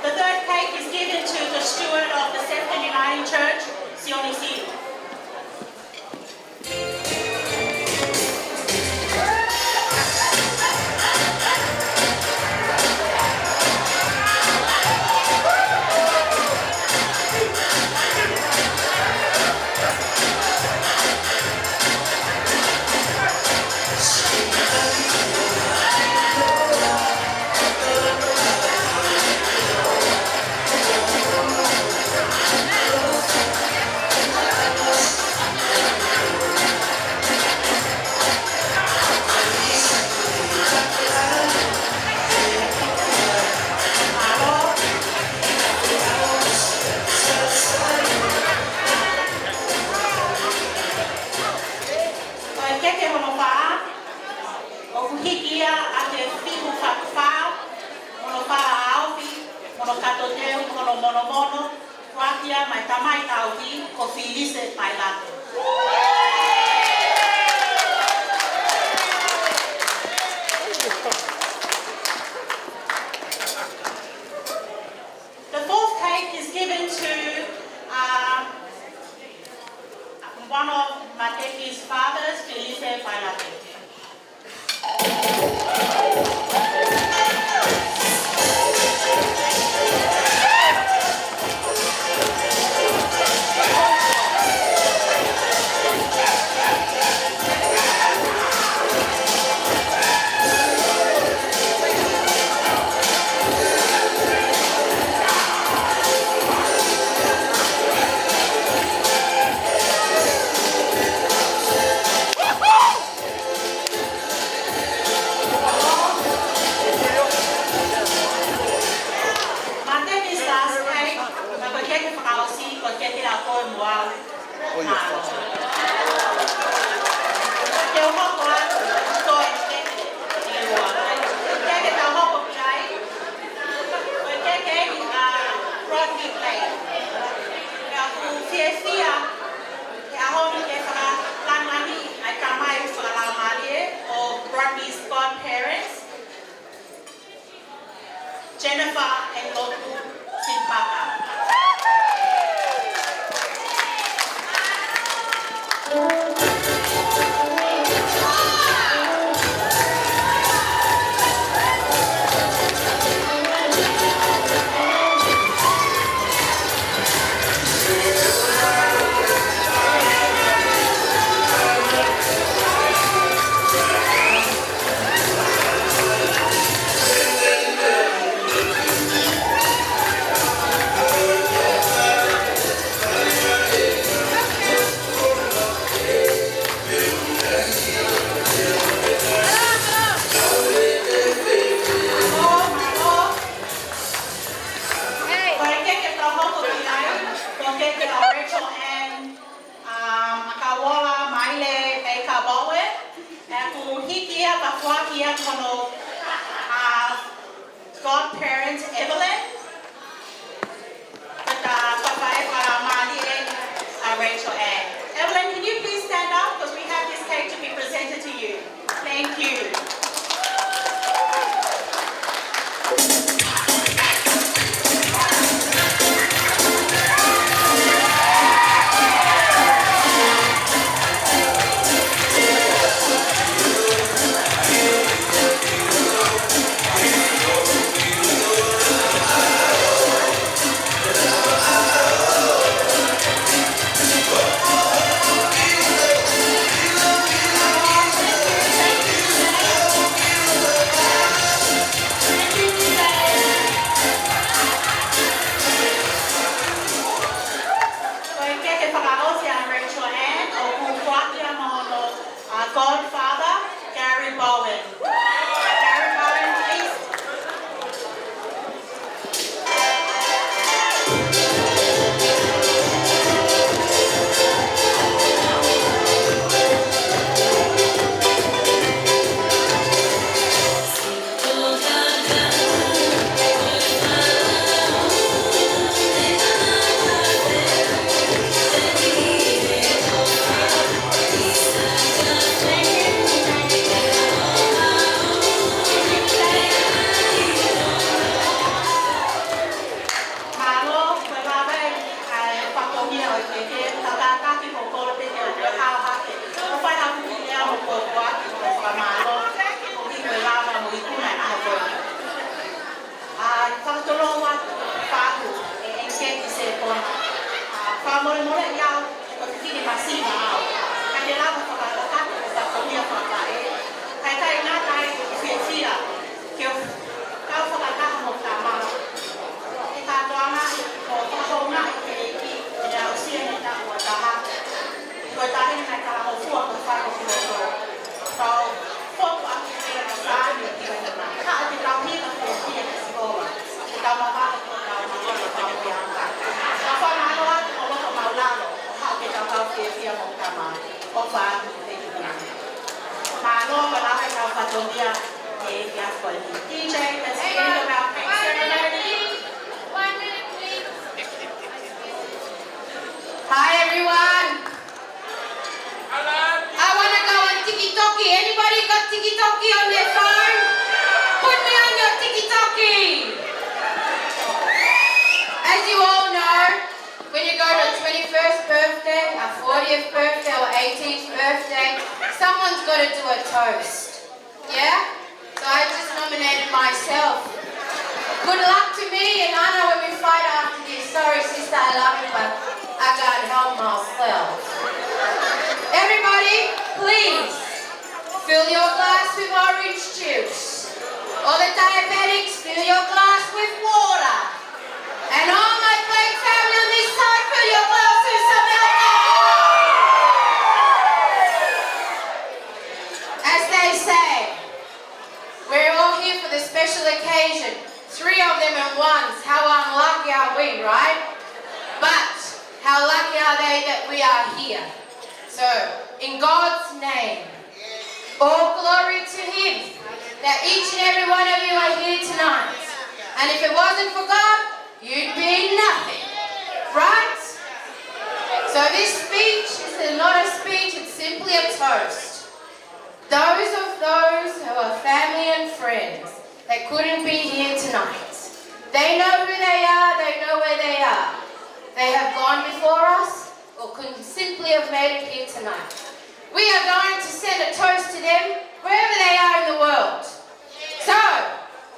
The third cake is given to the steward of the Sefton Uniting Church, Sione Siu. The fourth cake is given to one of Mateki's fathers, Felice Pailate. Jennifer and Lotu Simpaka. Godparent Evelyn, Rachel Ann. Evelyn, can you please stand up because we have this cake to be presented to you. Thank you. Godfather, Gary Bowen. Gary Bowen, please. DJ, let's hear about the ceremony. 1 minute, please. Hi, everyone. I want to go on Tiki-Toki. Anybody got Tiki-Toki on their phone? Put me on your Tiki-Toki. As you all know, when you go to a 21st birthday, a 40th birthday, or 18th birthday, someone's got to do a toast. Yeah? So I just nominated myself. Good luck to me and Anna when we fight after this. Sorry, sister, I love you, but I gotta help myself. Everybody, please fill your glass with orange juice. All the diabetics, fill your glass with water. And all my Blake family on this side, fill your glass with some alcohol. As they say, we're all here for the special occasion. 3 of them at once. How unlucky are we, right? But how lucky are they that we are here? So, in God's name, all glory to Him that each and every one of you are here tonight. And if it wasn't for God, you'd be nothing, right? So this speech is not a speech, it's simply a toast. Those who are family and friends that couldn't be here tonight, They know who they are, they know where they are. They have gone before us, or could simply have made it here tonight. We are going to send a toast to them, wherever they are in the world. So,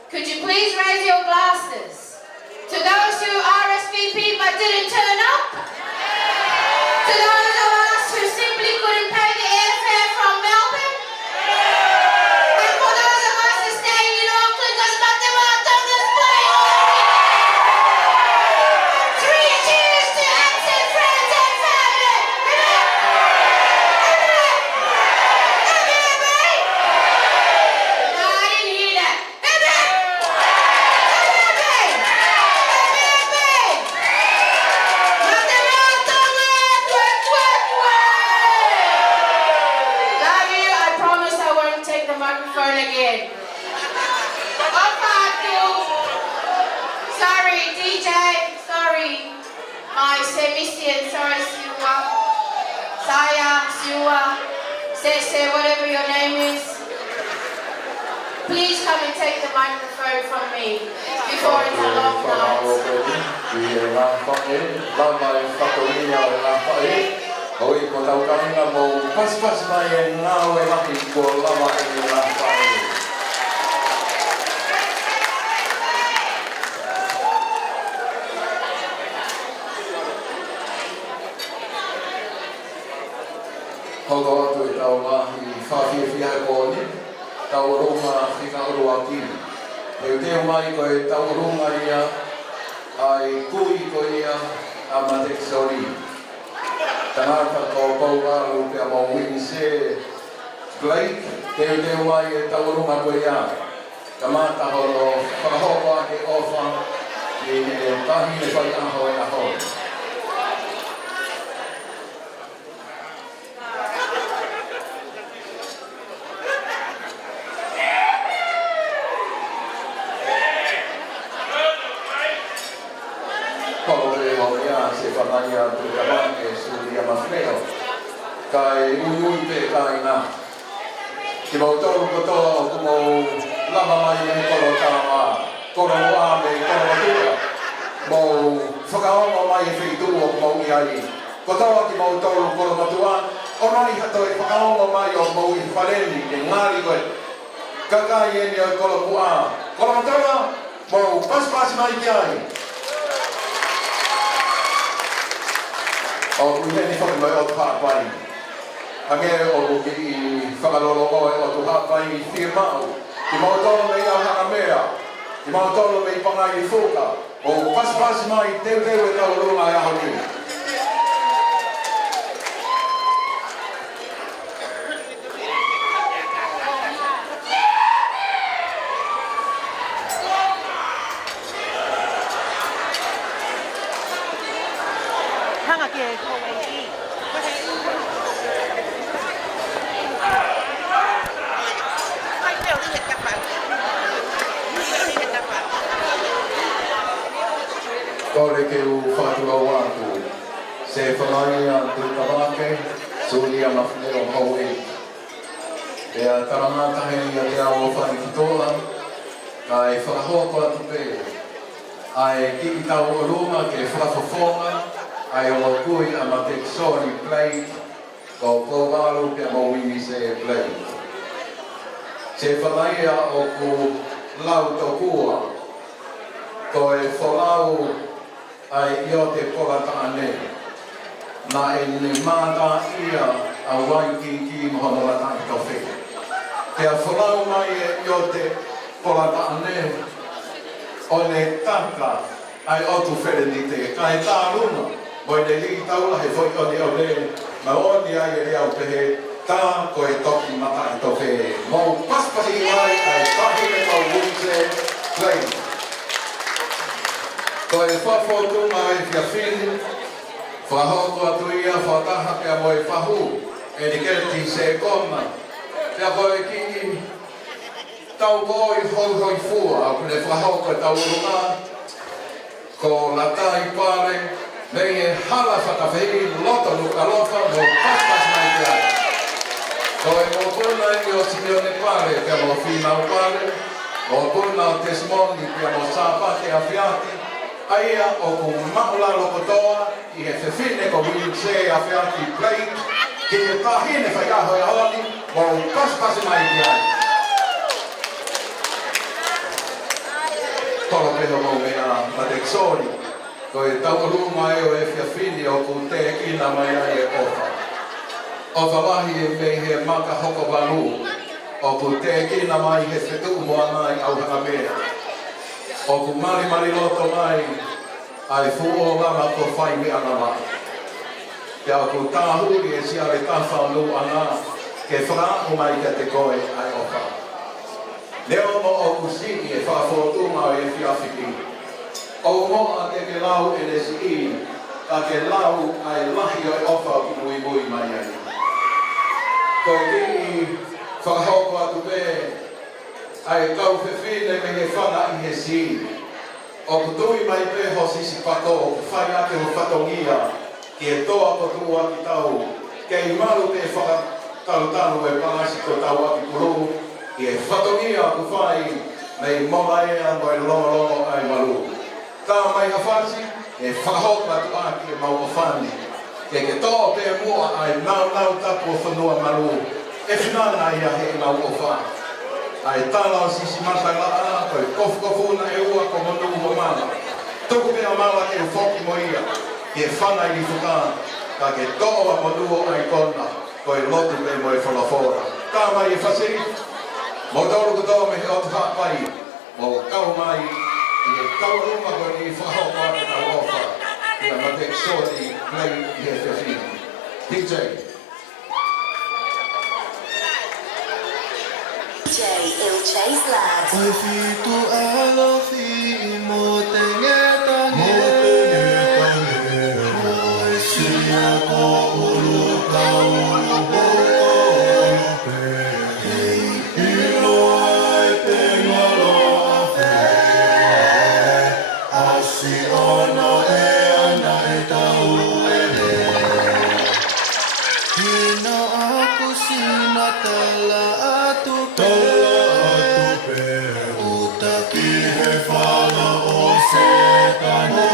could you please raise your glasses to those who RSVP'd but didn't turn up? To those of us who simply couldn't pay the airfare from Melbourne? And for those of us who are staying in Auckland because Matewa Tonga's playing? 3 cheers to absent friends and family! No, I didn't hear that. Love you. I promise I won't take the microphone again. Sorry, DJ. Sorry. My Semisian. Sorry, Siwa. Saya, Siwa. Sese, whatever your name is. Please come and take the microphone from me before it's a long night. Hoi ko tau kainga mo pas mai e ngā oe maki ko lama e ngā whae. Hoko atu e tau mahi whawhiawhia e kōni, tau ronga whika urua ki. Heu teo mai ko e tau ronga ia, ai kui ko ia a Matek Sori. Tanaka ko Pauaru pe mo Winse Blake teo mai e taurunga ko ia. Kamata holo whakahoa ke ofa i e tahi e whai aho e aho. Se whanaia tu kawange suri a mawhneo. Kai ui pe kai nā. Ki mau tōru kotoa o kumau lama mai e koro tāma. Koro wā me koro tua. Mau whakaongo mai e whitu o kumau i ai. Kotoa ki mau tōru koro matua. O nani hato e whakaongo mai o mau i whareni e ngāri koe. Kakai e ni o koro mua. Koro matua, mau pas mai ki ai. O kuheni whakamai o tu hāpai. Hange o kuki i whakalolo oe o tu hāpai i whirmau. Ki mau tolo mei au hanga mea. Ki mau tolo mei pangai i whuka. O pas mai teu e tau runga e aho ni. Kore ke u whātua wātu, se whanai a tu kawake, suri a mawhneo hau e. E a taramatahe i a te ao whani kitola, ka e whakahoko atu pē. Ai ki tau o ruma ke whakafofonga, ai o kui a Matek Sori Blake, ko Pauaru ke mawini se Blake. Se whanai a o ku lau tokua, ko e whalau ai i o te porata ane. Nā e ne māta ia a Waikiki mohonola tāki tawhi. Kia whalau mai e i o te porata ane, o ne taka ai otu whereni te kai tā runa. Moi ne li taula he whoi o ne o ne, ma o ni ai e au pehe, tā ko e toki mata i tawhi. Mau paspasi mai ai tahi me tau Winse Blake. Ko e whawhotunga e whiawhini, whahoko atu ia whataha pia mo e whahu, e ni kereti se kona. Pia koe ki tau koi hoi fua, a kune whahoko e tau urunga, ko la tai pare, mei e hala whakawhiri, loto luka loka, mo paspas mai kia. Ko e mo puna i o tiki o ne pare, pia mo whinau pare, O kuna o testimoni pia mo sapate a fiati, aia o ku maula lokotoa i he whewhine ko wheelchair a fiati plate, ki he tahine whai aho e honi, mo kaspasi mai ki ai. Tolo peho mo mea mateksori, ko e tau runga e o e whiawhini o ku te kina mai ai e ofa. Ofa wahi e mei he maka hoko walu, o ku te kina mai he whetu moa mai au hanga mea. O ku mari loto mai, ai fu o lama ko whai me ana mai. Ia o ku tāhuri e sia le tawhanu ana, ke whakaamu mai ka te koe ai ofa. Leo mo o ku sini e whaafotunga o e whiawhiki. O moa te ke lau e le si i, a ke lau ai lahi o e ofa ki mui mai ai. Ko e ki i whakahoko atu pē, ai kau whewhine me he whana i he si. O ku tui mai pē ho sisi pato, ku whai ake ho whatongia, ki e toa ko tua ki tau, kei maru te whakatau tanu e palasi ko tau aki kuru, ki e whatongia ku whai, nei mola ea mo e lomo ai maru. Tā mai hawhasi, e whakahoko atu aki e mau o whani, ke toa pē mua ai nau tapu o whanua maru, e whinana ia he mau o whani. Ai tāla o sisi matanga a, koe kofu na e ua ko monu mo mama. Tuku pia mama ke ufoki mo ia, ke whana i whuka, ka ke toa monu o ai kona, koe lotu pe mo e whalafora. Tā mai e whasiri, mo tauru kutoa me he otu hapai, mo kau mai, i e kau runga koe ni whahau pāke tau ofa, ia matek sori play i he whiawhini. DJ. Il Chase Lad. Oi fitu alofi mo te ngetane, oi sia ko ulu ka ulu boko ulu pe, ilo ai te ngalo afe, asi ono e ana e tau ele. Hina aku sina tala atu pe, utaki he whala o setane,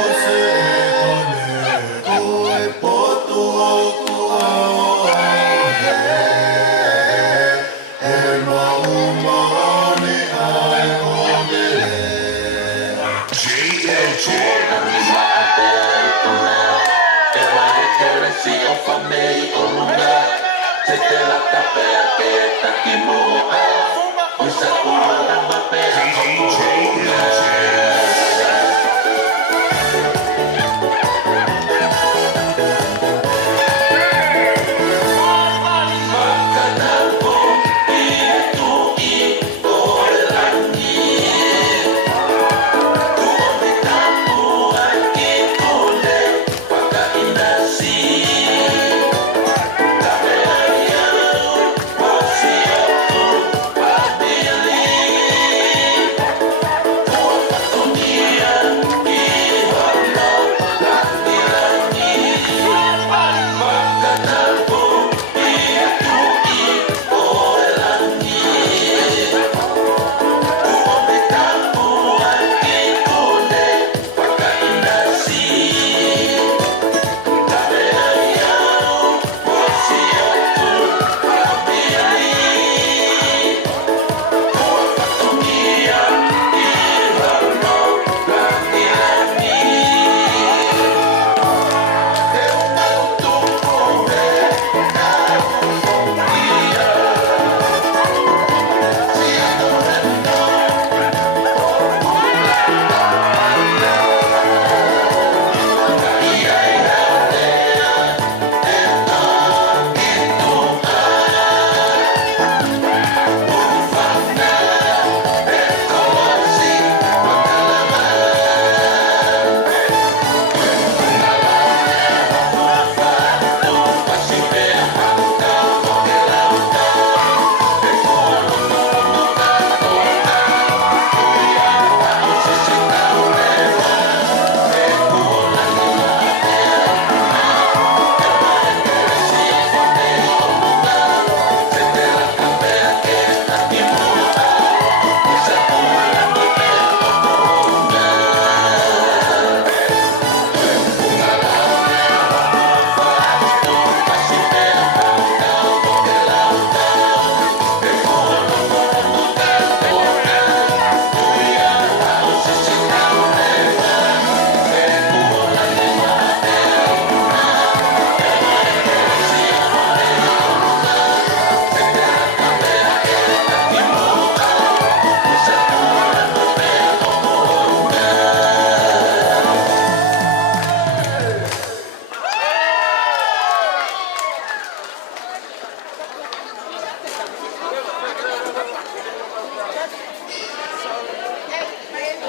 koe potu au kua o he, e maumani ai o mele. GL Si o famei o lunga, se te la tapea que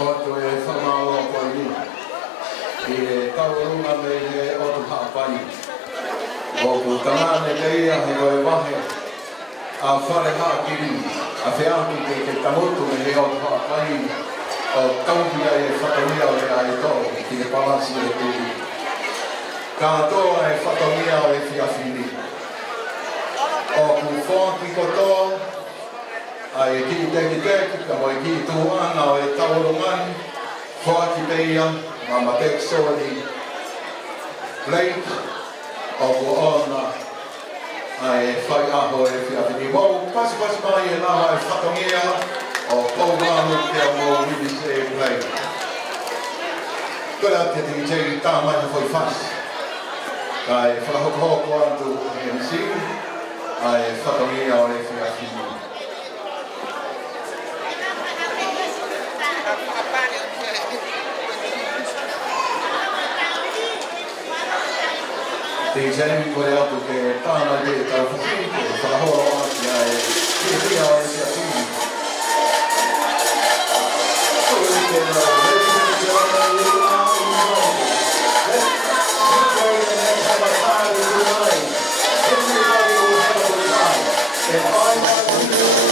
Koto e whamao o koi ni. I e kaurunga me he o tu hapai. O ku tamane leia he oe wahe. A whare haakiri. A whiaki ke tamutu me he o tu hapai. O kaupia e whakamia o e ai tō. Ki e palasi e tūri. Kātoa e whakamia o e whiawhiri. O ku whaki kotoa. Ai ki teki teki, ka moi ki tuana o e taurungani, whaaki teia, mama tek sori, leit, o ku ona, ai whai aho e whiawhini. Mou, pasi mai e nawa e whakangia, o Paulanu kia mou wini se e play. Kura te tiki teki tāmai na whai whas. Ai whahoko atu MC, ai whakangia o e whiawhini. Te Jamie kore atu ke tāna te tau whaki, ke whakahoro ati ai, ke tia o e tia tūni. Kore te rau, ladies and gentlemen, you are in home. Let's enjoy the next have a party tonight. Everybody will have a good time. And I want you to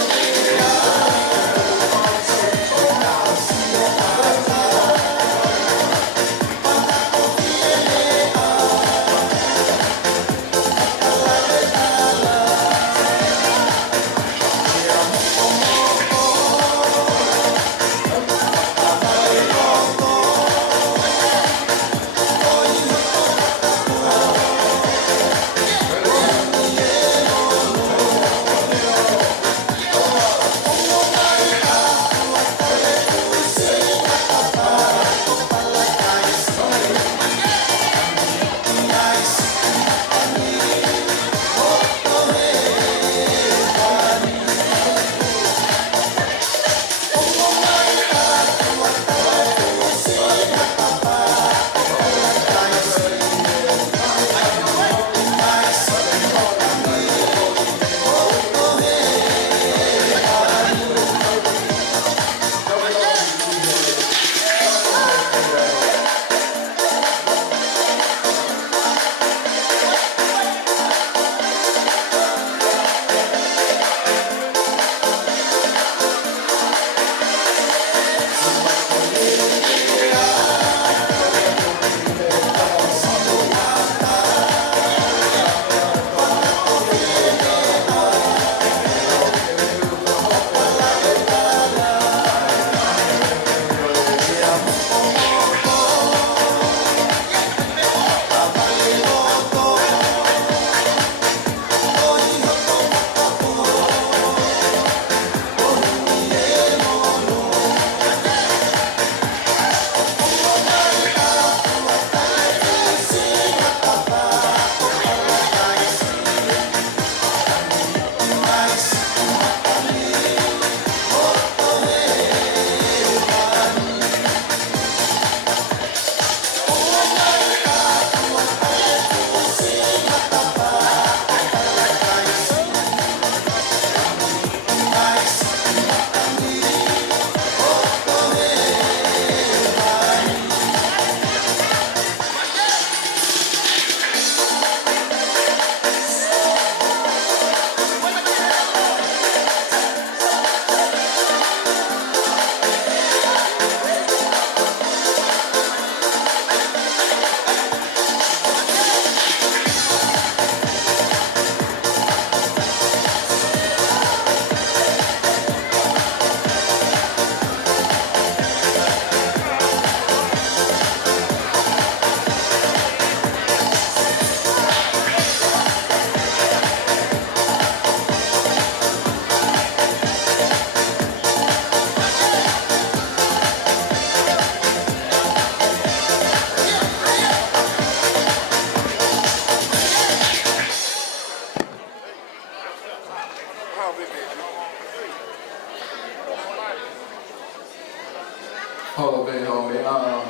Holo beho me a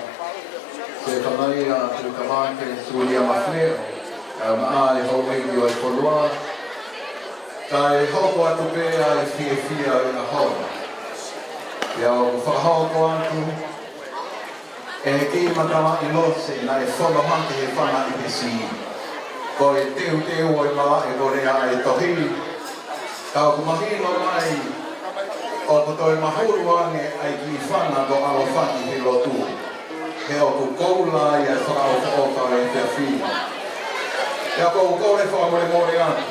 se whanai a tu kamake suri a mawhneo a e ho mei o e polua ka e hoko atu pe a e fia fia i a holo Ia o whakahoko atu. E ki matama I lose na e wholo hake he whana I te si. Ko e teu o I maa e kore a e tohi. Kau kumahino mai o koto e mahuru ange ai ki whana ko alo whaki he lotu. He o ku koula I e whakaoka e te whina. Ia kou kore whakamore more atu.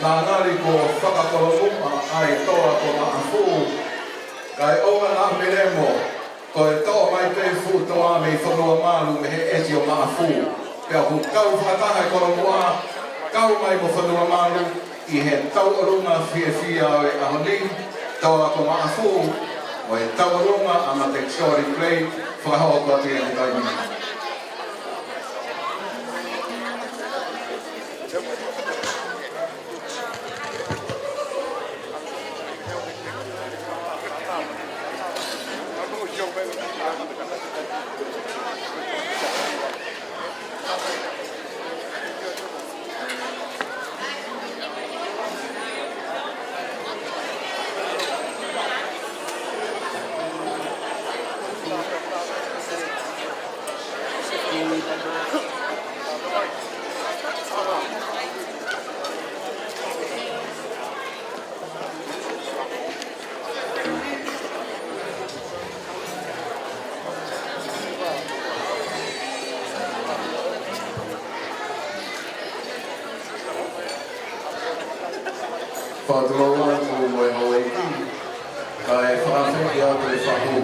Nā ngari ko whakakolouma ai toa ko maa fu. Kai oa nā meremo, ko e toa mai pe fu toa me whanua malu me he esi o maa fu. Pea ku kau whataha e koromua, kau mai mo whanua malu I he tau arunga fia o e ahoni, toa ko maa fu, o e tau arunga ama te Shorty Play, whakahoa ko ati e te kaimini. Whāturoa ko moe hoi ki, ka e whakawheki atu e whahu.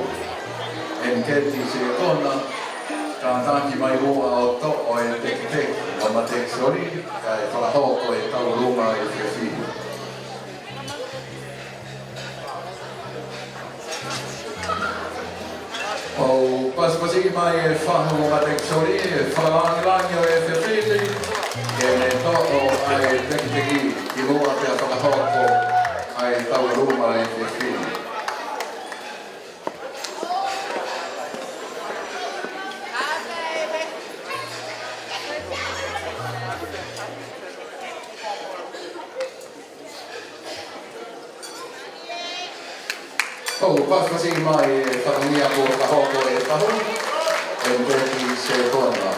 En keti se kona, ka tāki mai roa o to o e teki teki, o ma teki sori, ka e whakahoko e tau runga e whiwhi. O paspasi mai e whahu o ma teki sori, e whakalangilangi o e whiwhi, e ne to'o ai teki teki I roa te a whakahoko ai tau ruma e te whiwhi. O paspasi mai e whakamia ko whakahoko e tahu, e mweti se kona.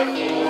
Oh,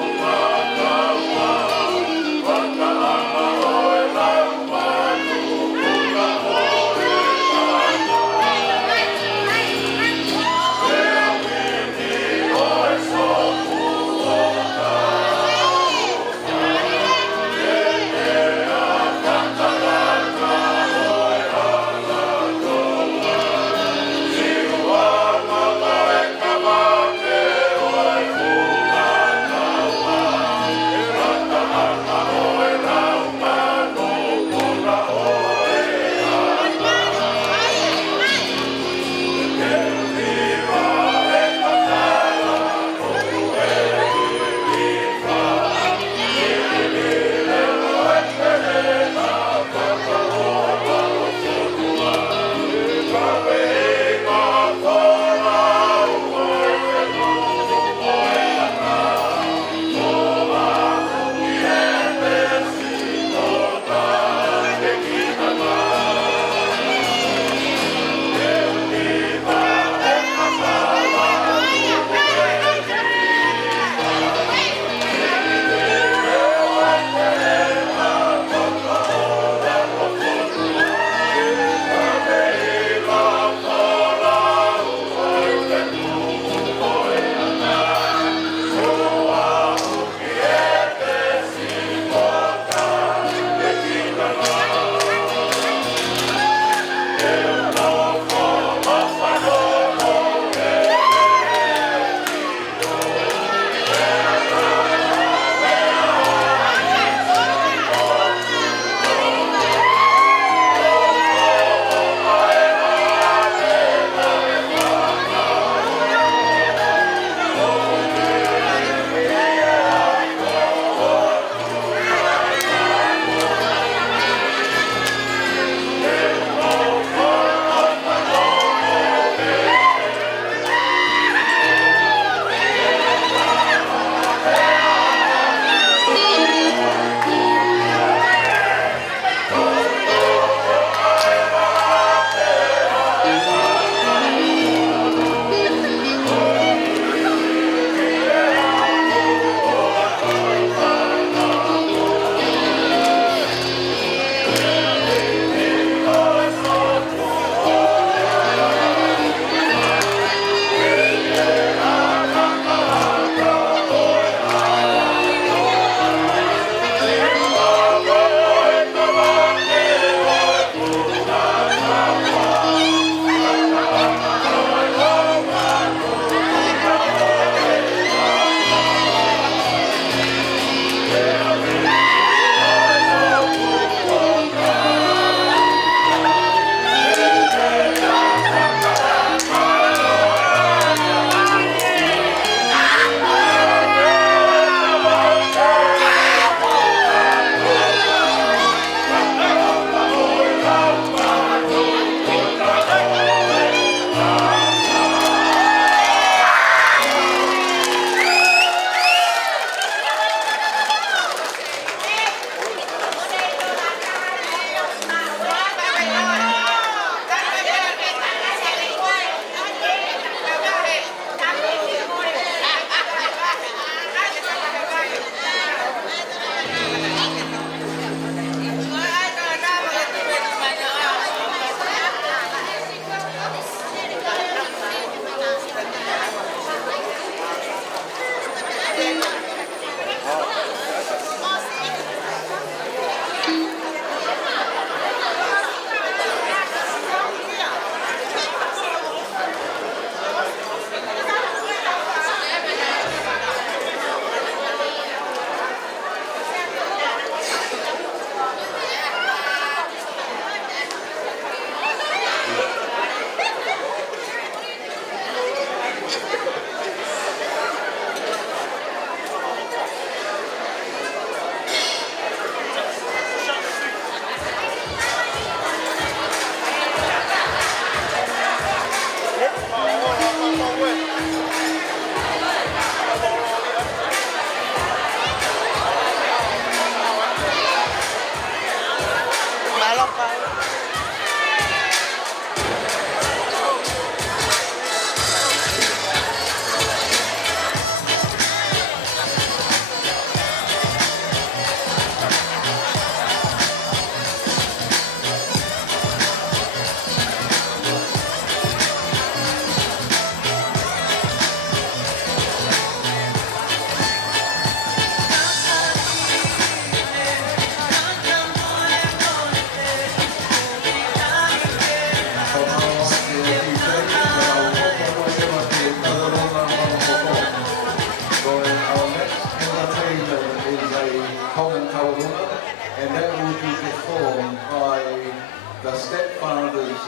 mother's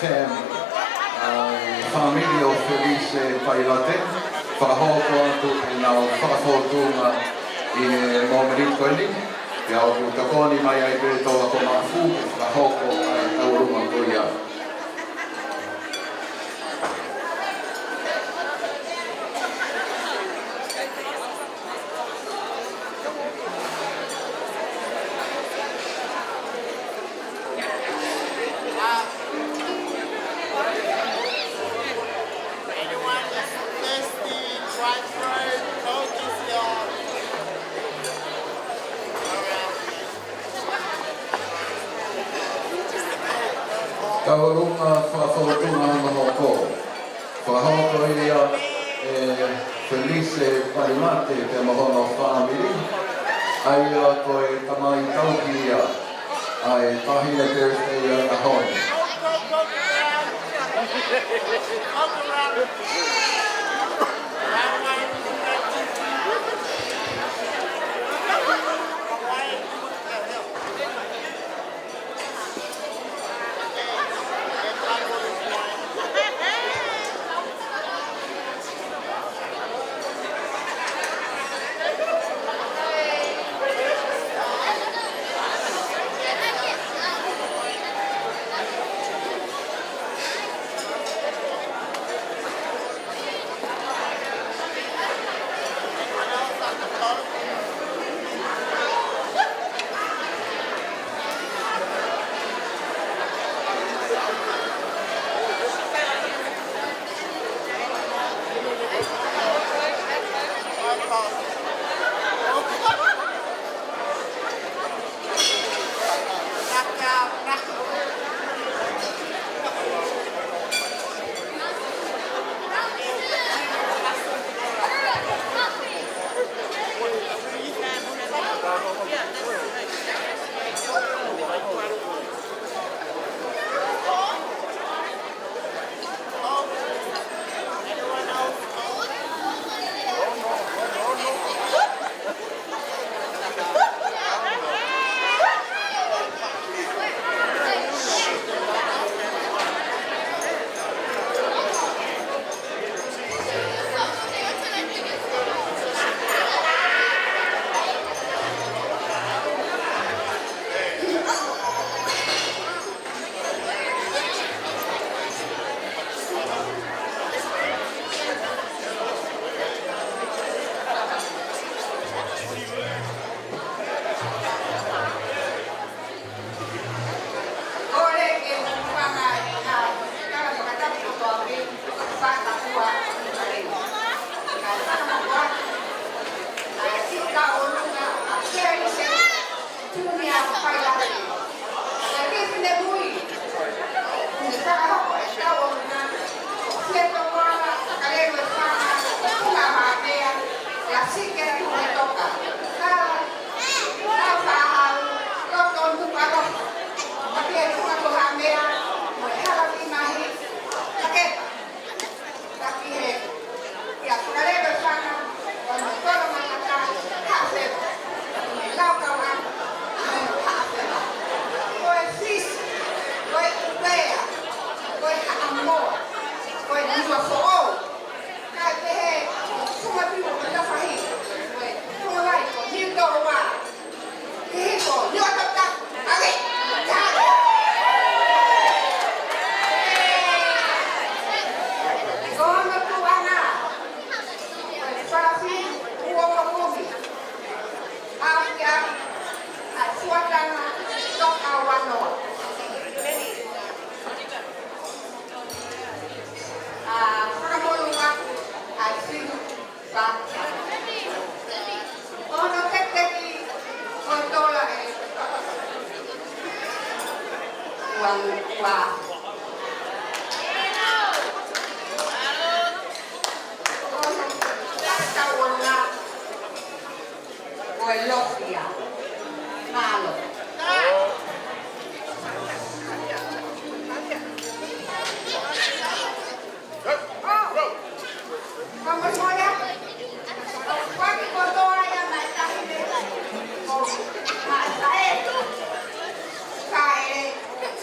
family. Familia Felice Pailate, whakahoko atu i nā whakafotunga i Momerikoni. Ia o ku takoni mai ai pe toa ko mafu, whakahoko ai tauruma koia. Taurunga whakawhatunga mahoko. Whakahoko ia Felice Parimate te mahono whamiri. Aia koe tamai tauki ia. Ai tahine Thursday ia ahon.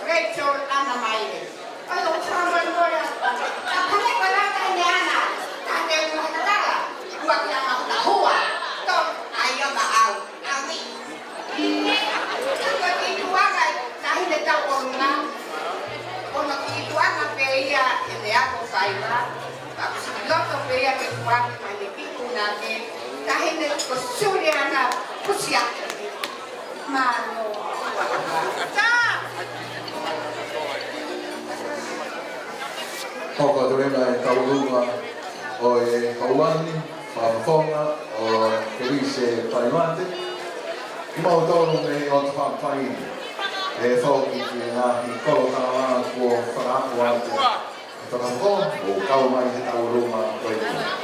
Rachel Anna Mano. Hoka tuena e taurunga o e hauani, whawhonga o Kelise Paimate. I mau tonu me o te whapai e whauki ki ngāhi kolotāna kua whakaakua te whakako o kau mai he taurunga o e tū.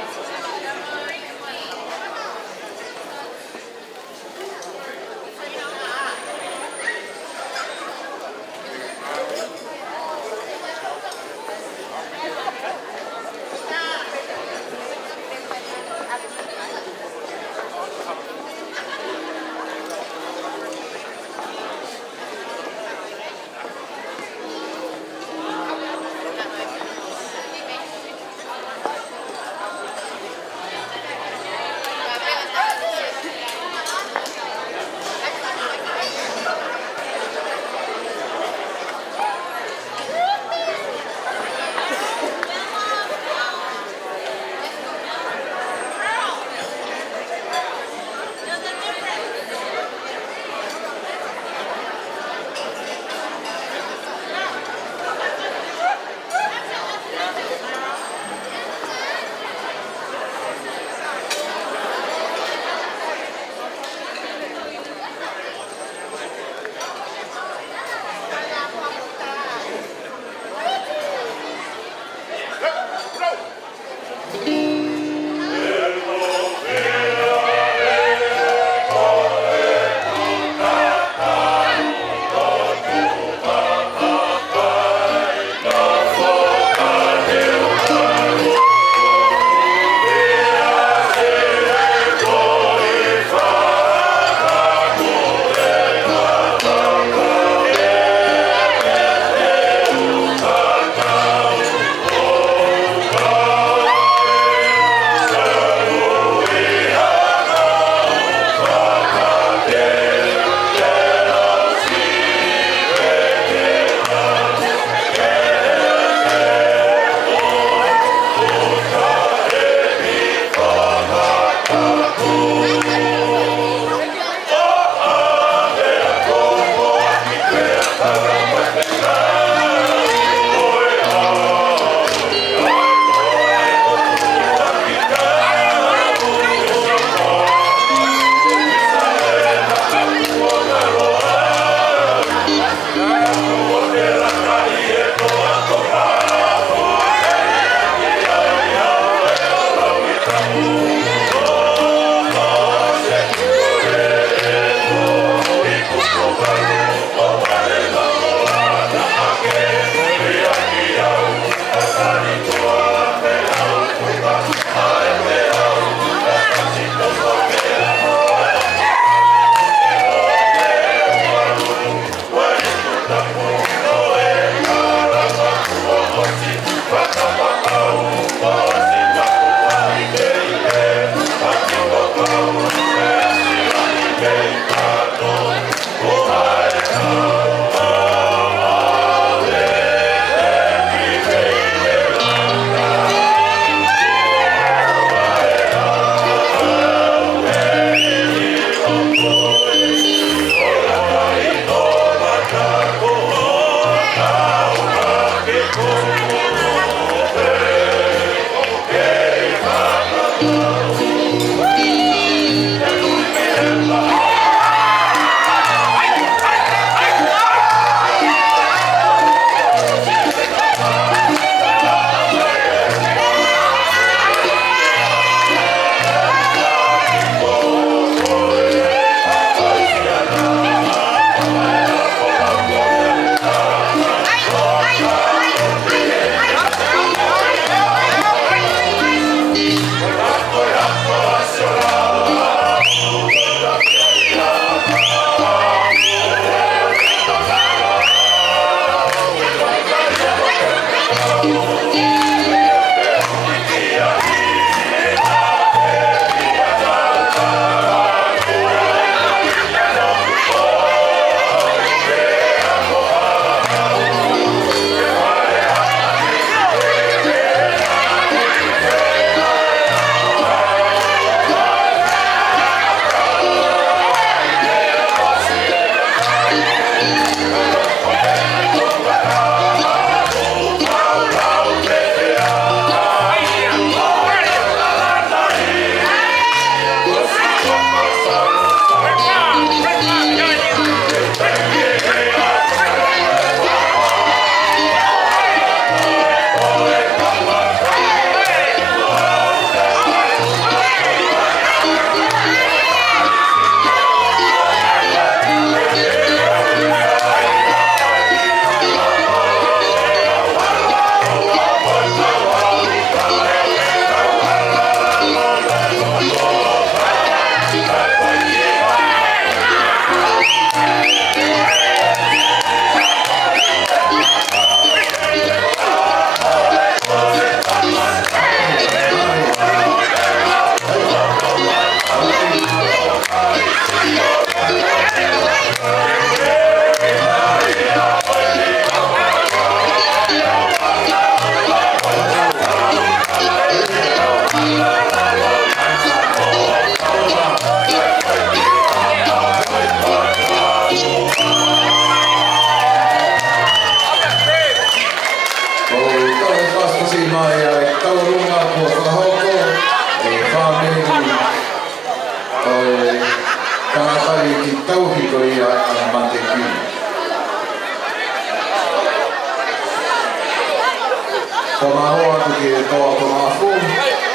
Ko mahoa atu ki toa ko mafu.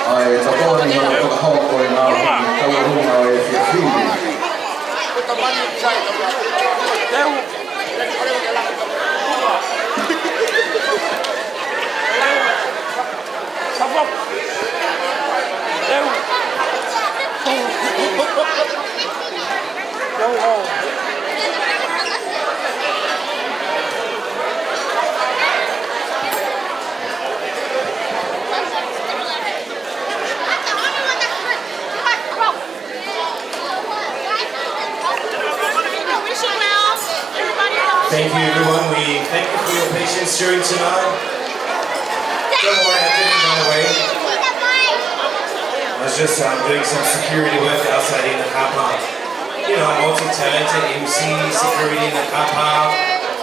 Ai taponi ho ko hoko i ngā kaurunga o e whiawhiri. Thank you, everyone. We thank you for your patience during tonight. Don't worry, I didn't run away. I was just doing some security work outside in the car park. You know, multi-talented MC, security in the car park.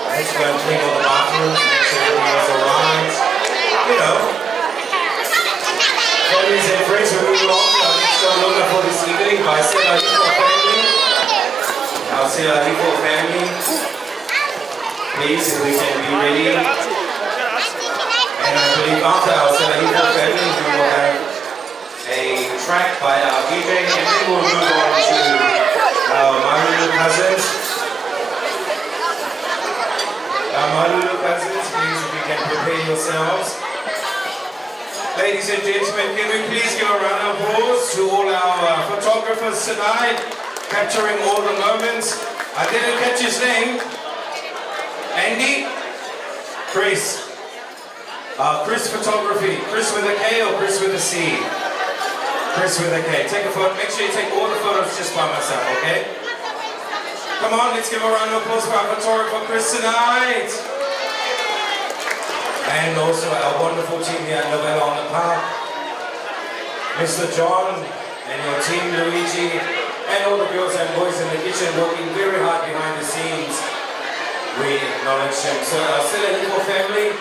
I had to go and clean all the bathrooms, make sure everything was alright. You know. Families and friends, we're moving on to our next show longer for this evening by Sela Hiko family. Our Sela Hiko family. Please, if we can be ready. And I believe after our Sela Hiko family, we will have a track by our DJ, and then we'll move on to our Marulu cousins. Our Marulu cousins, please, if you can prepare yourselves. Ladies and gentlemen, can we please give a round of applause to all our photographers tonight, capturing all the moments. I didn't catch his name. Andy? Chris. Chris Photography. Chris with a K or Chris with a C? Chris with a K. Take a photo. Make sure you take all the photos just by myself, okay? Come on, let's give a round of applause for our photographer Chris tonight. And also our wonderful team here at Novella on the Park. Mr. John and your team, Luigi, and all the girls and boys in the kitchen working very hard behind the scenes. We acknowledge them. So our Sela Hiko family,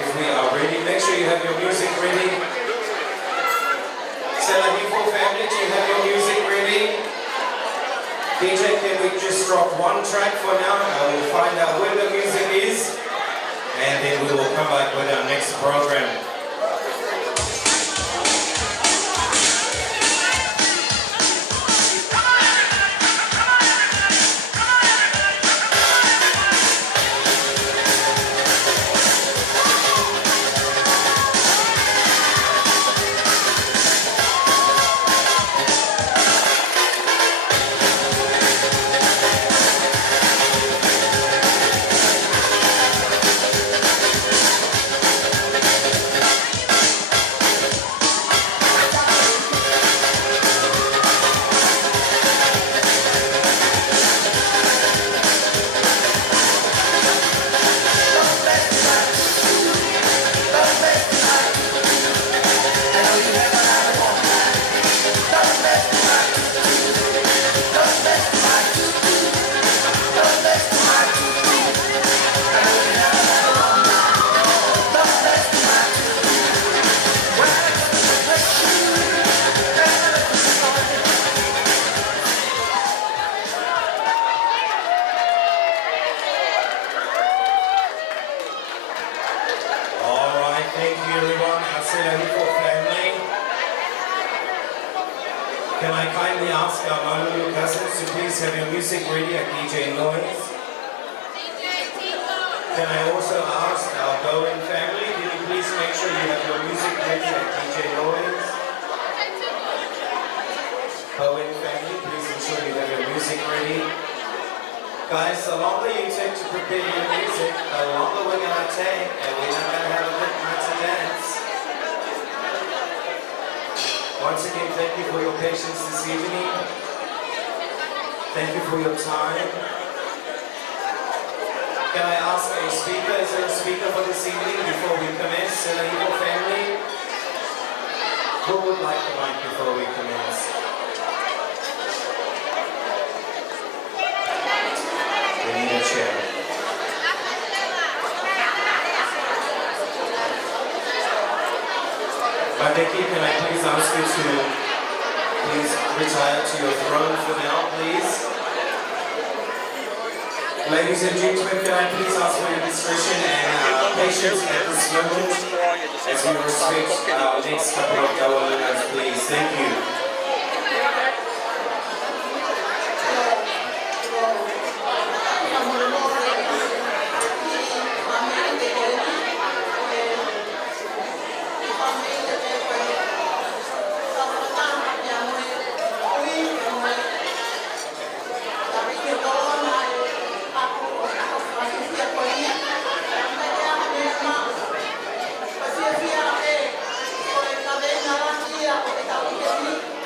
if we are ready, make sure you have your music ready. Sela Hiko family, do you have your music ready? DJ, can we just drop one track for now? I will find out where the music is, and then we will come back with our next program. Can I kindly ask our Marulu cousins to please have your music ready at DJ Noise? Can I also ask our Bowen family, can you please make sure you have your music ready at DJ Noise? Bowen family, please ensure you have your music ready. Guys, the longer you take to prepare your music, the longer we're going to take, and we're not going to have a good night to dance. Once again, thank you for your patience this evening. Thank you for your time. Can I ask a speaker, is there a speaker for this evening before we commence? Sela Hiko family? Who would like the mic before we commence? We need a chair. Becky, can I please ask you to please retire to your throne for now, please? Ladies and gentlemen, can I please ask for your discretion and patience at this moment as we respect our next couple of governors, please. Thank you. Thank you.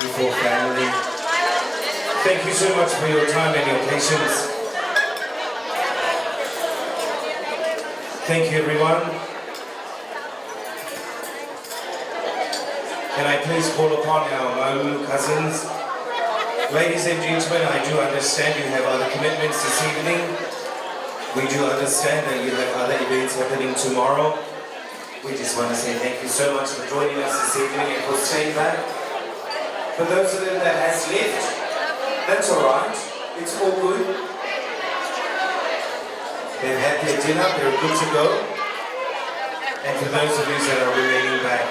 before family. Thank you so much for your time and your patience. Thank you, everyone. Can I please call upon our Maulu cousins? Ladies and gentlemen, I do understand you have other commitments this evening. We do understand that you have other events happening tomorrow. We just want to say thank you so much for joining us this evening and for staying back. For those of them that has left, that's alright. It's all good. They've had their dinner, they're good to go. And for those of you that are remaining back,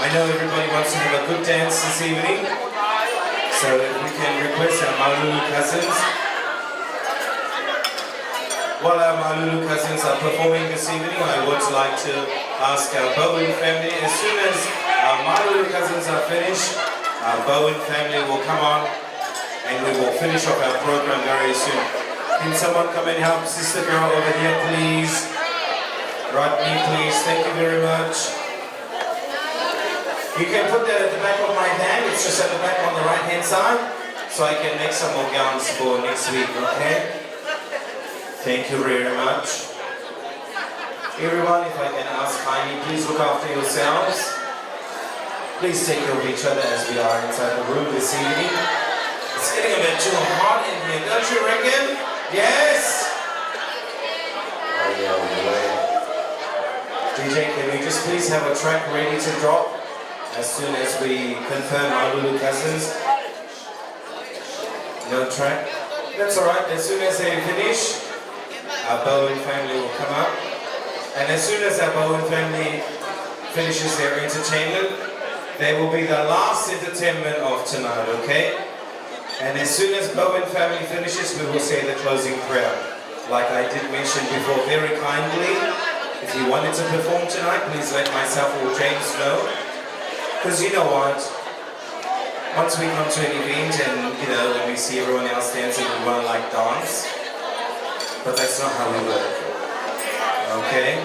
I know everybody wants to have a good dance this evening. So if we can request our Malulu cousins. While our Malulu cousins are performing this evening, I would like to ask our Bowen family, as soon as our Malulu cousins are finished, our Bowen family will come on and we will finish off our program very soon. Can someone come and help sister girl over here, please? Rodney, please. Thank you very much. You can put that at the back of my hand. It's just at the back on the right-hand side, so I can make some more gowns for next week, okay? Thank you very much. Everyone, if I can ask kindly, please look after yourselves. Please take care of each other as we are inside the room this evening. It's getting a bit too hot in here, don't you reckon? Yes? Oh yeah, DJ, can we just please have a track ready to drop as soon as we confirm our Lulu cousins? No track? That's alright, as soon as they finish, our Bowen family will come up. And as soon as our Bowen family finishes their entertainment, they will be the last entertainment of tonight, okay? And as soon as Bowen family finishes, we will say the closing prayer. Like I did mention before very kindly, if you wanted to perform tonight, please let myself or James know. Because you know what, once we come to an event and, you know, when we see everyone else dancing, we want to like dance. But that's not how we work. Okay?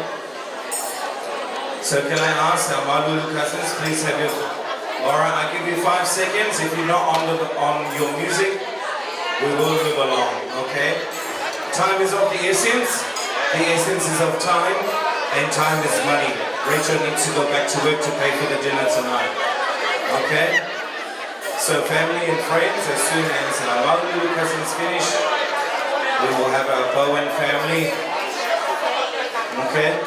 So can I ask our Malulu cousins, please have your... Alright, I'll give you 5 seconds. If you're not on your music, we will move along, okay? Time is of the essence. The essence is of time, and time is money. Rachel needs to go back to work to pay for the dinner tonight. Okay? So family and friends, as soon as our Malulu cousins finish, we will have our Bowen family. Okay?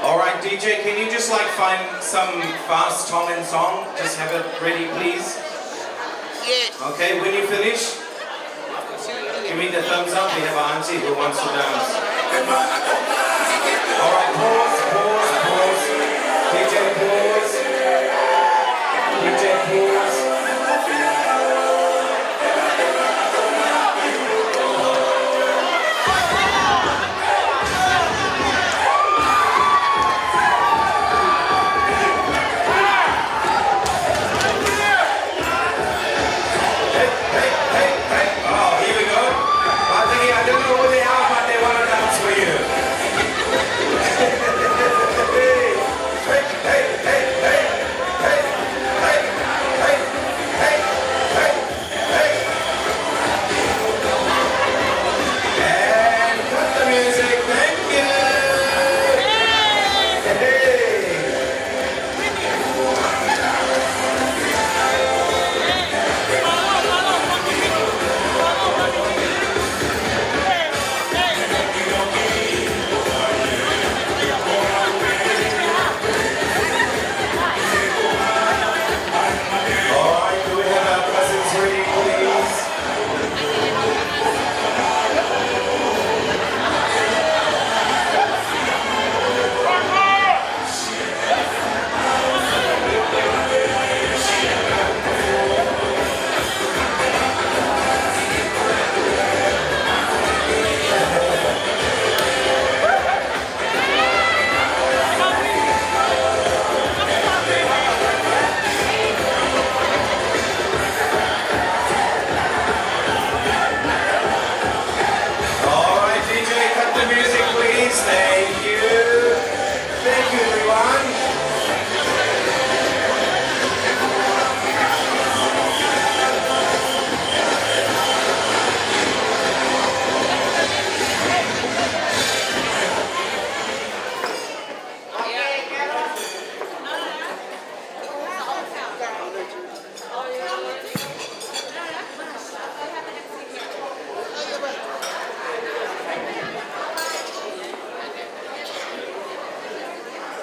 Alright, DJ, can you just like find some fast Tongan song? Just have it ready, please. Yes. Okay, when you finish, give me the thumbs up. We have an auntie who wants to dance. Alright, pause. DJ, pause. DJ, pause.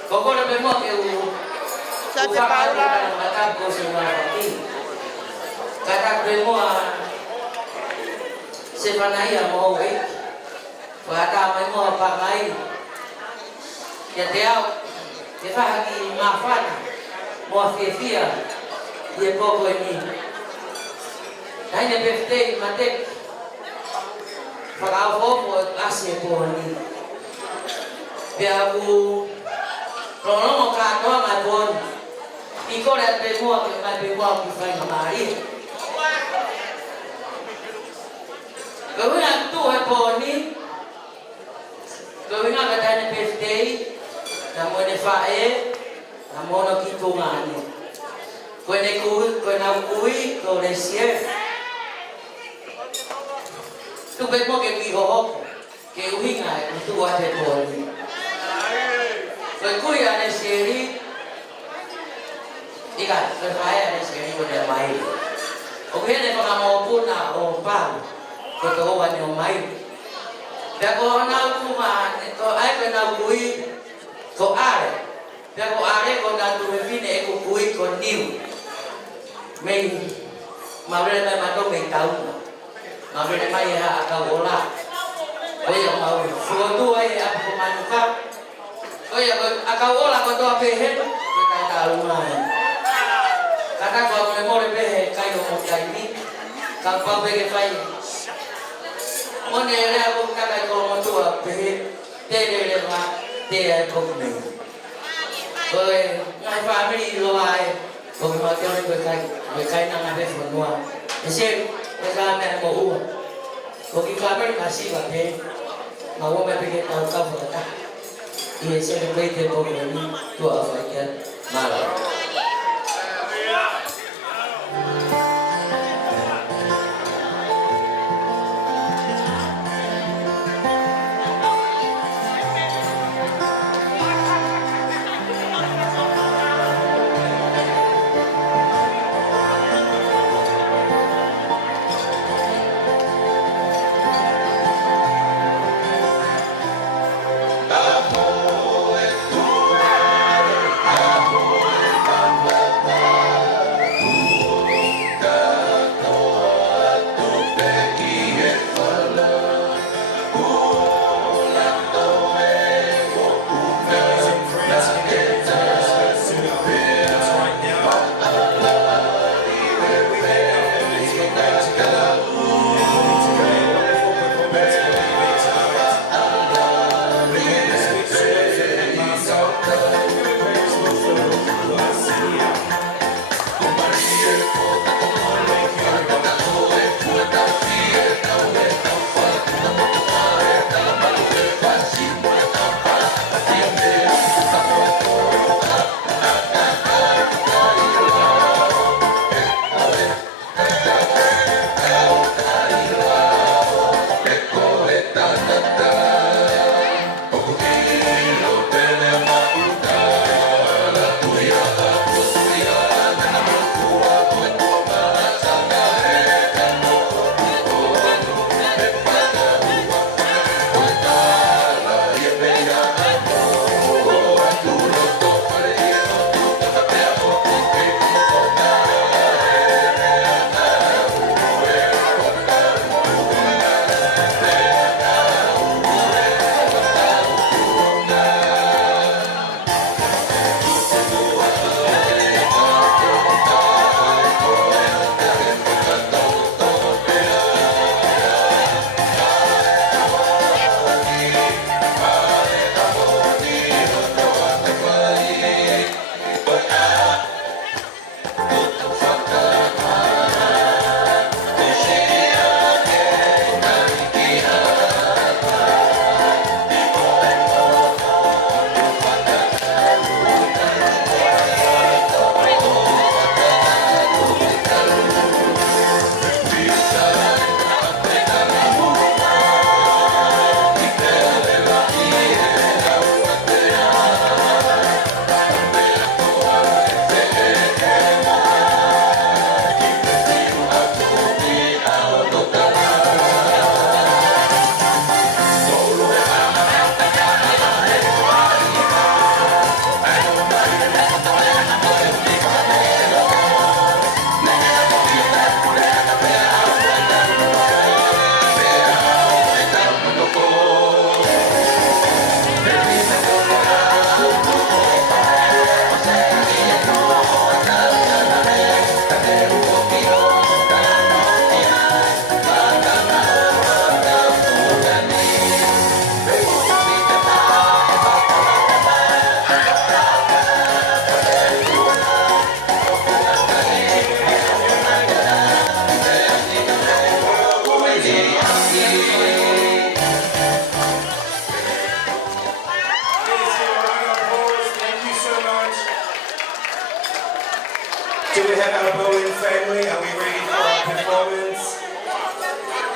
Koko na mo ke Sa te Paula. Kata ko sa mga kata mo si Panaya mo kata mo pa mai ya teo ke fa ki mafana mo fia ye koko ni Haine birthday matek para o ase po ni Pia bu Rono ka to ma bon. Iko le pe mo ke ma pe mo ki fa na mari. Ko na tu e po ni. Ko na ka ta ne birthday. Na mo ne fa na mo no ki to ngani. Ko na kui ko le sie. Tu pe mo ke ki ho ke uhinga tu wa te po ni. Kui ane seri, ika, kerjaya ane seri pada mai. Oke, ne pengamo pun na ompang, koto ane mai. Dia ko na kuma, ko ai ko na kui, ko are. Dia ko are ko na tu vine ko kui ko niu. Mei, mawre mai mato mei tau. Mawre mai ha ka ola. Oye mau, suatu ai aku manuka. Oye, akau olah kau tu apa hen? Kita tahu mana. Kata kau memori pehe kayu muda ini, kau kau pergi kayu. Mana ada aku kata kau mau tu apa pehe? Tede lema, tede kau ni. Oye, ngai family luai, kau mau kau ni berkai nang ada semua. Esok, mereka mana mau uang. Kau family masih bagai, mau pergi tahu kau berkata. Ia celebrate the program to African Malam.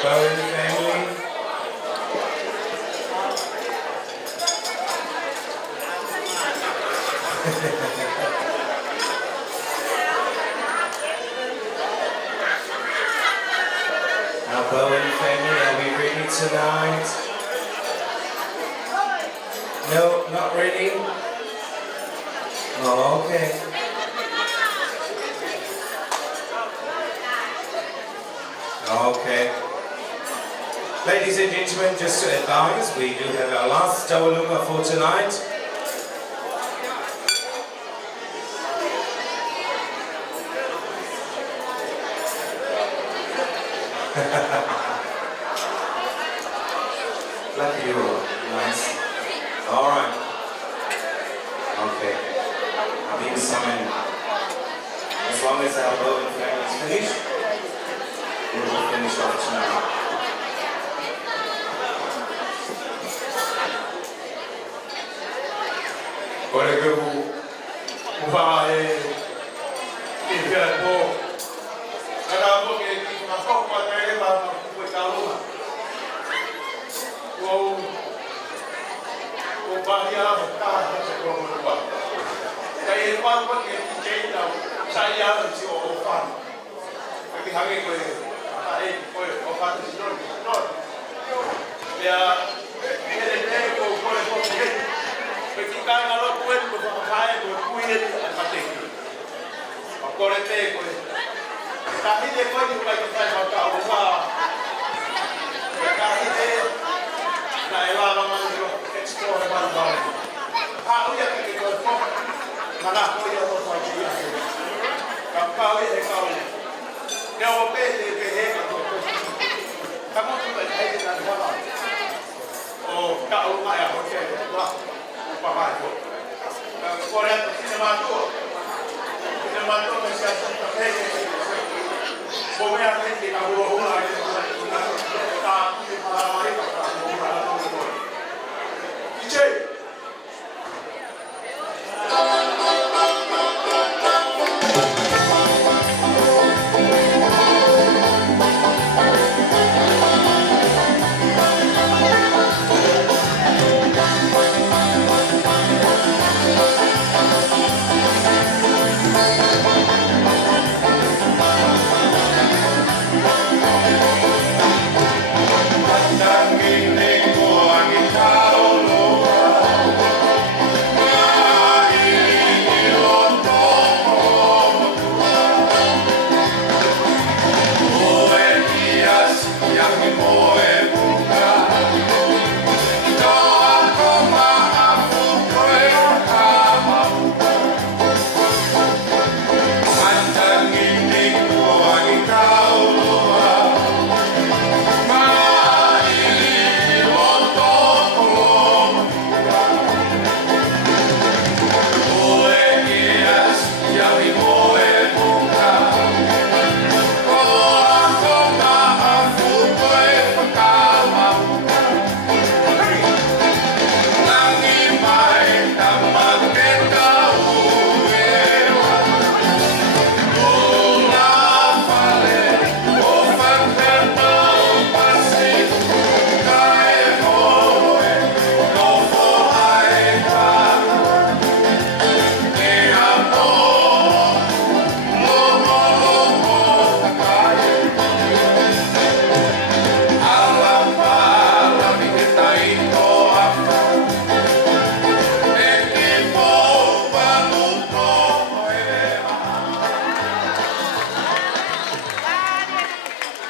Bowen family. Our Bowen family, are we ready tonight? No, not ready? Oh, okay. Okay. Ladies and gentlemen, just to advise, we do have our last Tawaluma for tonight. Lucky you. Nice. All right. Okay. I'm being summoned. As long as our Bowen family is finished, we will finish off tonight. Ora que vai e vira po. Era po que na foco para ele lá foi calma. O baia tá se preocupa. Daí quando que DJ não saia de o fan. Porque alguém foi aí foi o fan de não. Ya ele o porque kai ngalo kuet ko kai ko kuit pate akore te ko kahi de ko ni kai kai ka ka uwa kahi de na ela la mangro explore ban ban ha uya ke ko ko mana ko yo ko ko ya ka ka uya de ka uya ne o pe de ke he ka ko ka mo tu ai de na ba o ka u ma ya ho ke wa Papato. Corretto, cinemato che si assunta bene, come a te che lavoro una DJ.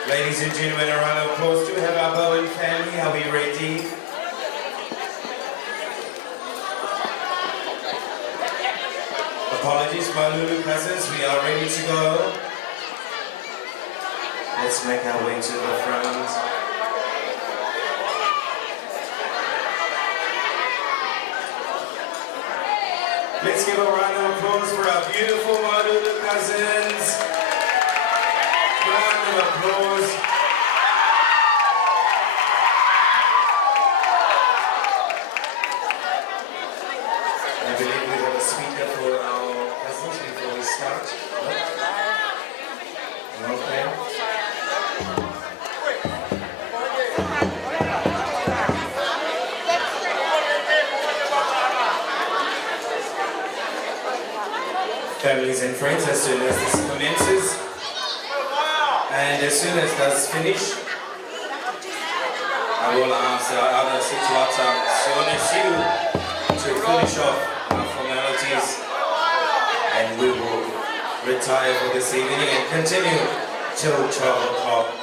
Ladies and gentlemen, a round of applause. Do we have our Bowen family? Are we ready? Apologies, my Lulu cousins, we are ready to go. Let's make our way to the front. Let's give a round of applause for our beautiful Malulu cousins. Round of applause. I believe we have a speaker for our cousins before we start. Okay. families and friends as soon as this commences. And as soon as that's finished, I will ask our other Situata Sionesiu to finish off our formalities, and we will retire for this evening and continue till 12 o'clock.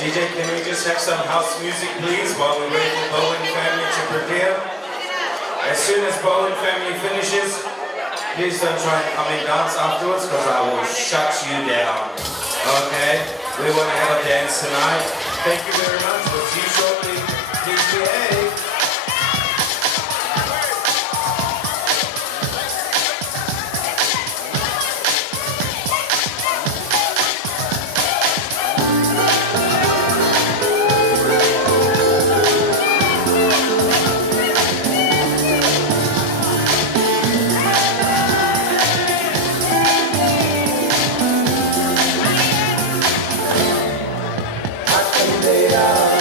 DJ, can we just have some house music, please, while we wait for Bowen family to prepare? As soon as Bowen family finishes, please don't try and come and dance afterwards, because I will shut you down. Okay? We want to have a dance tonight. Thank you very much. We'll see you shortly. PTA. They are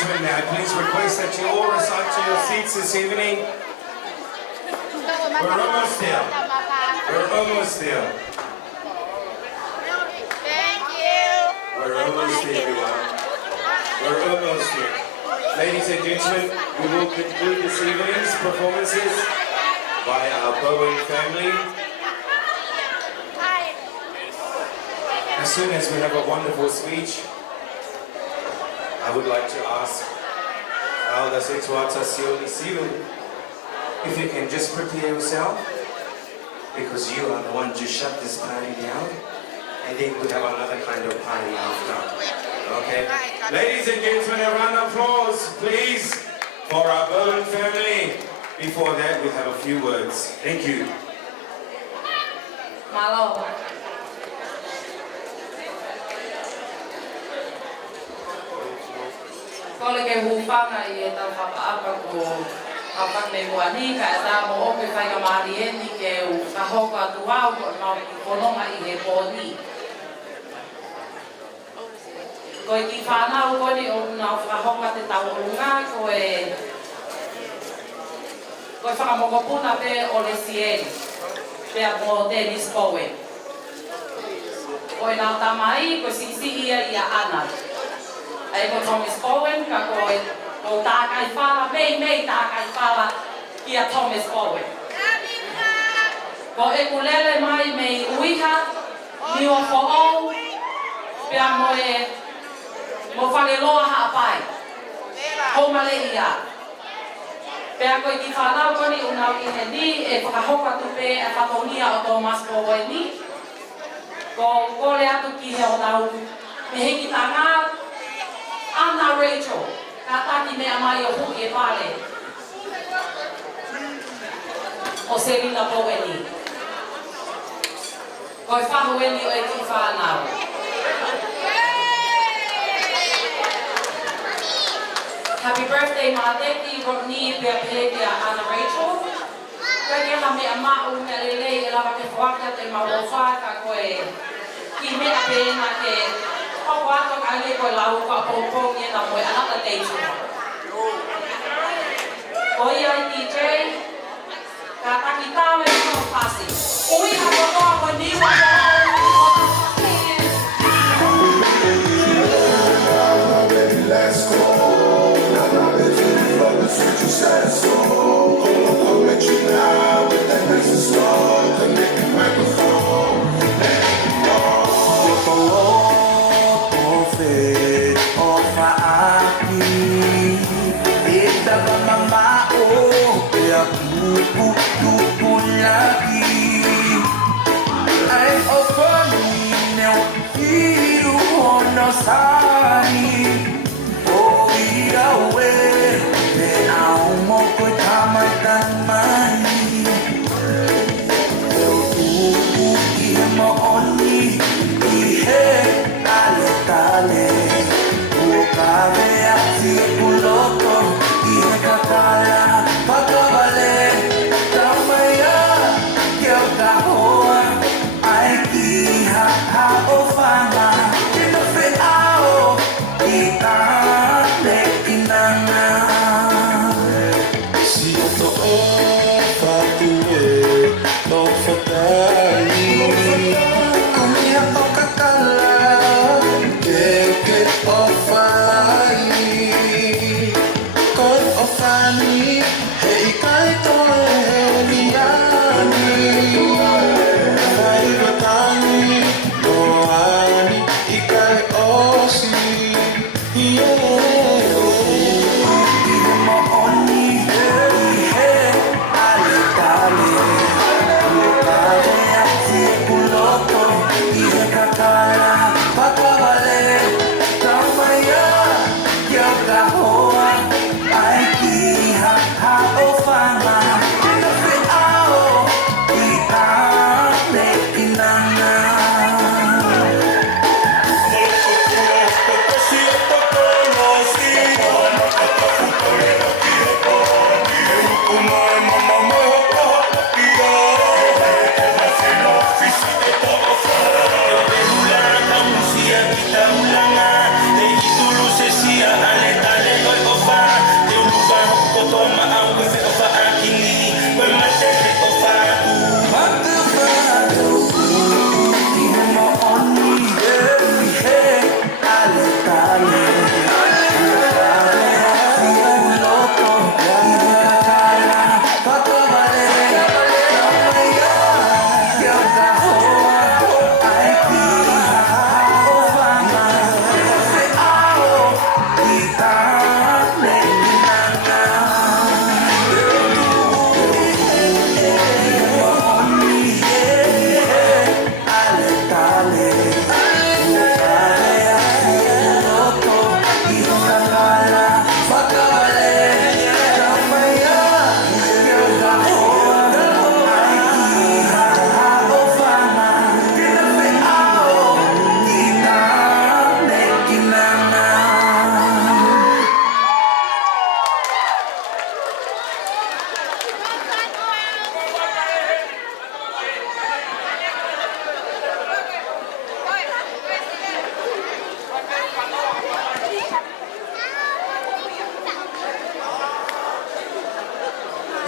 gentlemen, may I please request that you all resign to your seats this evening? We're almost there. We're almost there. Thank you. We're almost there, everyone. We're almost there. Ladies and gentlemen, we will conclude this evening's performances by our Bowen family. As soon as we have a wonderful speech, I would like to ask Elder Setuata Sioni Siu if you can just prepare yourself, because you are the one to shut this party down, and then we'll have another kind of party after. Okay? Ladies and gentlemen, a round of applause, please, for our Bowen family. Before that, we have a few words. Thank you. Malo. Kole ke hupanga I e tau whakaapa ko hapa me muani ka e tā mo ope whai ka maari e ni ke u kahoko atu au ko nau ki kononga I he pōni. Ko e ki whanau koni o nau whakahoka te tau orunga ko e whakamokopuna pe o le sieni pea mo Dennis Bowen. Ko e nau tamai ko sisi ia ana. Ai ko Thomas Bowen ka ko tākai whala, mei tākai whala ki a Thomas Bowen. Ko e kulele mai mei uiha, ni o fo'ou, pea mo whaleloa haapai. Haumale ia. Pea koe ki whanau koni unau I he ni e whakahoka tupe e whatonia o Thomas Bowen ni. Ko kore atu ki he o nau me heki tanga Anna Rachel, ka taki mea mai o huki e pare. O Selina Boweni. Ko e whahueni o e ki whanau. Happy birthday, Madeki, Rodney, Pea Pea, Anna Rachel. Kai ha mea mau me lelei e lawa ke whaka te mauofa ka koe ki mea pēna ke Ko ato ka le ko lau ka pompong e na mo anata teiju. Ko ia DJ ka taki tame ko pasi. Ui ha ko ko ni wa Let's go. Now that you love the sweet you said so. I'll let you now with that nice and slow. Connect the microphone. Let it go. Ai ki ha ha o whanga, te no whi ao,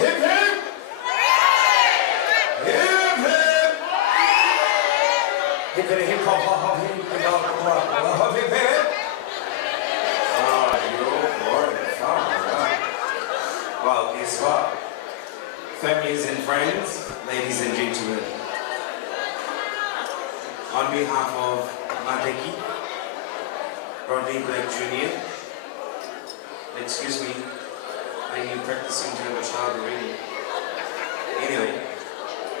Hip hip! Hip hip! Hip hip hip hop hop hop hip hip hop hop hop hip hip! Ah, you're born in right? Well, guess what? Families and friends, ladies and gentlemen, on behalf of Mateki, Rodney Black Jr., excuse me, are you practicing to have a child already? Anyway,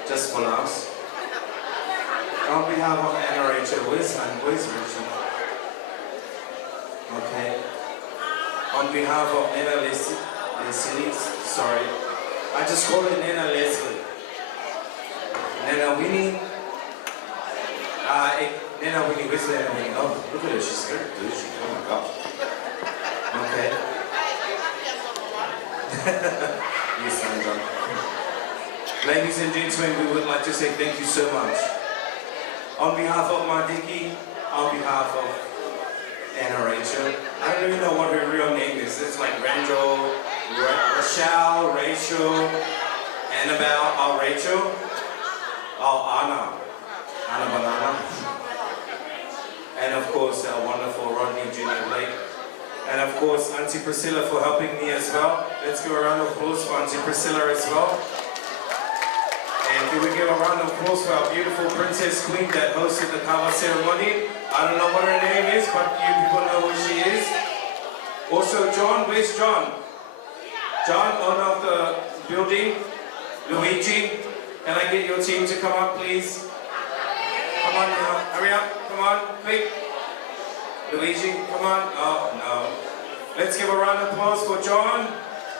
just for laughs. On behalf of Anna Rachel, where's Rachel? Okay. On behalf of Nena Leslie, sorry. I just call it Nena Leslie. Nena Winnie. Nena Winnie, where's Nena Winnie? Oh, look at her, she's very bougie. Oh my God. Okay. Yes, Sandra. Ladies and gentlemen, we would like to say thank you so much. On behalf of Madiki, on behalf of Anna Rachel, I don't even know what her real name is. It's like Randall, Rochelle, Rachel, Annabelle, oh Rachel, oh Anna Banana, and of course our wonderful Rodney Jr. Blake, and of course Auntie Priscilla for helping me as well. Let's give a round of applause for Auntie Priscilla as well. And can we give a round of applause for our beautiful princess queen that hosted the Kawa ceremony? I don't know what her name is, but you people know who she is. Also John, where's John? John, owner of the building. Luigi, can I get your team to come up, please? Come on now, hurry up, come on, quick. Luigi, come on. Oh, no. Let's give a round of applause for John,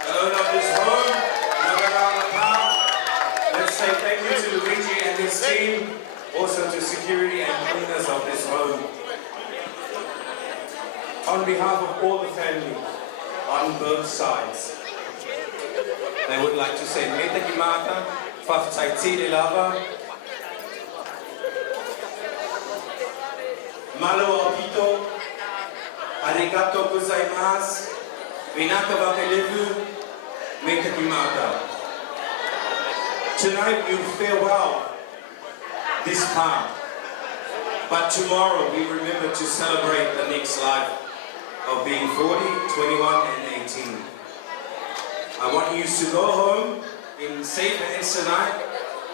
the owner of this home. Another round of applause. Let's say thank you to Luigi and his team, also to security and cleaners of this home. On behalf of all the family, on both sides, they would like to say Meta Kimata, Faftaiti Lava, Malo Opito, Arigato gozaimasu, Vinaka Vakelevu, Meta Kimata. Tonight we farewell this time, but tomorrow we remember to celebrate the next life of being 40, 21 and 18. I want you to go home in safe hands tonight,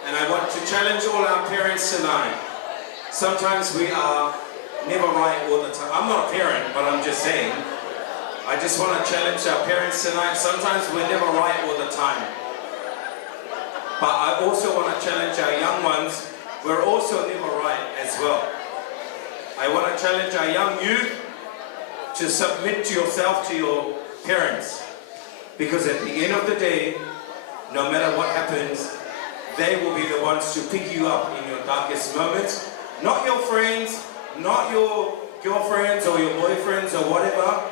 and I want to challenge all our parents tonight. Sometimes we are never right all the time. I'm not a parent, but I'm just saying. I just want to challenge our parents tonight. Sometimes we're never right all the time. But I also want to challenge our young ones. We're also never right as well. I want to challenge our young youth to submit to yourself to your parents. Because at the end of the day, no matter what happens, they will be the ones to pick you up in your darkest moments. Not your friends, not your girlfriends or your boyfriends or whatever.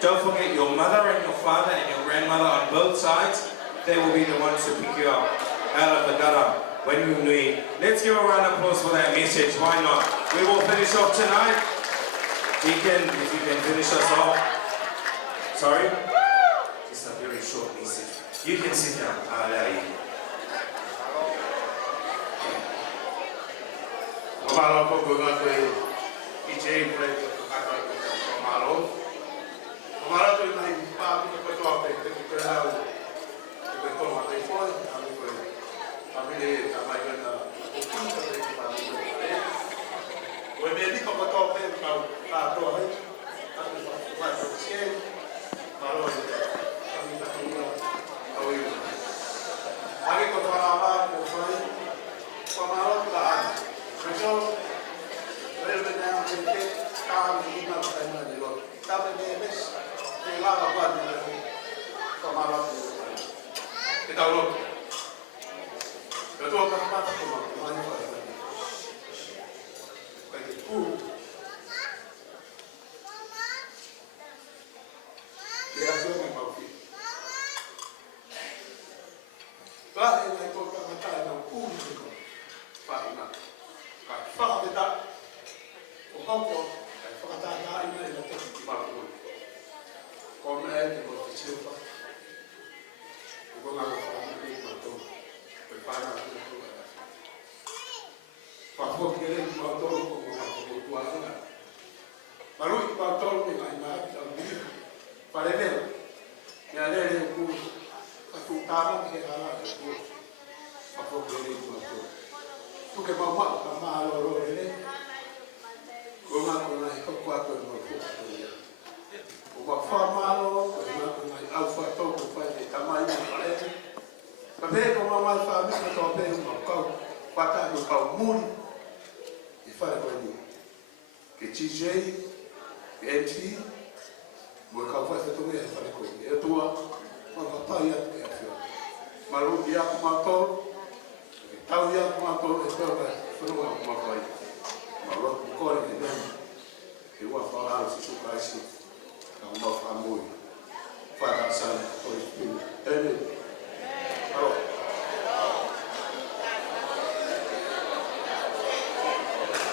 Don't forget your mother and your father and your grandmother on both sides. They will be the ones to pick you up out of the gutter when we need. Let's give a round of applause for that message. Why not? We will finish off tonight. Deacon, if you can finish us off. Sorry? Just a very short message. You can sit down. I'll allow you.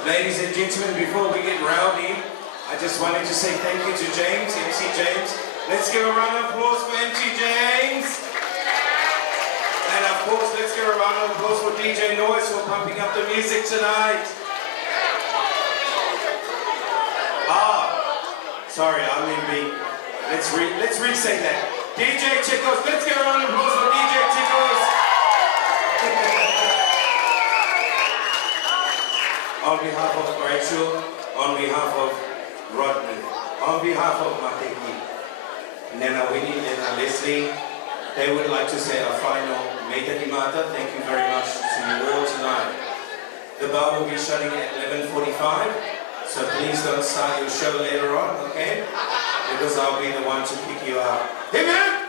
Ladies and gentlemen, before we get rowdy, I just wanted to say thank you to James, MC James. Let's give a round of applause for MC James. And of course, let's give a round of applause for DJ Noise for pumping up the music tonight. Sorry, I'm in B. Let's re-say that. DJ Chicos, let's give a round of applause for DJ Chicos. On behalf of Rachel, on behalf of Rodney, on behalf of Mateki, Nana Winnie, Nana Leslie, they would like to say a final Meita Kimata. Thank you very much to you all tonight. The bar will be shutting at 11:45, so please don't start your show later on, okay? Because I'll be the one to pick you up. Amen?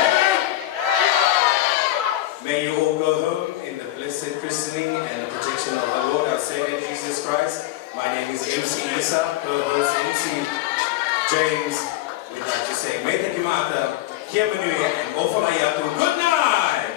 Amen? May you all go home in the blessed christening and the protection of the Lord, our Savior, Jesus Christ. My name is MC Isa, co-host MC James. We'd like to say, Meita Kimata, Kia Manuia, and Ofalayatu. Good night!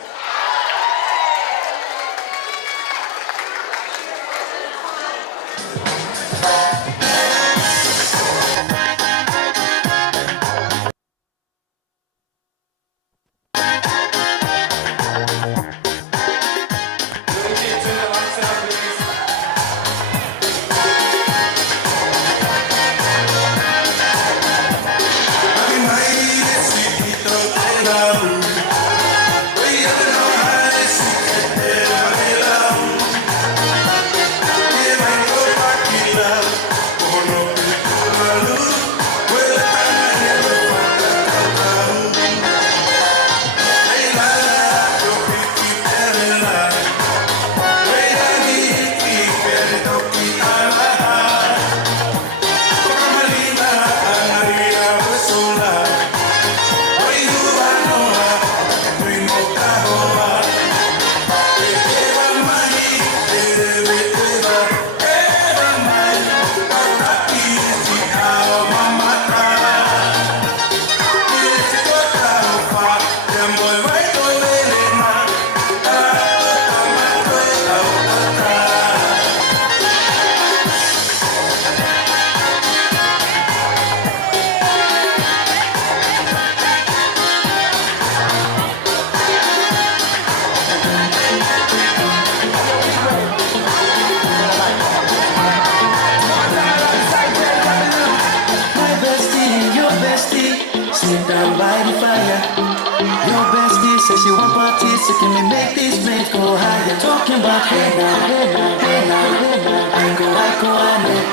So can we make these flames go higher? Talking about hey now, hey now, hey now, hey now. Ain't go like go on it.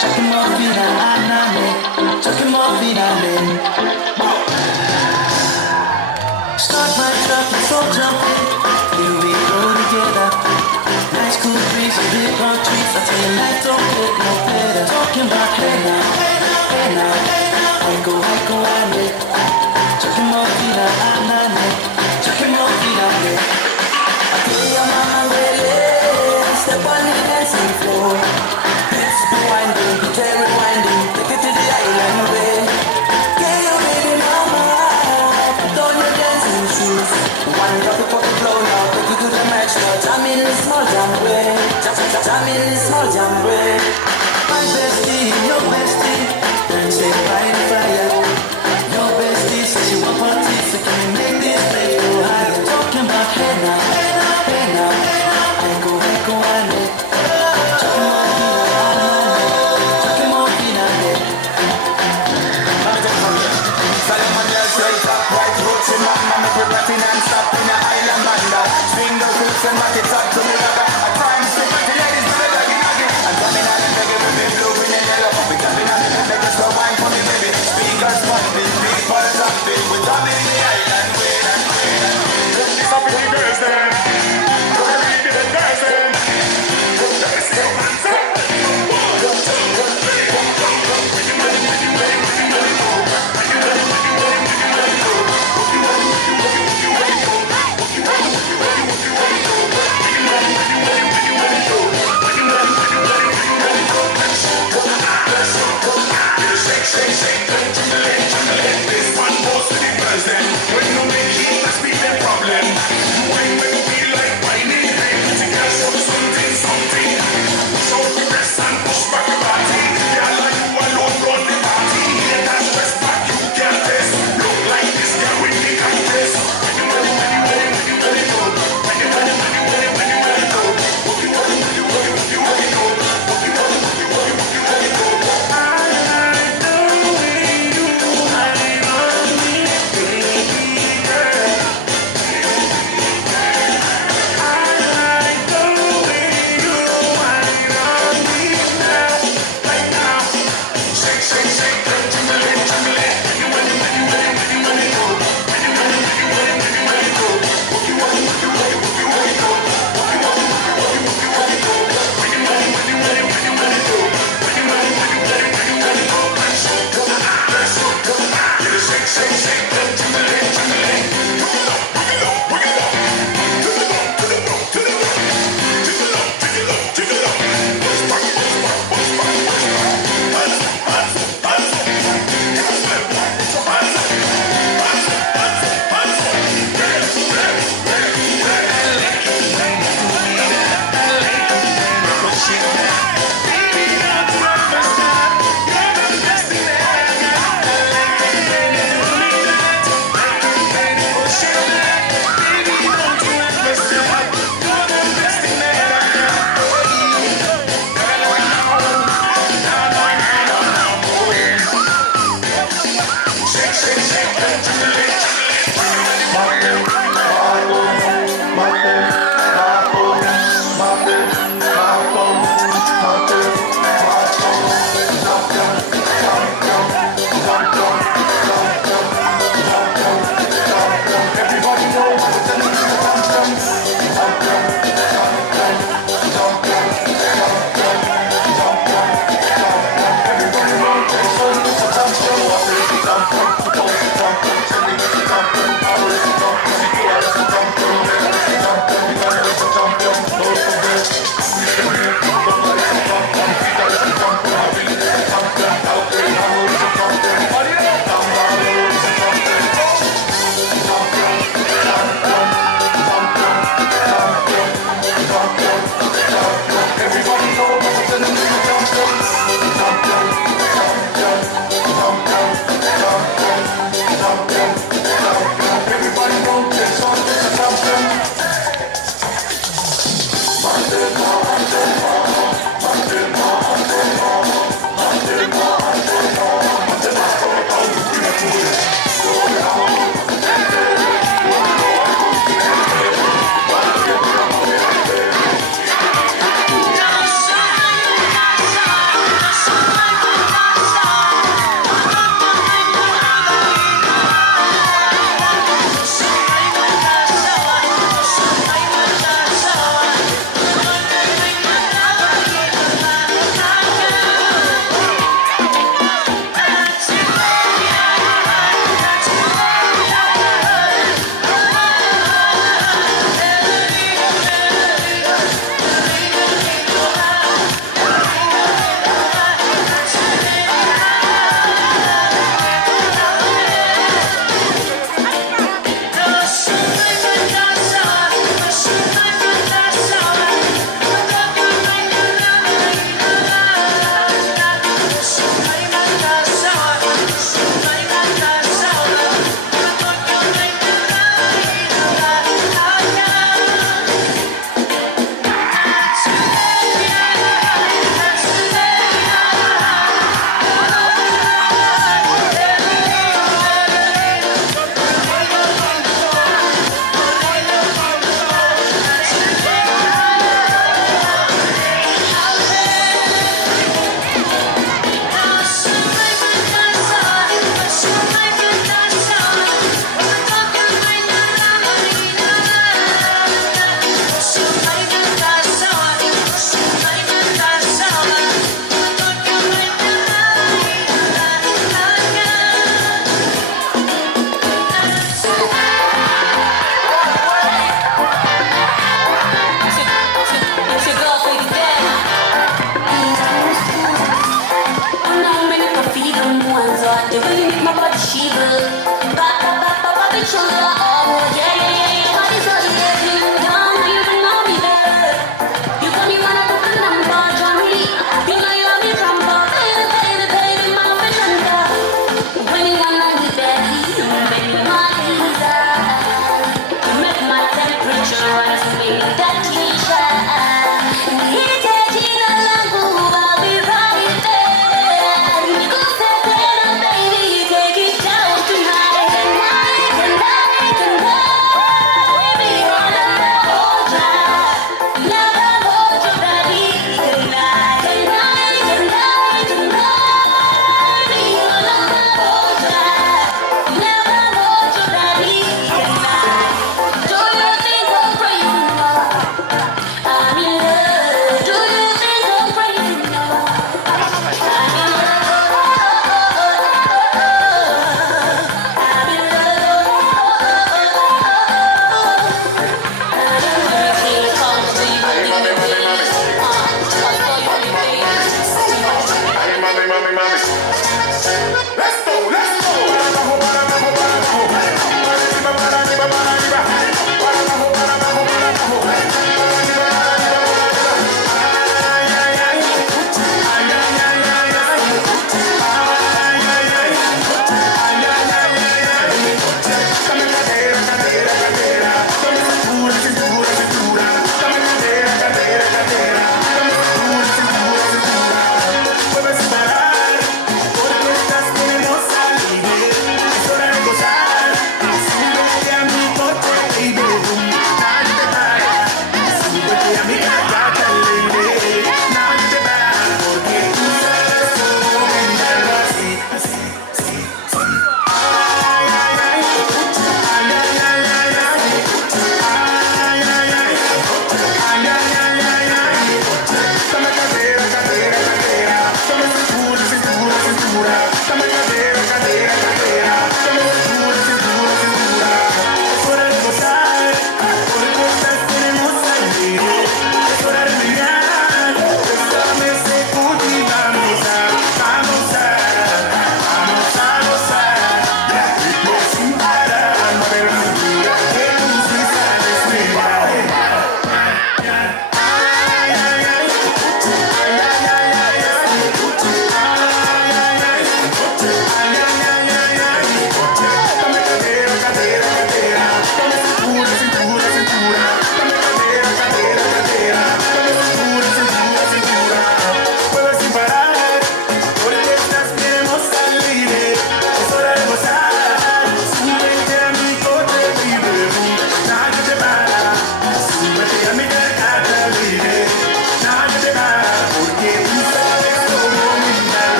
Chucking more feet on it. Chucking more feet on it. Start my truck, let's all jump in. Here we go together. Nice cool breeze, a big rock trees. I tell you life don't get no better. Talking about hey now, hey now, hey now, hey now. Ain't go like go on it. Chucking more feet on it. Chucking more feet on it. I tell your mama ready. Step on the dancing floor. Let's be winding, be carry winding. Take it to the island way. Get your baby mama. Put on your dancing shoes. Wind up the pocket blow now. Take it to the match now. Jam in the small jam way. Jam in the small jam way. My bestie, your bestie. Stay by the fire. Your bestie says you want parties. So can we make this Everybody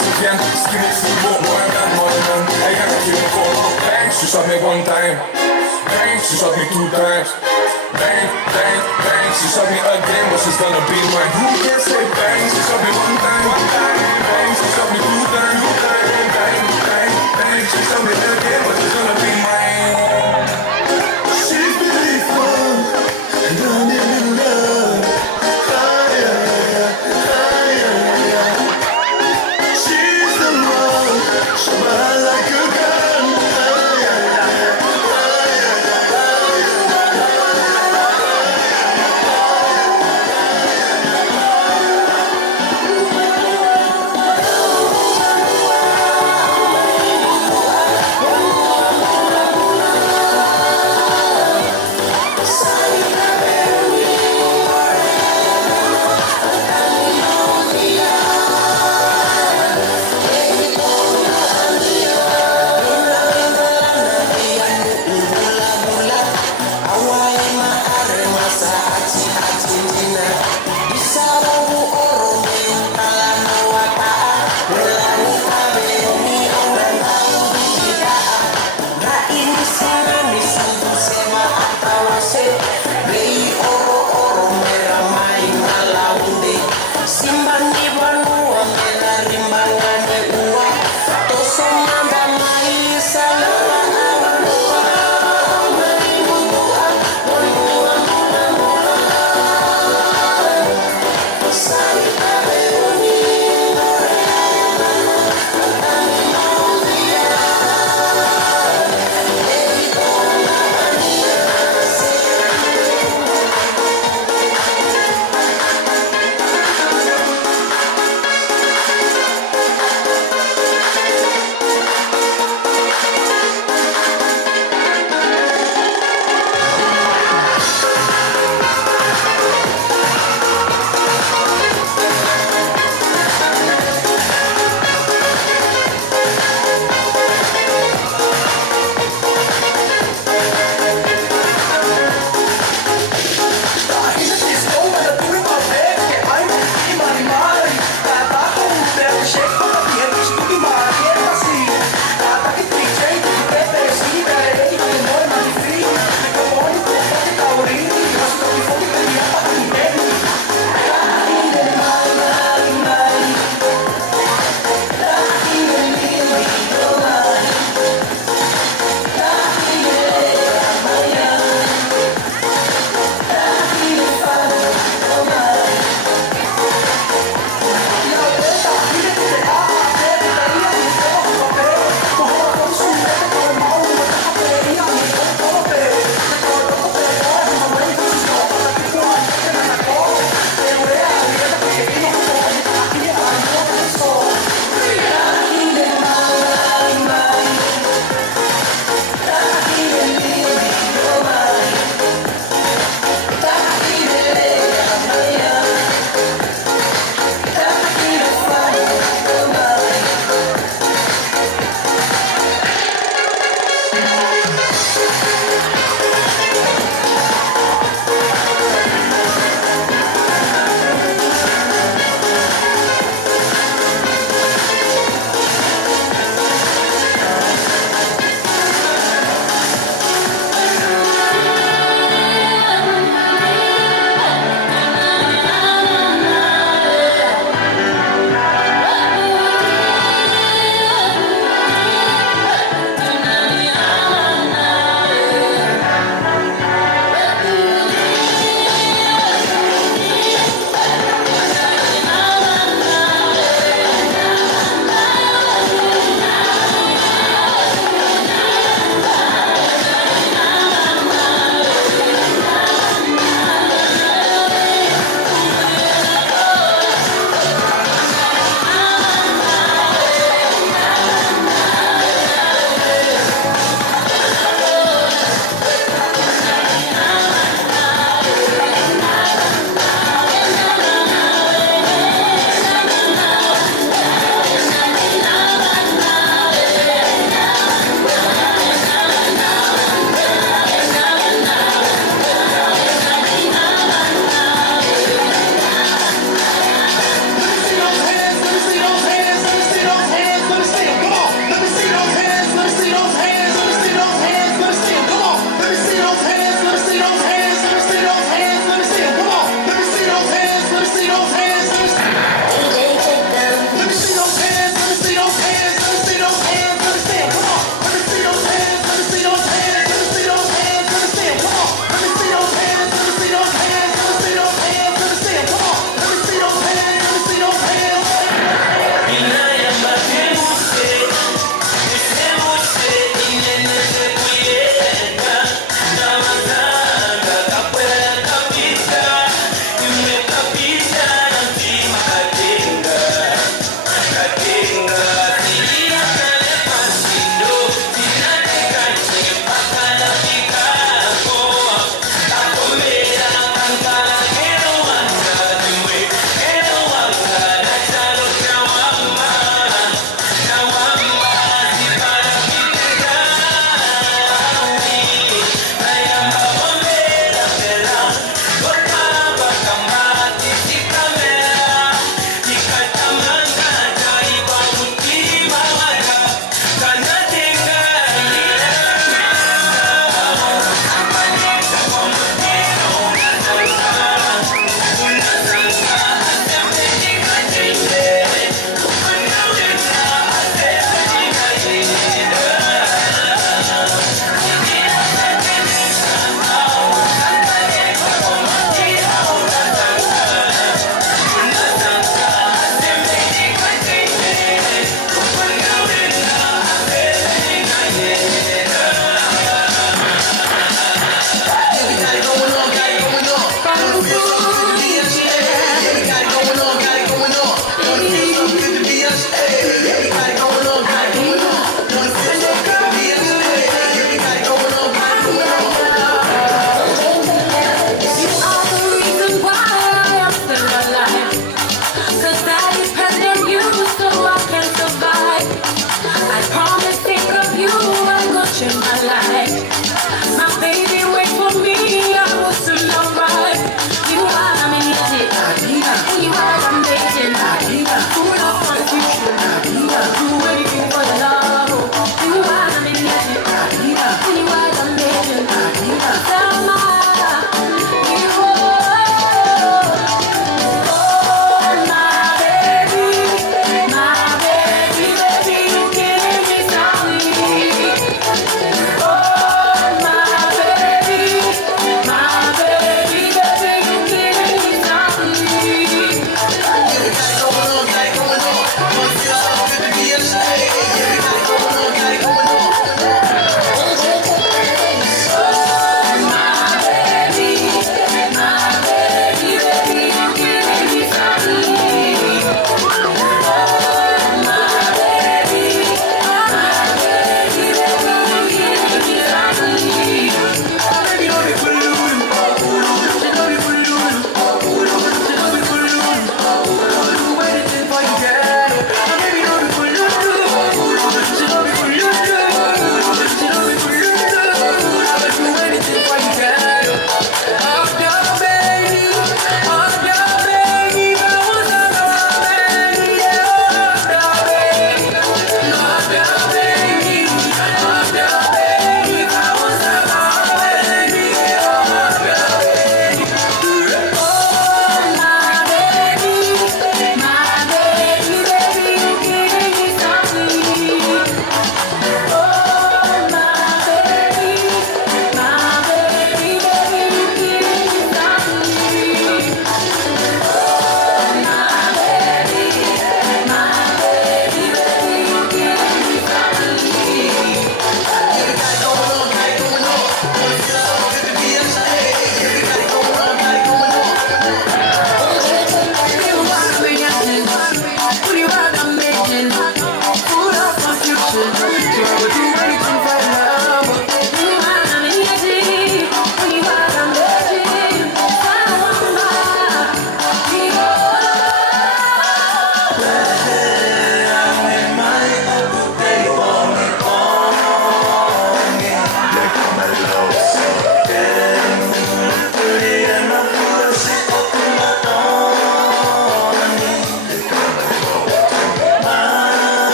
best you can. Skin it, see more than more than. I gotta keep it going. Bang, she shot me one time. Bang, she shot me 2 times. Bang, bang, bang, she shot me again, but she's gonna be mine. Who can say bang? She shot me one time. Bang, she shot me 2 times. Bang, bang, bang, she shot me again, but she's gonna be mine. She's beautiful, and I'm in love. She's the one, shine like a gun.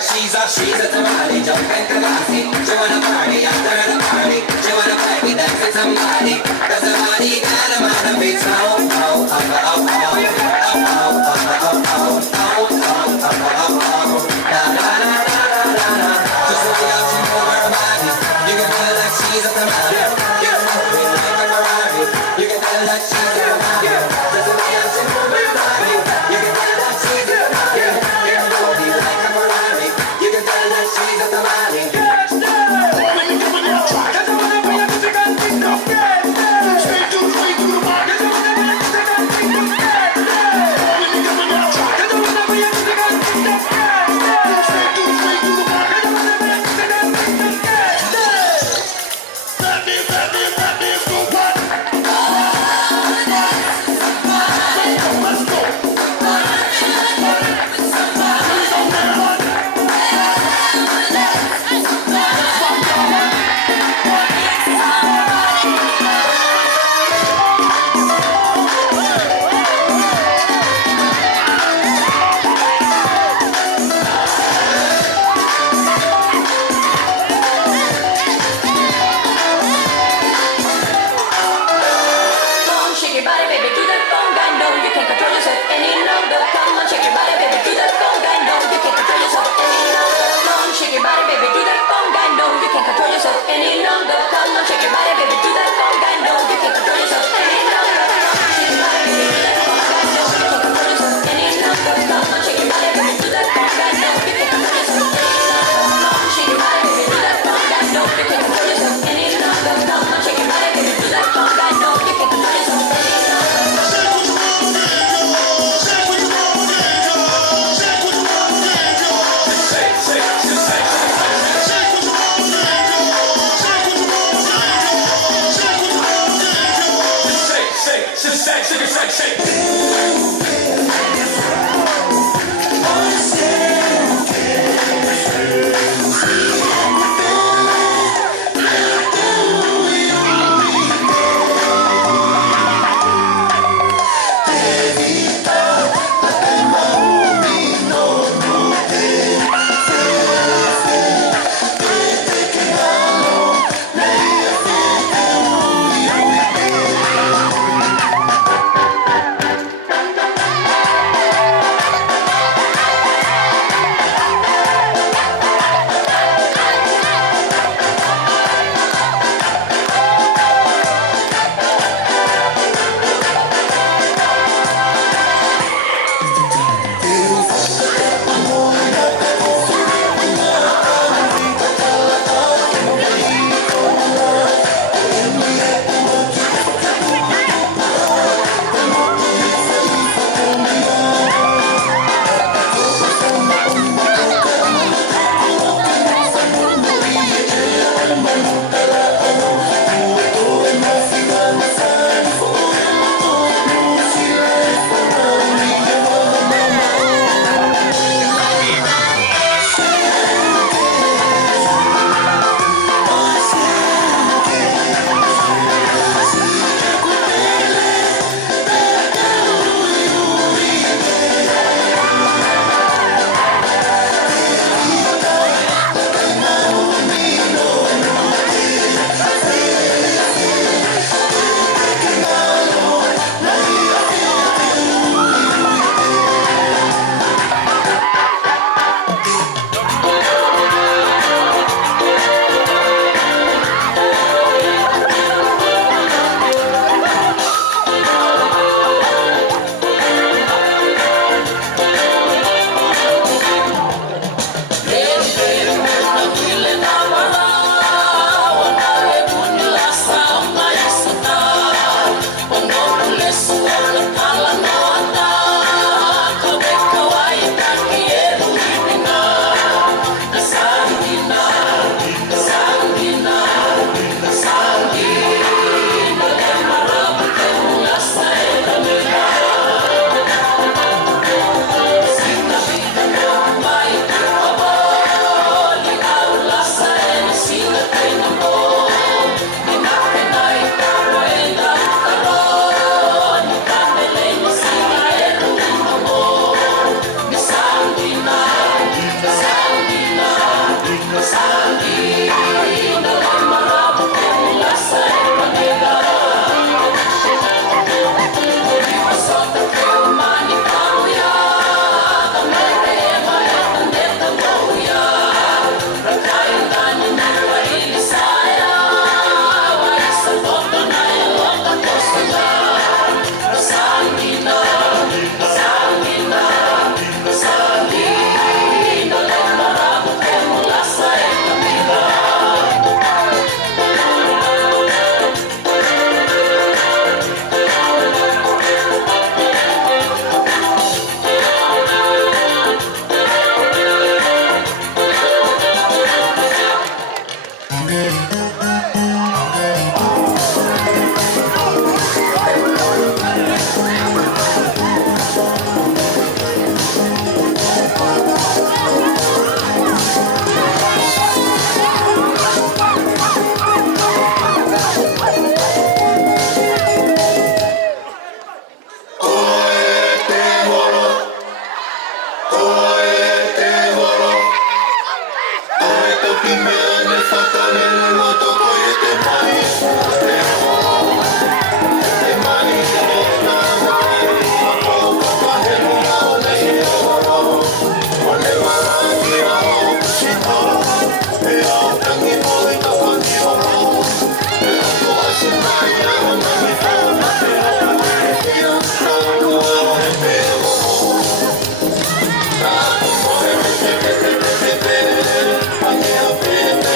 like she's a tamale, jumping Tallahassee. She wanna party after the party. She wanna play me dance with somebody. Cause the body got a man of its own. Oh, oh, oh, oh, oh, oh, oh, oh, oh, oh, oh, la la la la la la. Just the way how she move her body, you can feel like she's a tamale. You can move it like a Ferrari. You can feel like she's a tamale. Just the way how she move her body, you can feel like she's a tamale. You can move it like a Ferrari. You can feel like she's a tamale. Thank you.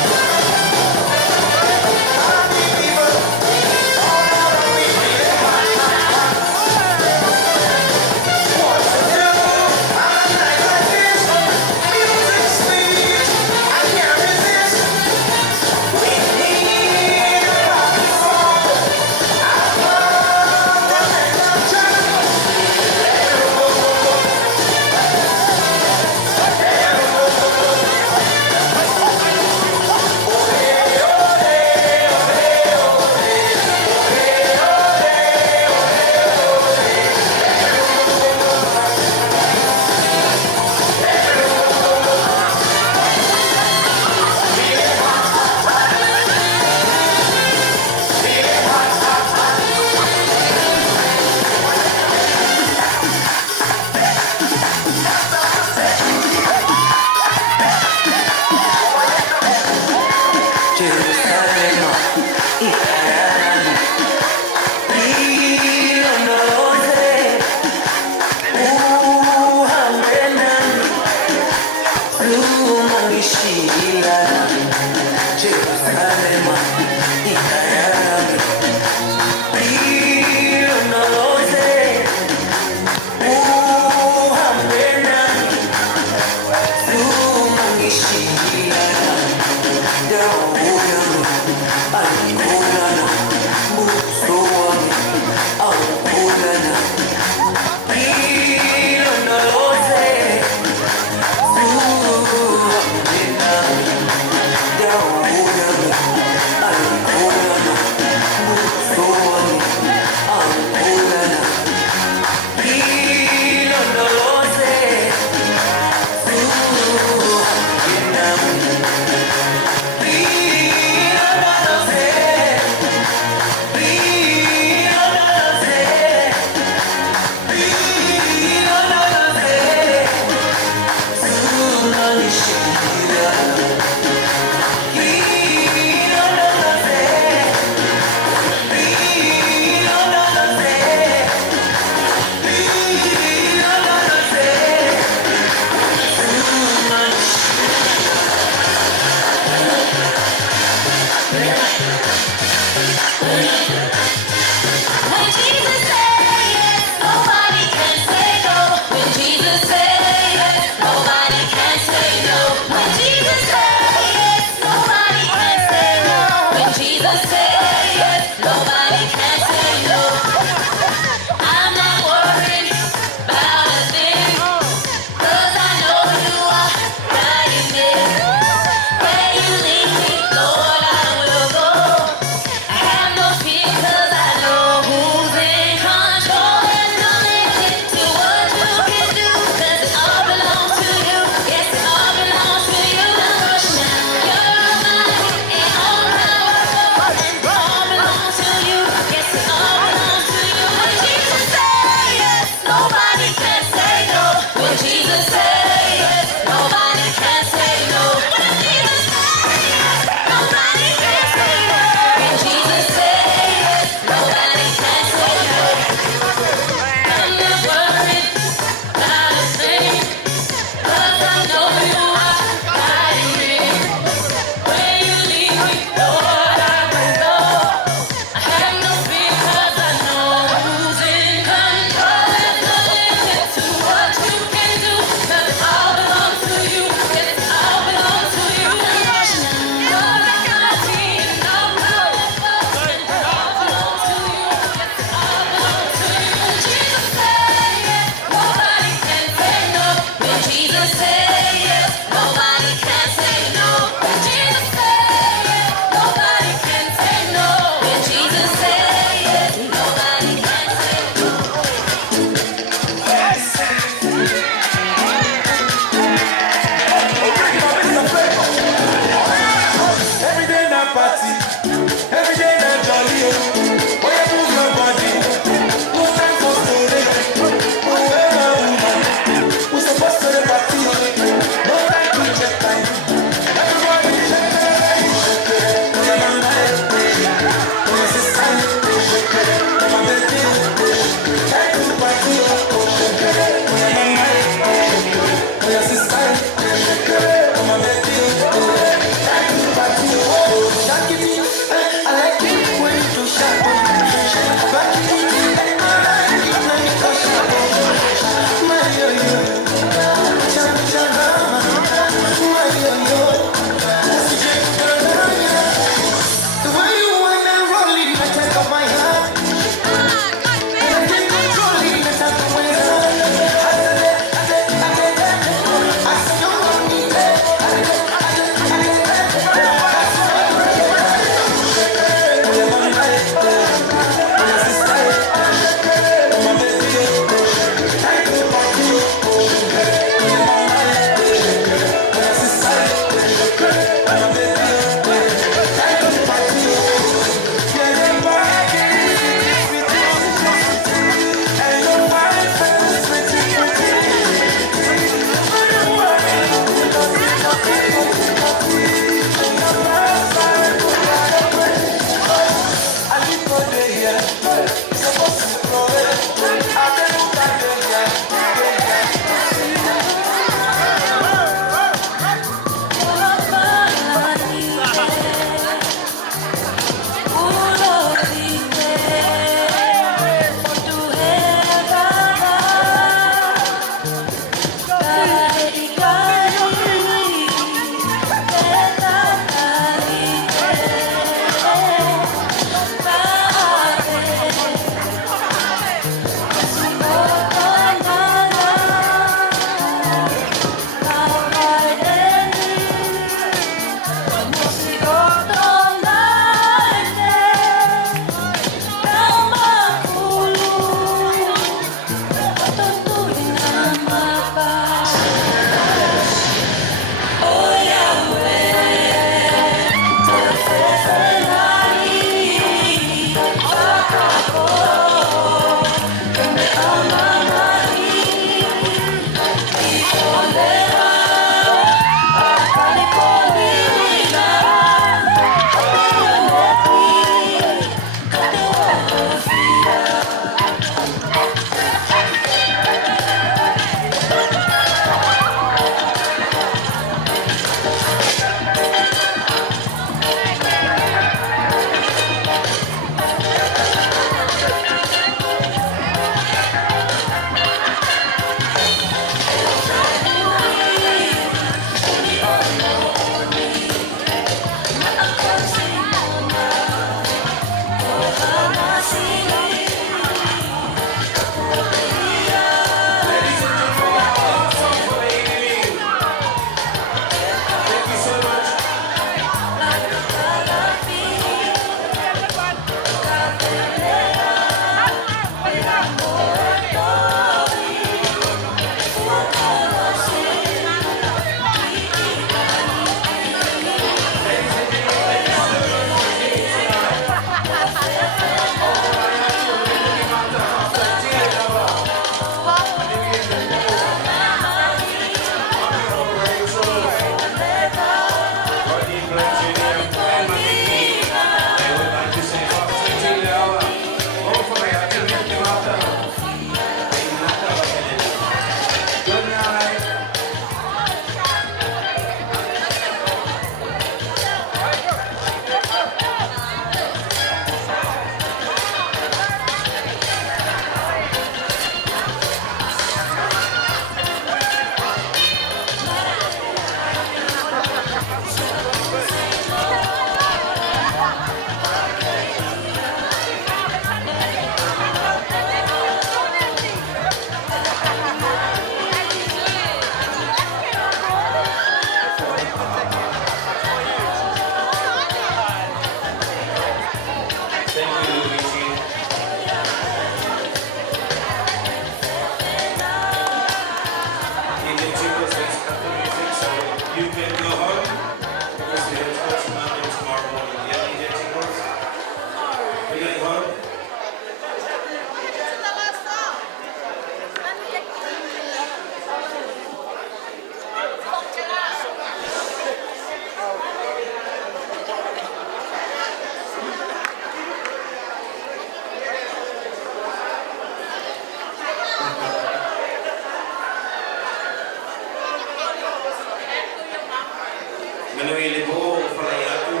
Manuele Bo, Falayaku,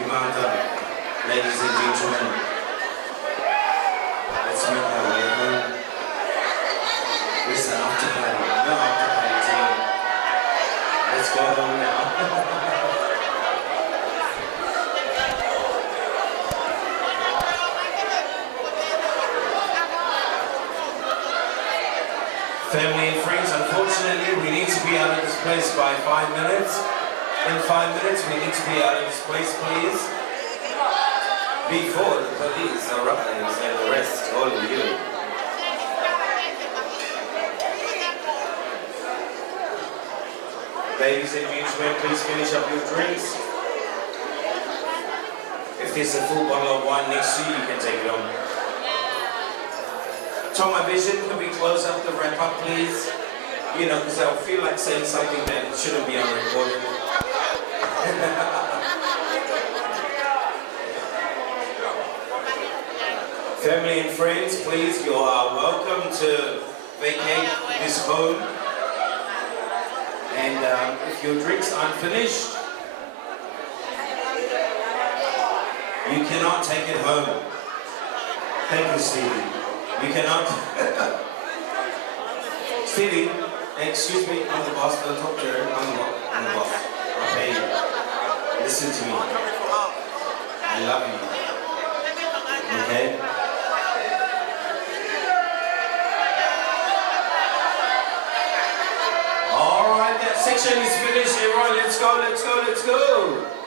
Mimata, ladies and gentlemen. Let's make our way home. This is an after party, no after party team. Let's go home now. Family and friends, unfortunately, we need to be out of this place by 5 minutes. In 5 minutes, we need to be out of this place, please. Before the police arrives and arrest all of you. Ladies and gentlemen, please finish up your drinks. If there's a full bottle of wine next to you, you can take it on. Tom, my vision, can we close up the wrap up, please? You know, because I feel like saying something that shouldn't be on recording. Family and friends, please, you are welcome to vacate this home. And if your drinks aren't finished, you cannot take it home. Thank you, Stevie. You cannot. Stevie, excuse me, I'm the boss, don't talk to her. I'm the boss. I pay you. Listen to me. I love you. Okay? All right, that section is finished. Everyone, let's go, let's go, let's go.